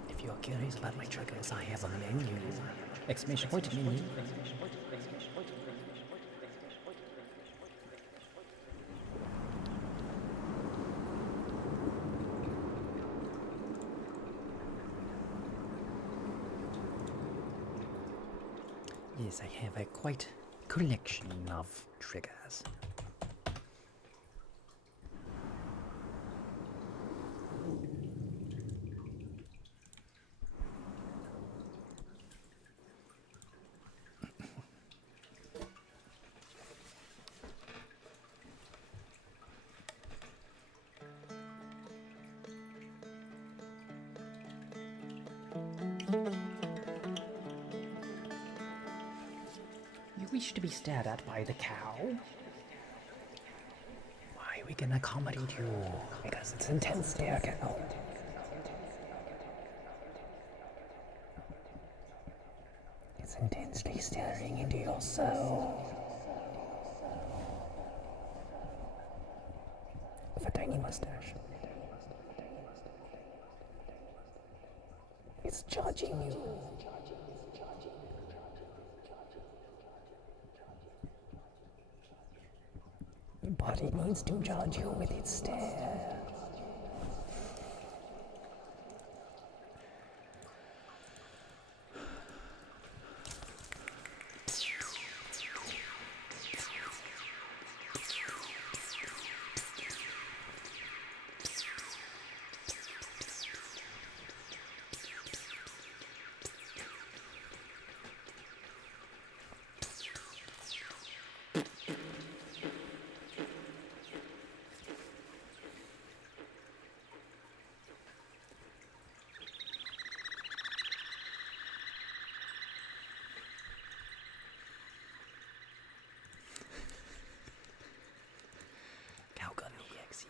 If you're curious about my triggers, I have a menu. Exclamation point menu. Yes, I have a quite collection of triggers. wish to be stared at by the cow? Why we can accommodate you? Because it's intense stare, cow. It's intensely staring into your soul. With a tiny mustache. It's judging you. But it needs to judge you with its stare. Cowgun EXE.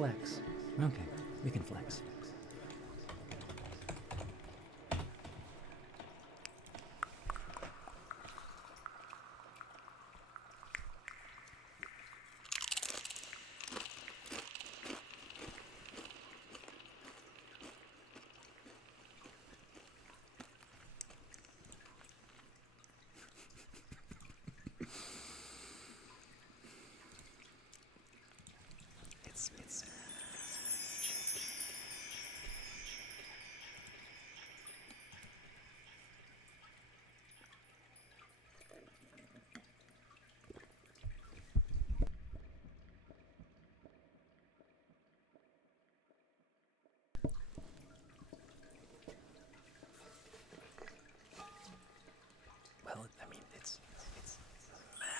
flex. Okay, we can flex. It's well, I mean, it's magic.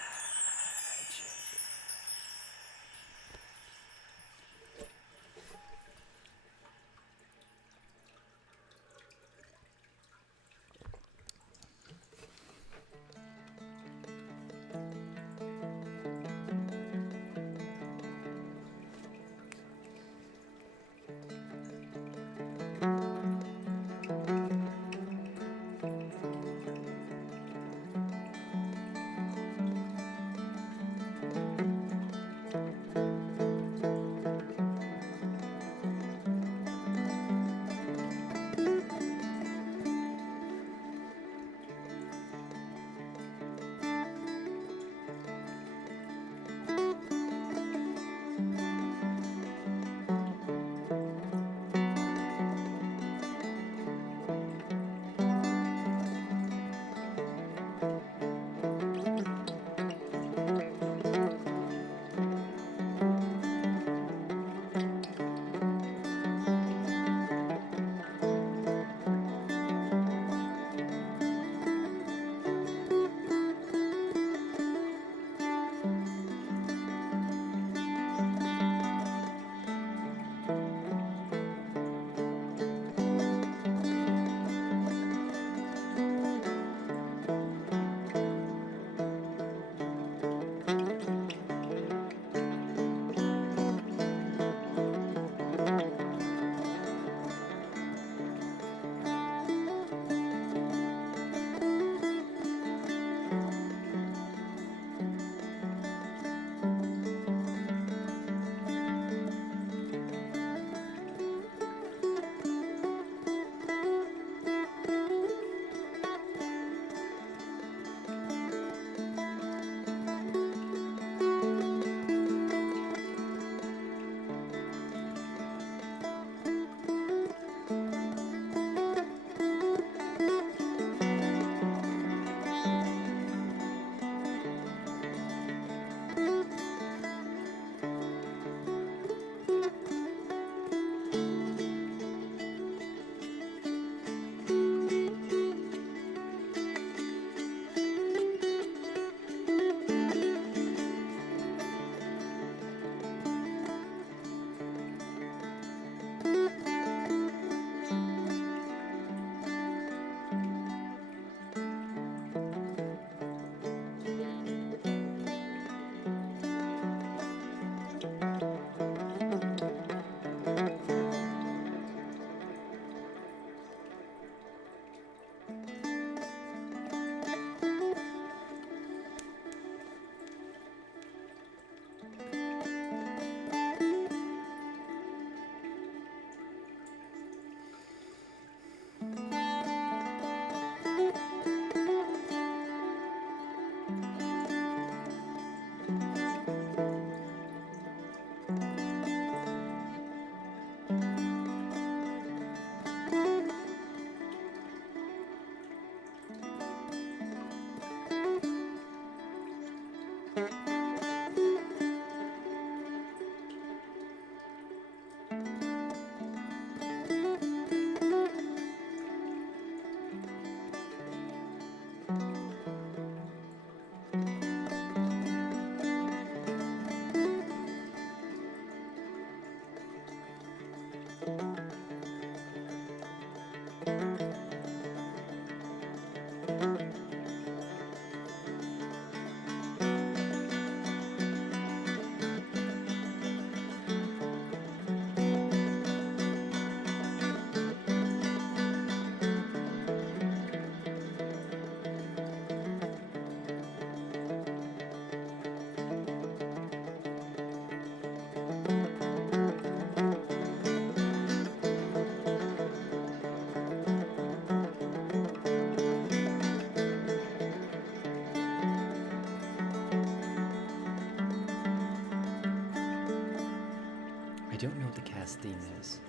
don't know what the cast theme is.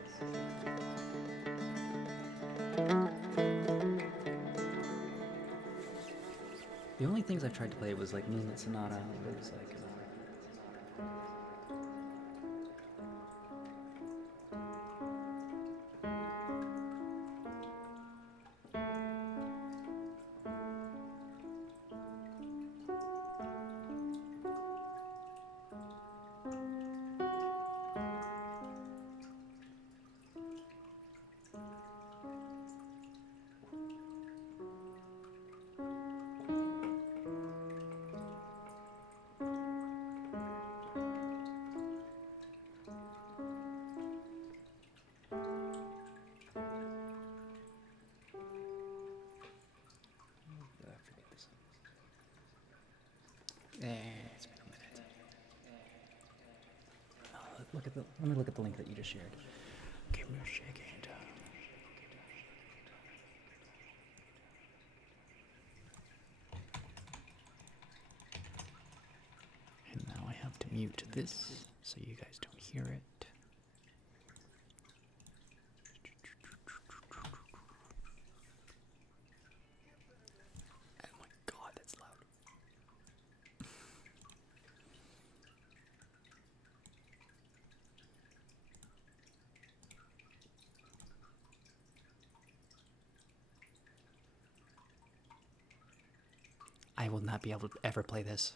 The only things I've tried to play was like Moonlit Sonata. It was like. It's been a minute. Let me look at the link that you just shared. Give me a second. And now I have to mute this so you guys don't hear it. Oh my god, that's loud. I will not be able to ever play this.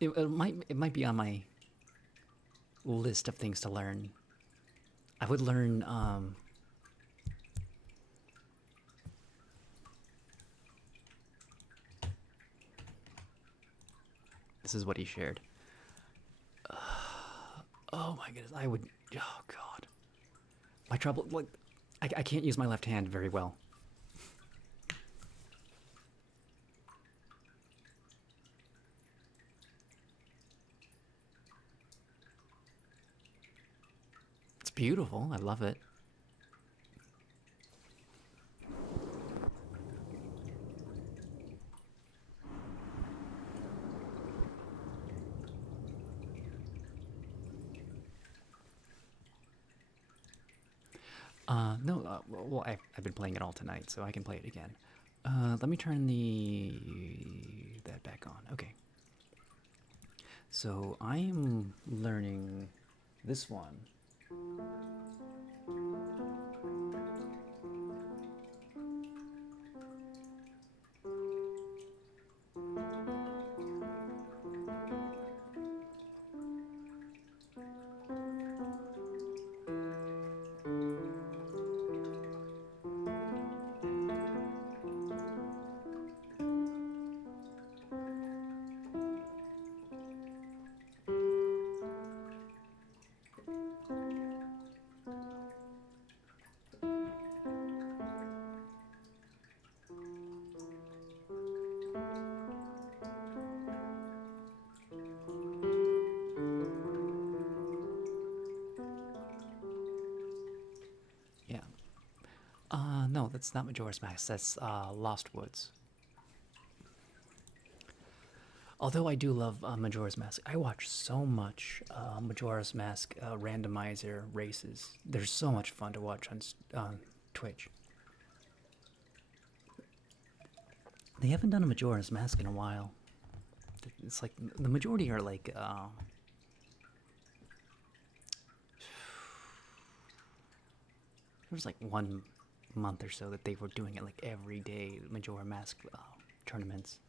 It might be on my list of things to learn. I would learn this is what he shared. Oh my goodness, I would. Oh god, my trouble. Like, I can't use my left hand very well. It's beautiful. I love it. No, well, I've been playing it all tonight, so I can play it again. Let me turn that back on. Okay. So I'm learning this one. Yeah. No, that's not Majora's Mask. That's Lost Woods. Although I do love Majora's Mask, I watch so much Majora's Mask randomizer races. They're so much fun to watch on Twitch. They haven't done a Majora's Mask in a while. It's like the majority are like there was like 1 month or so that they were doing it like every day, Majora Mask tournaments.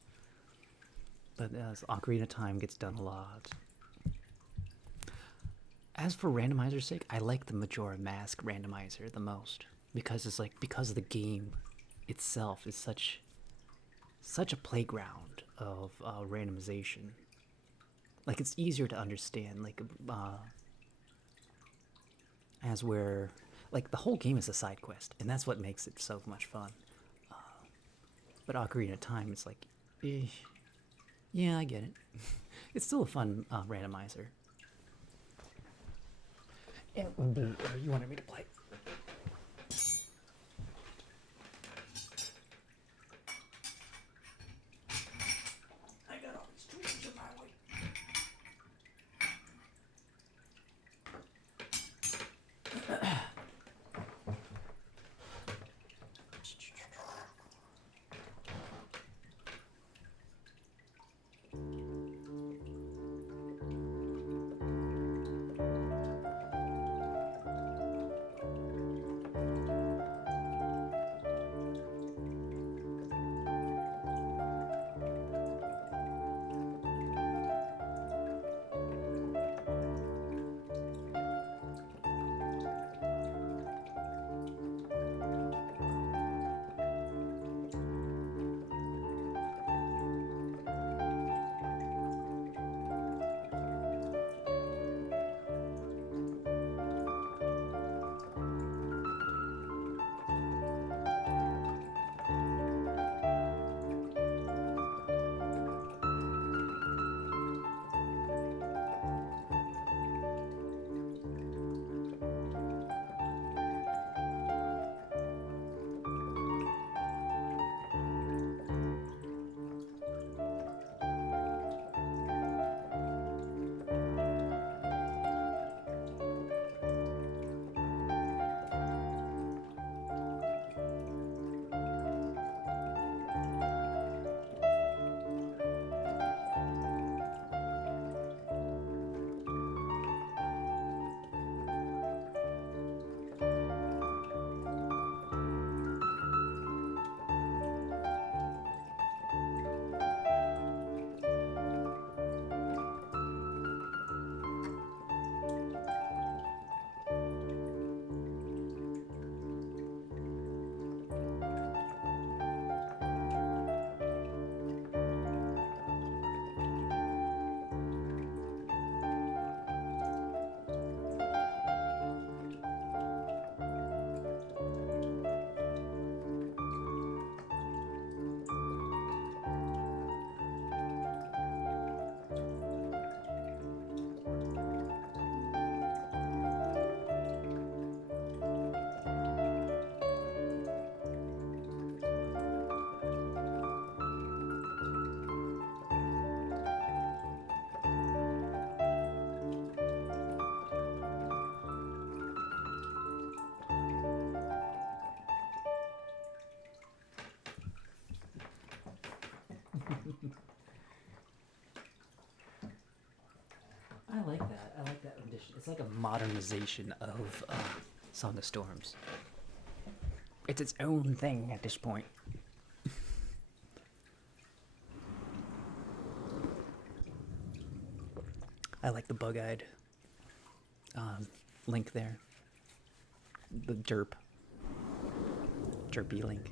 But as Ocarina of Time gets done a lot. As for randomizer's sake, I like the Majora Mask randomizer the most because it's like because the game itself is such a playground of randomization. Like it's easier to understand. Like as where like the whole game is a side quest, and that's what makes it so much fun. But Ocarina of Time, it's like, yeah, I get it. It's still a fun randomizer. Yeah, you wanted me to play. I got all these trees in my way. edition. It's like a modernization of Song of Storms. It's its own thing at this point. I like the bug-eyed Link there. The Derpy Link.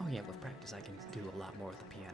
Oh yeah, with practice I can do a lot more with the piano.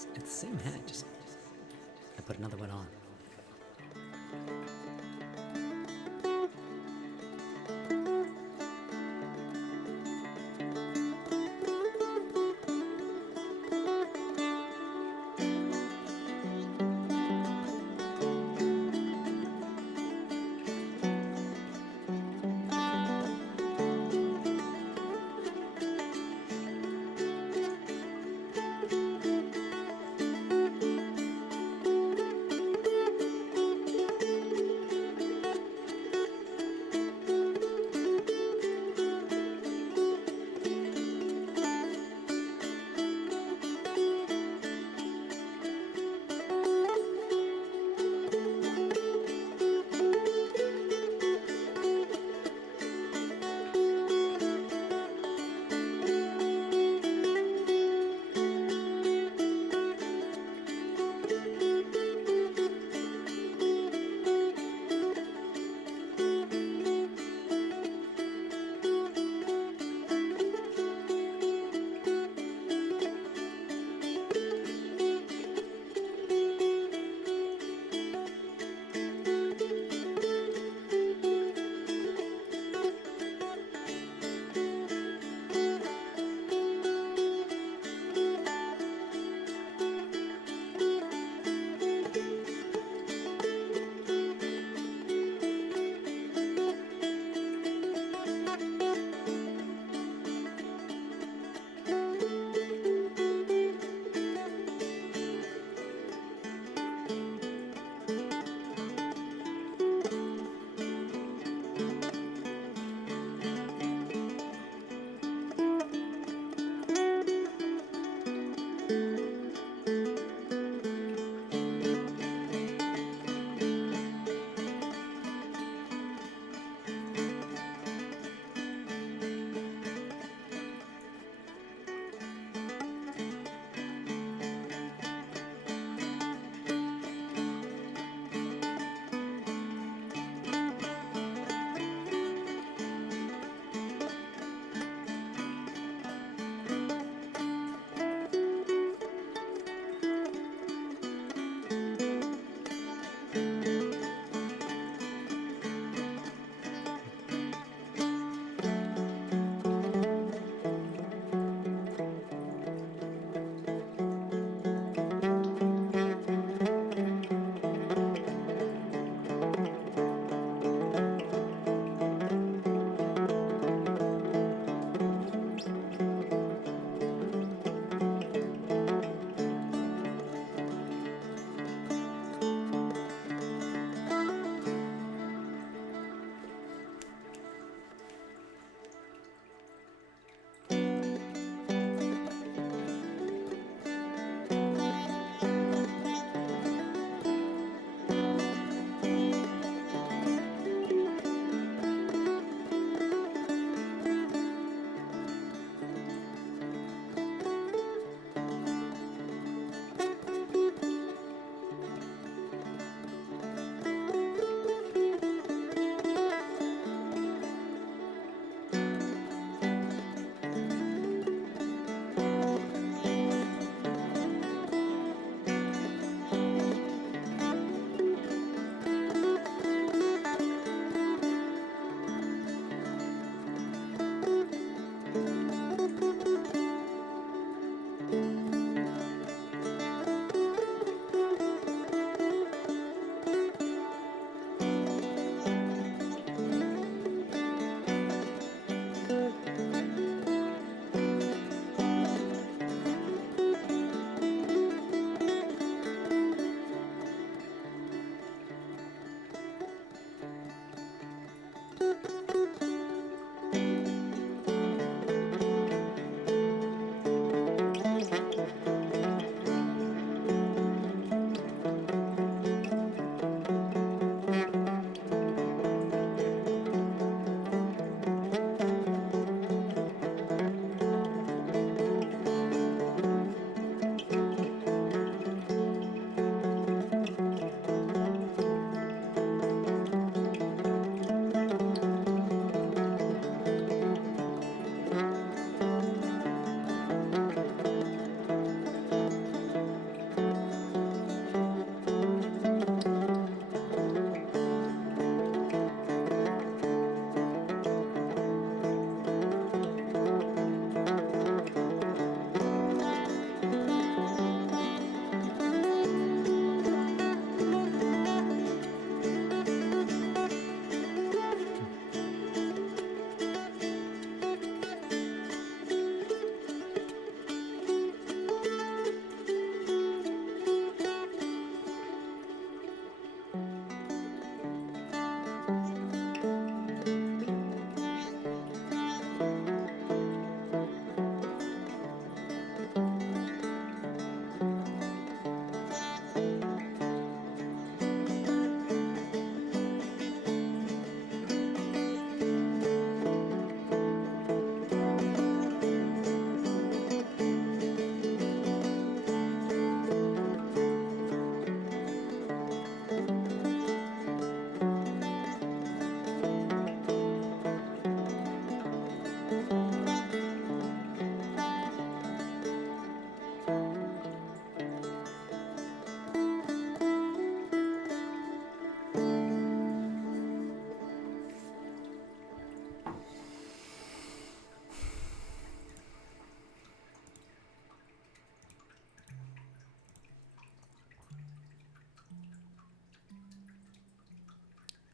It's the same hat, just I put another one on.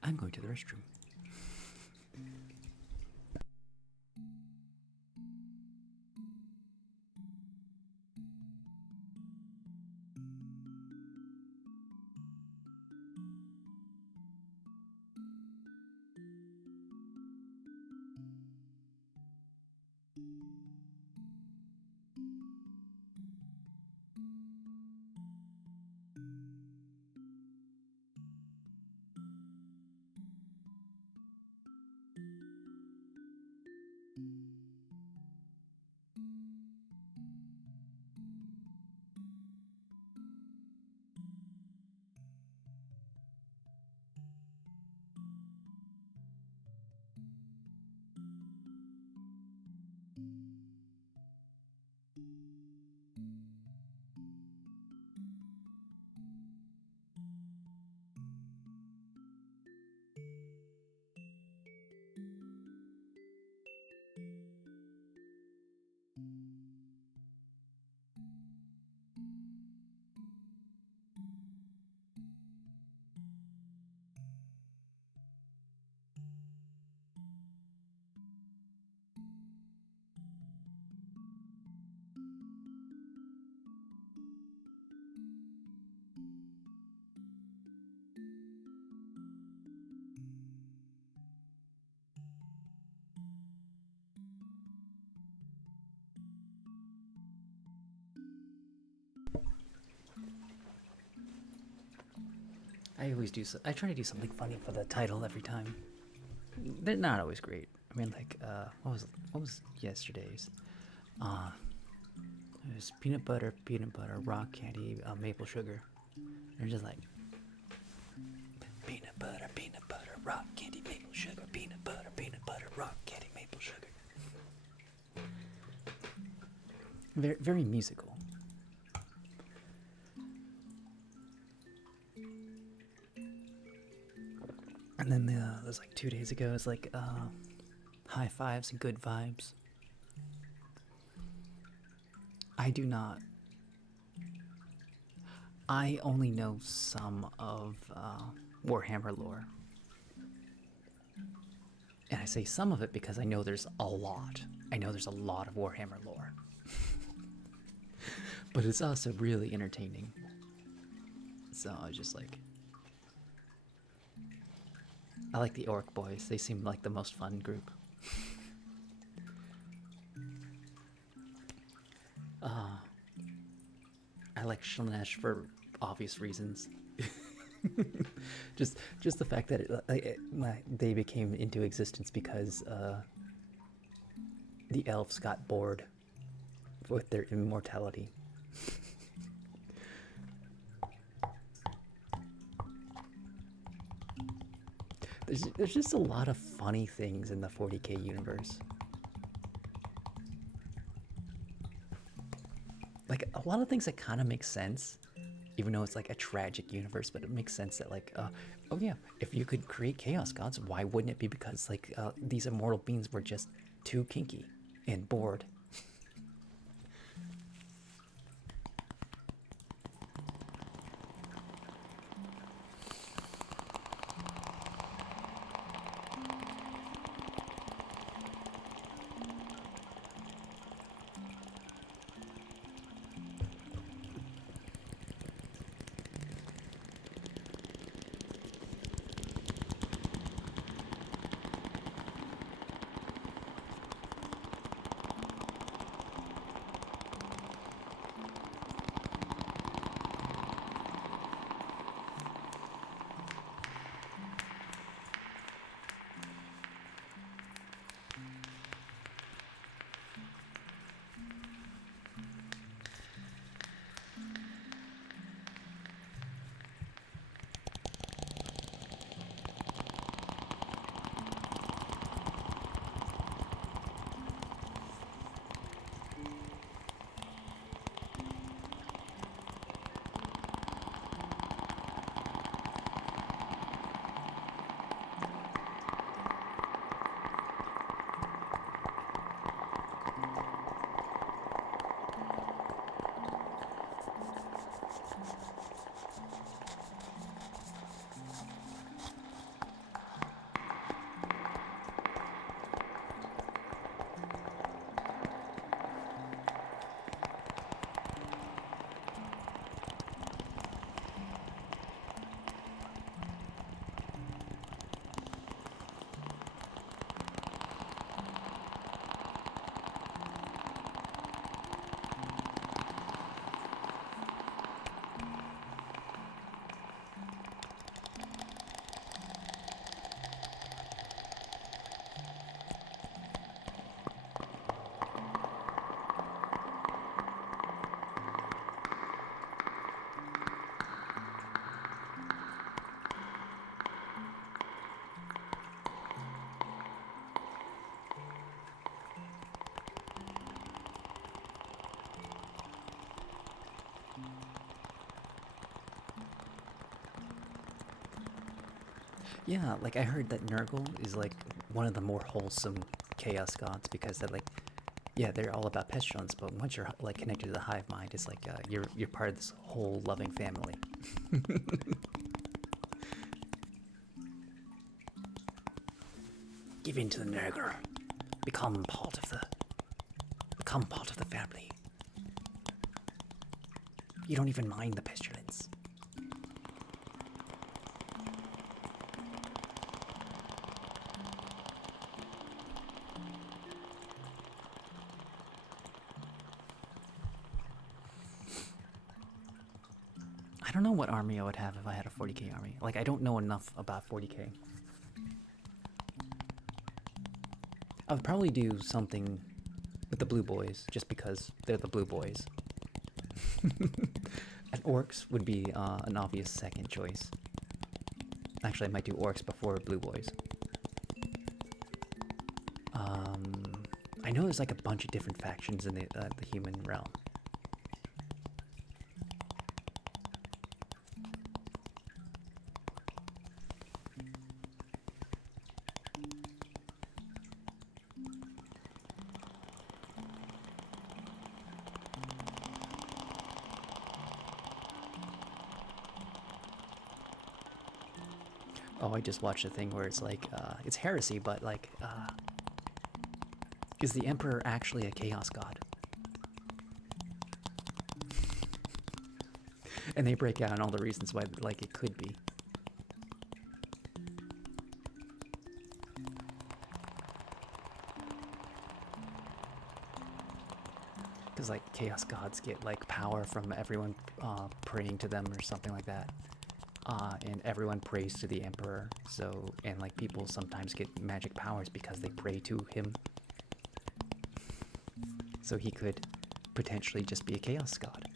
I'm going to the restroom. I try to do something funny for the title every time. They're not always great. I mean, like, what was yesterday's? It was peanut butter, rock candy, maple sugar. They're just like peanut butter, rock candy, maple sugar, peanut butter, rock candy, maple sugar. Very, very musical. And then there's like 2 days ago, it's like high fives and good vibes. I only know some of Warhammer lore. And I say some of it because I know there's a lot. I know there's a lot of Warhammer lore. But it's also really entertaining. So I was just like, I like the Orc boys. They seem like the most fun group. I like Slanesh for obvious reasons. just the fact that they became into existence because the elves got bored with their immortality. There's just a lot of funny things in the 40k universe. Like a lot of things that kind of make sense, even though it's like a tragic universe, but it makes sense that like, oh yeah, if you could create chaos gods, why wouldn't it be because like these immortal beings were just too kinky and bored? Yeah, like I heard that Nurgle is like one of the more wholesome chaos gods because that like, yeah, they're all about pestilence, but once you're like connected to the hive mind, it's like you're part of this whole loving family. Give in to the Nurgle. Become part of the family. You don't even mind the pestilence. I don't know what army I would have if I had a 40k army. Like I don't know enough about 40k. I would probably do something with the blue boys just because they're the blue boys. And orcs would be an obvious second choice. Actually, I might do orcs before blue boys. I know there's like a bunch of different factions in the human realm. Oh, I just watched a thing where it's like, it's heresy, but like, is the Emperor actually a chaos god? And they break down all the reasons why, like, it could be. Because, like, chaos gods get, like, power from everyone praying to them or something like that. And everyone prays to the Emperor. So, and, like, people sometimes get magic powers because they pray to him. So he could potentially just be a chaos god.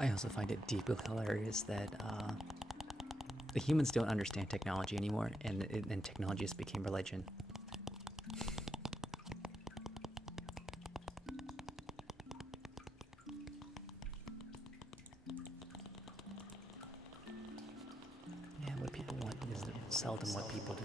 I also find it deeply hilarious that the humans don't understand technology anymore, and technology just became religion. Yeah, what people want is seldom what people do.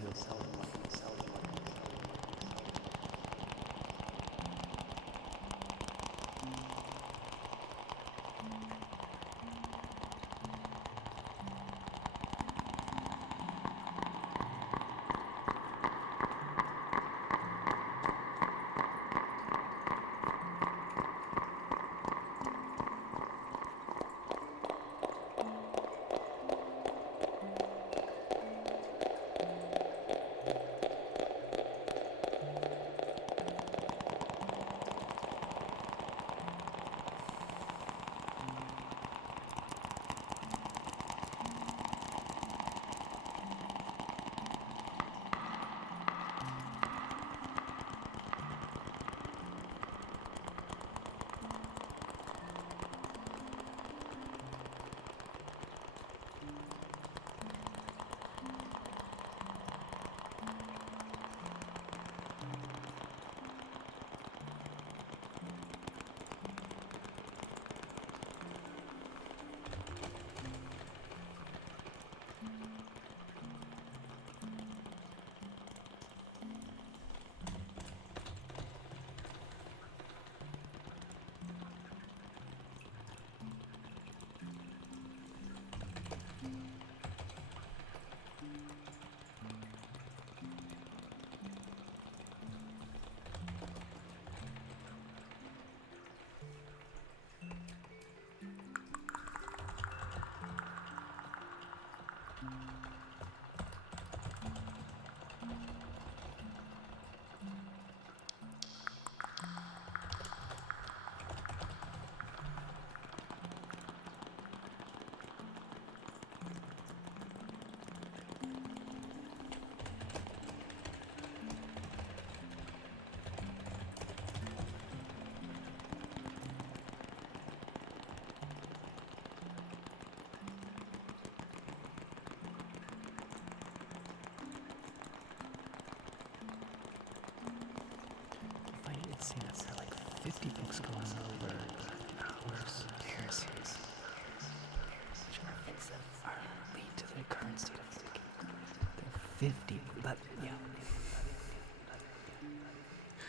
50. That, yeah.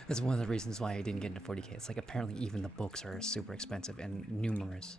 That's one of the reasons why I didn't get into 40K. It's like apparently even the books are super expensive and numerous.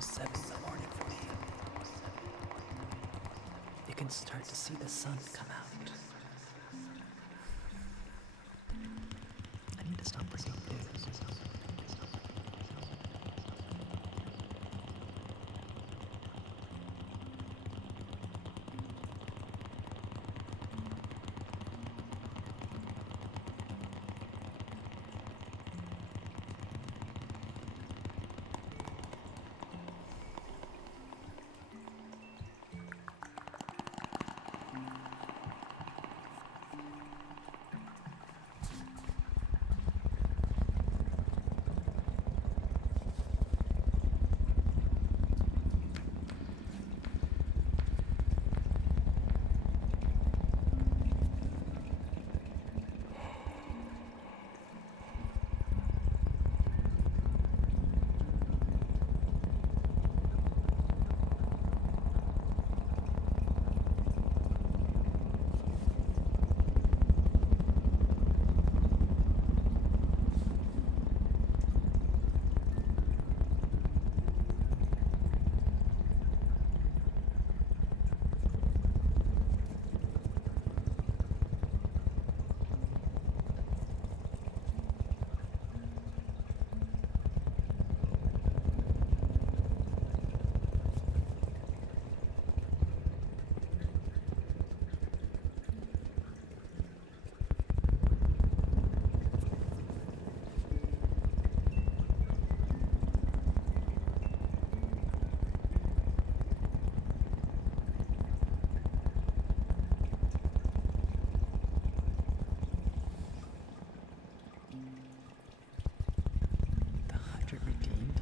almost 7 in the morning for me. You can start to see the sun come out. I need to stop breaking news.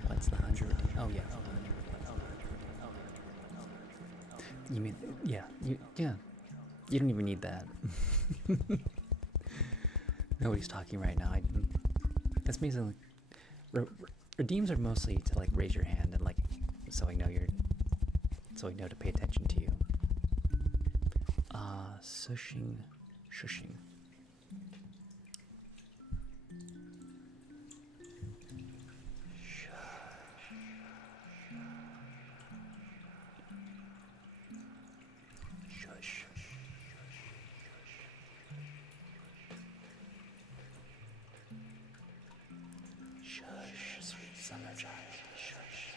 What's the 100 redeemed? Oh yeah. You mean yeah? Yeah. You don't even need that. Nobody's talking right now. That's basically redeems are mostly to like raise your hand and like so I know to pay attention to you. Shushing. Shush, sweet summer child. Shush.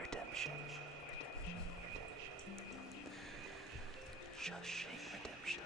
Redemption. Shushing redemption.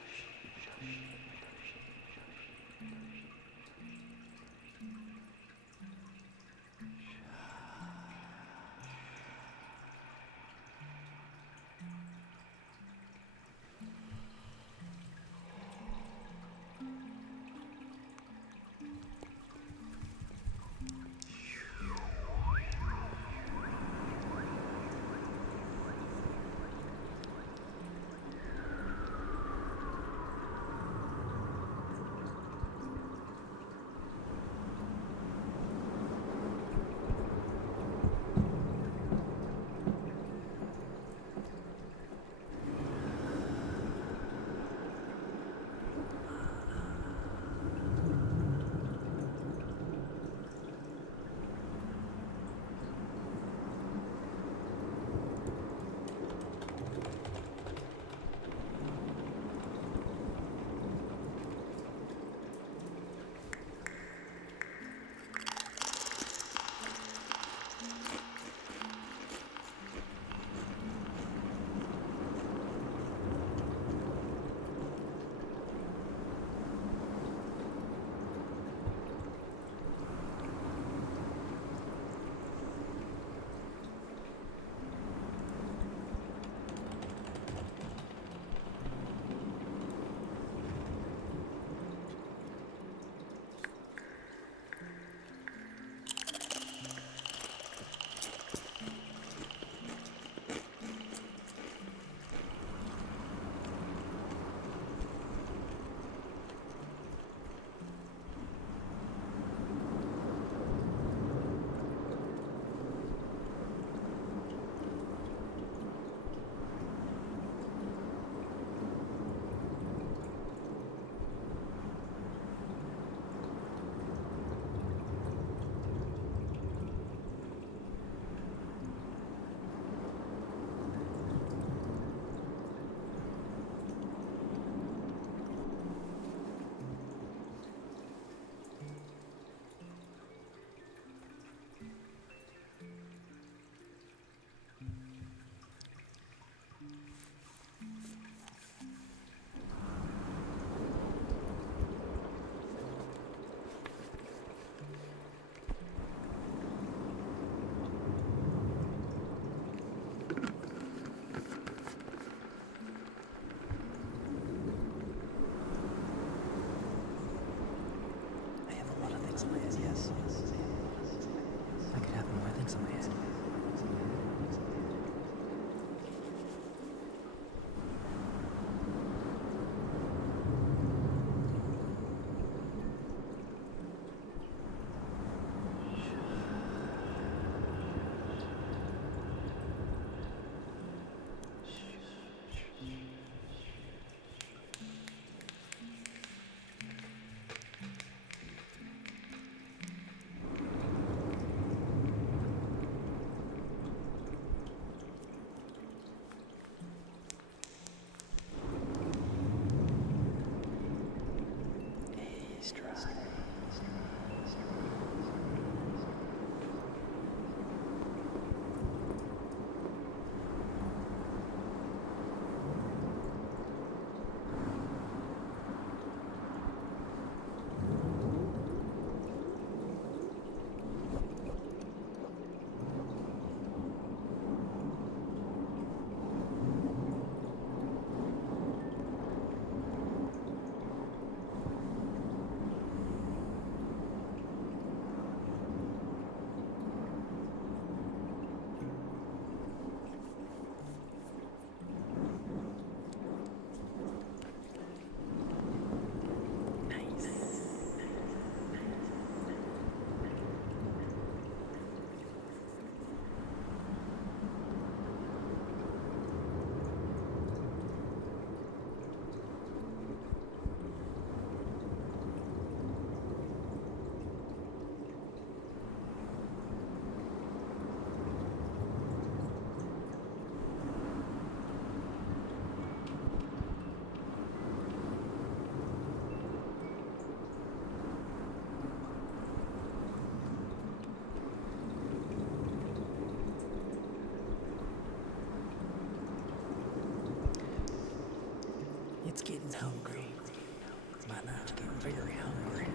things in my head, yes. I could have more things in my head. It's getting hungry. My night's getting very hungry.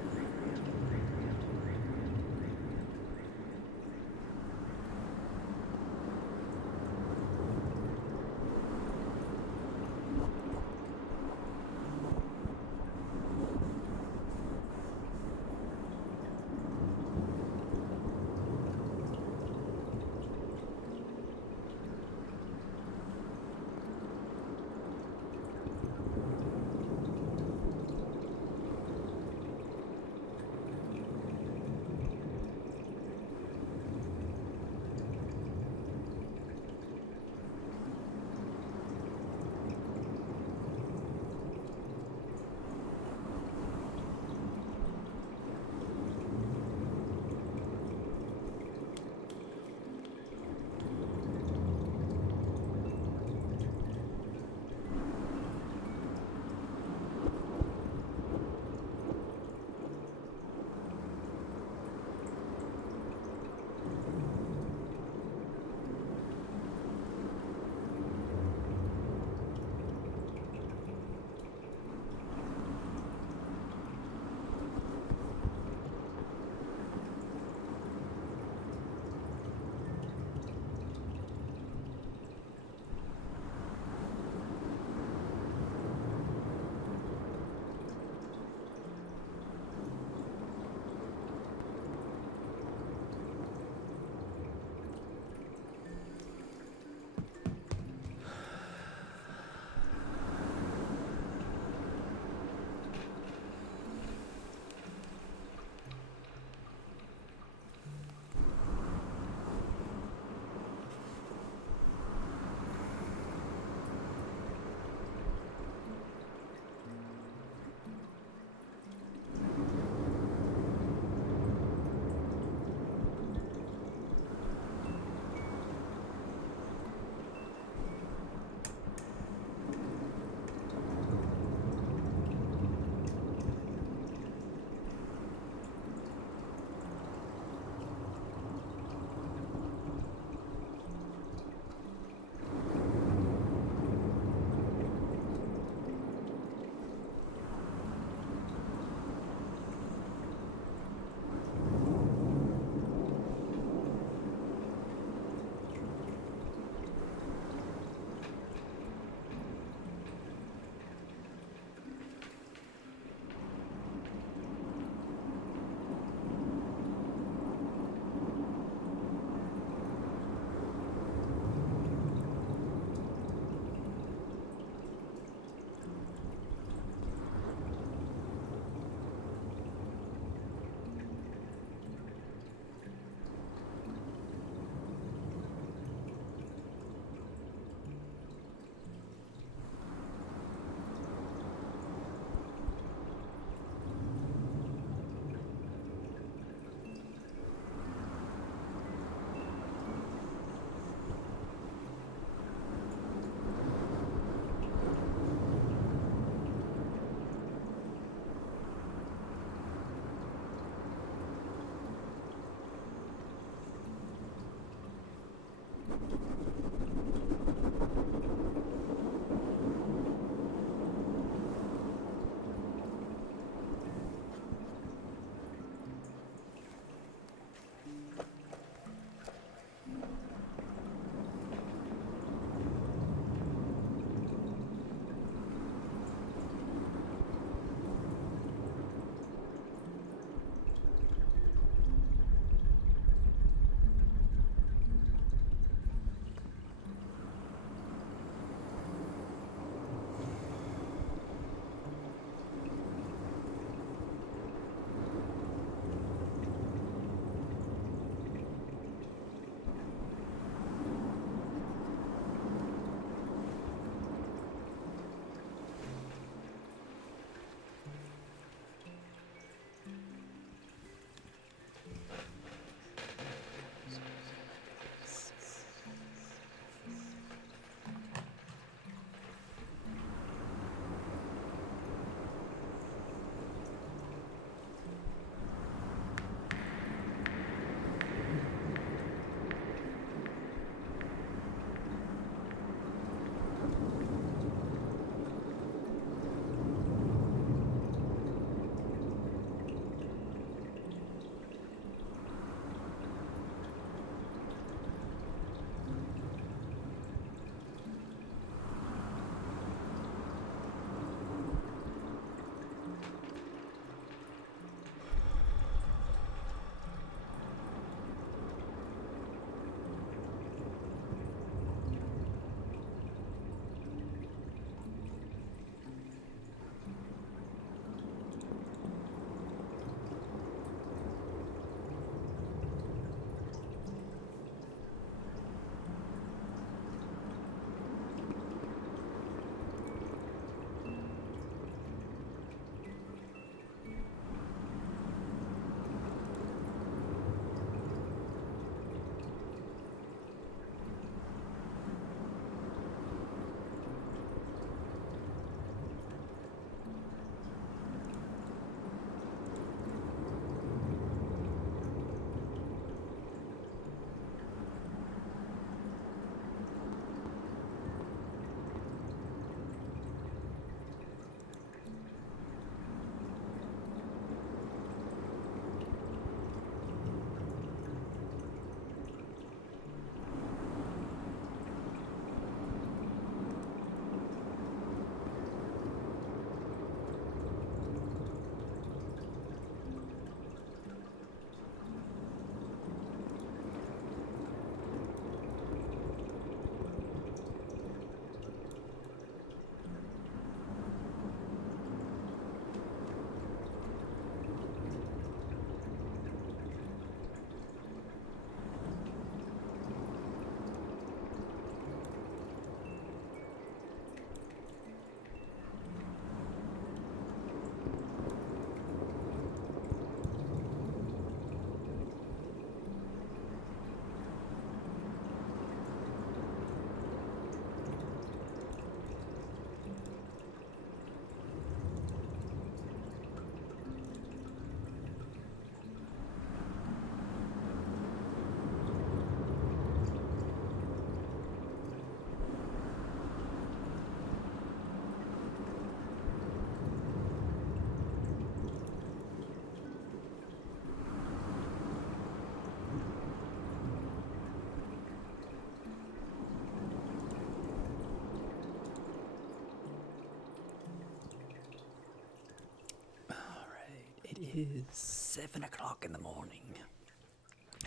is 7 o'clock in the morning.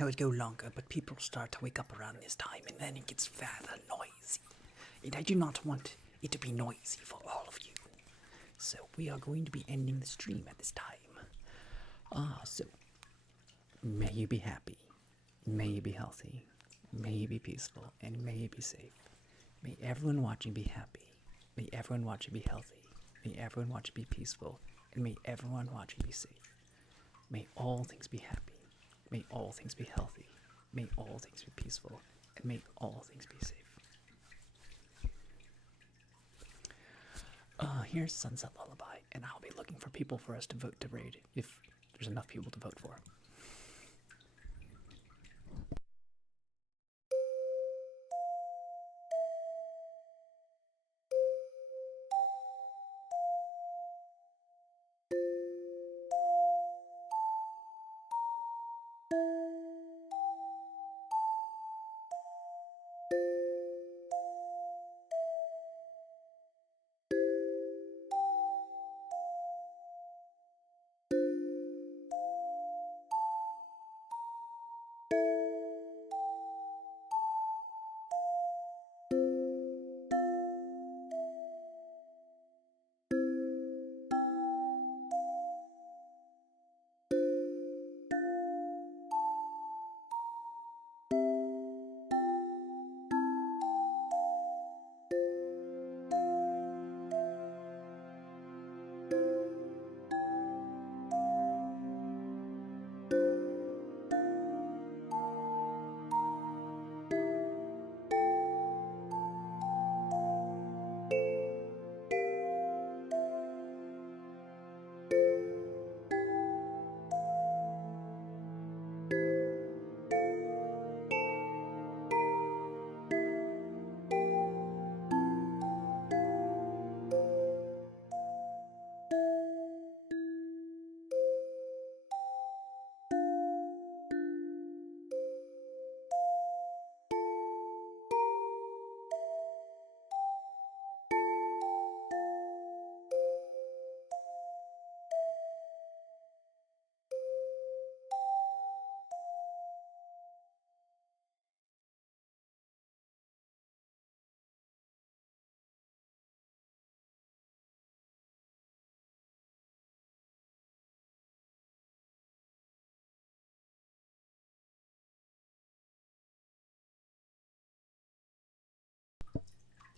I would go longer, but people start to wake up around this time, and then it gets rather noisy. And I do not want it to be noisy for all of you. So we are going to be ending the stream at this time. So may you be happy, may you be healthy, may you be peaceful, and may you be safe. May everyone watching be happy, may everyone watching be healthy, may everyone watching be peaceful, and may everyone watching be safe. May all things be happy, may all things be healthy, may all things be peaceful, and may all things be safe. Here's Sunset Lullaby, and I'll be looking for people for us to vote to raid, if there's enough people to vote for.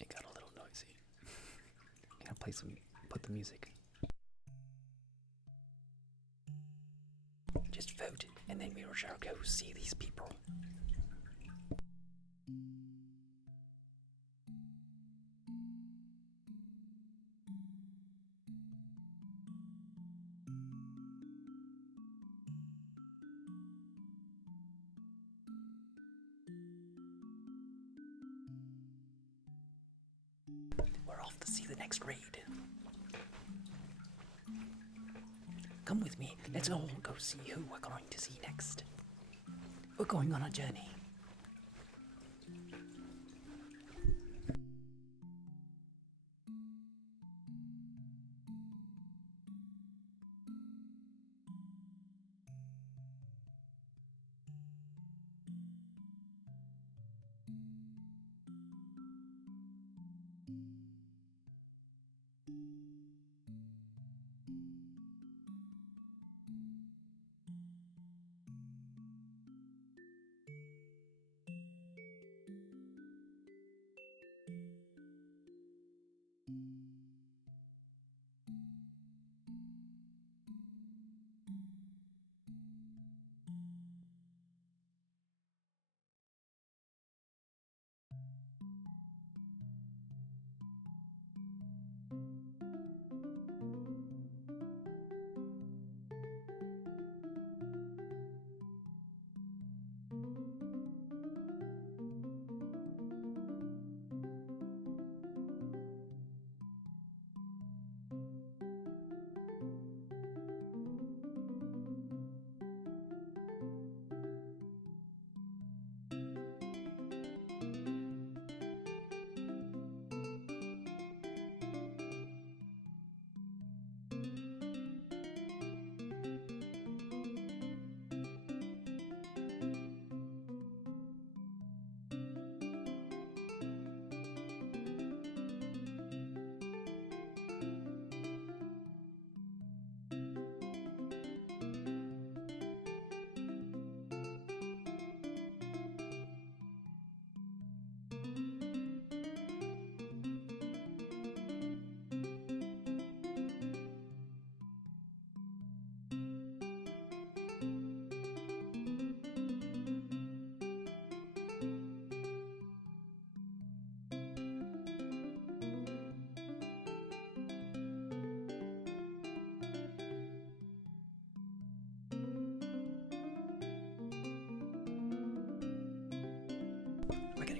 It got a little noisy. I'm gonna put the music. Just vote, and then we shall go see these people. We're off to see the next raid. Come with me. Let's all go see who we're going to see next. We're going on a journey.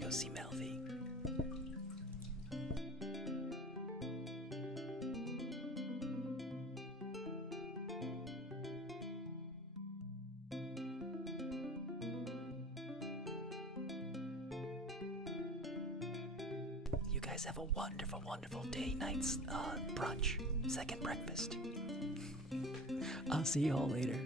go see Melvie. You guys have a wonderful, wonderful day, night's brunch, second breakfast. I'll see you all later.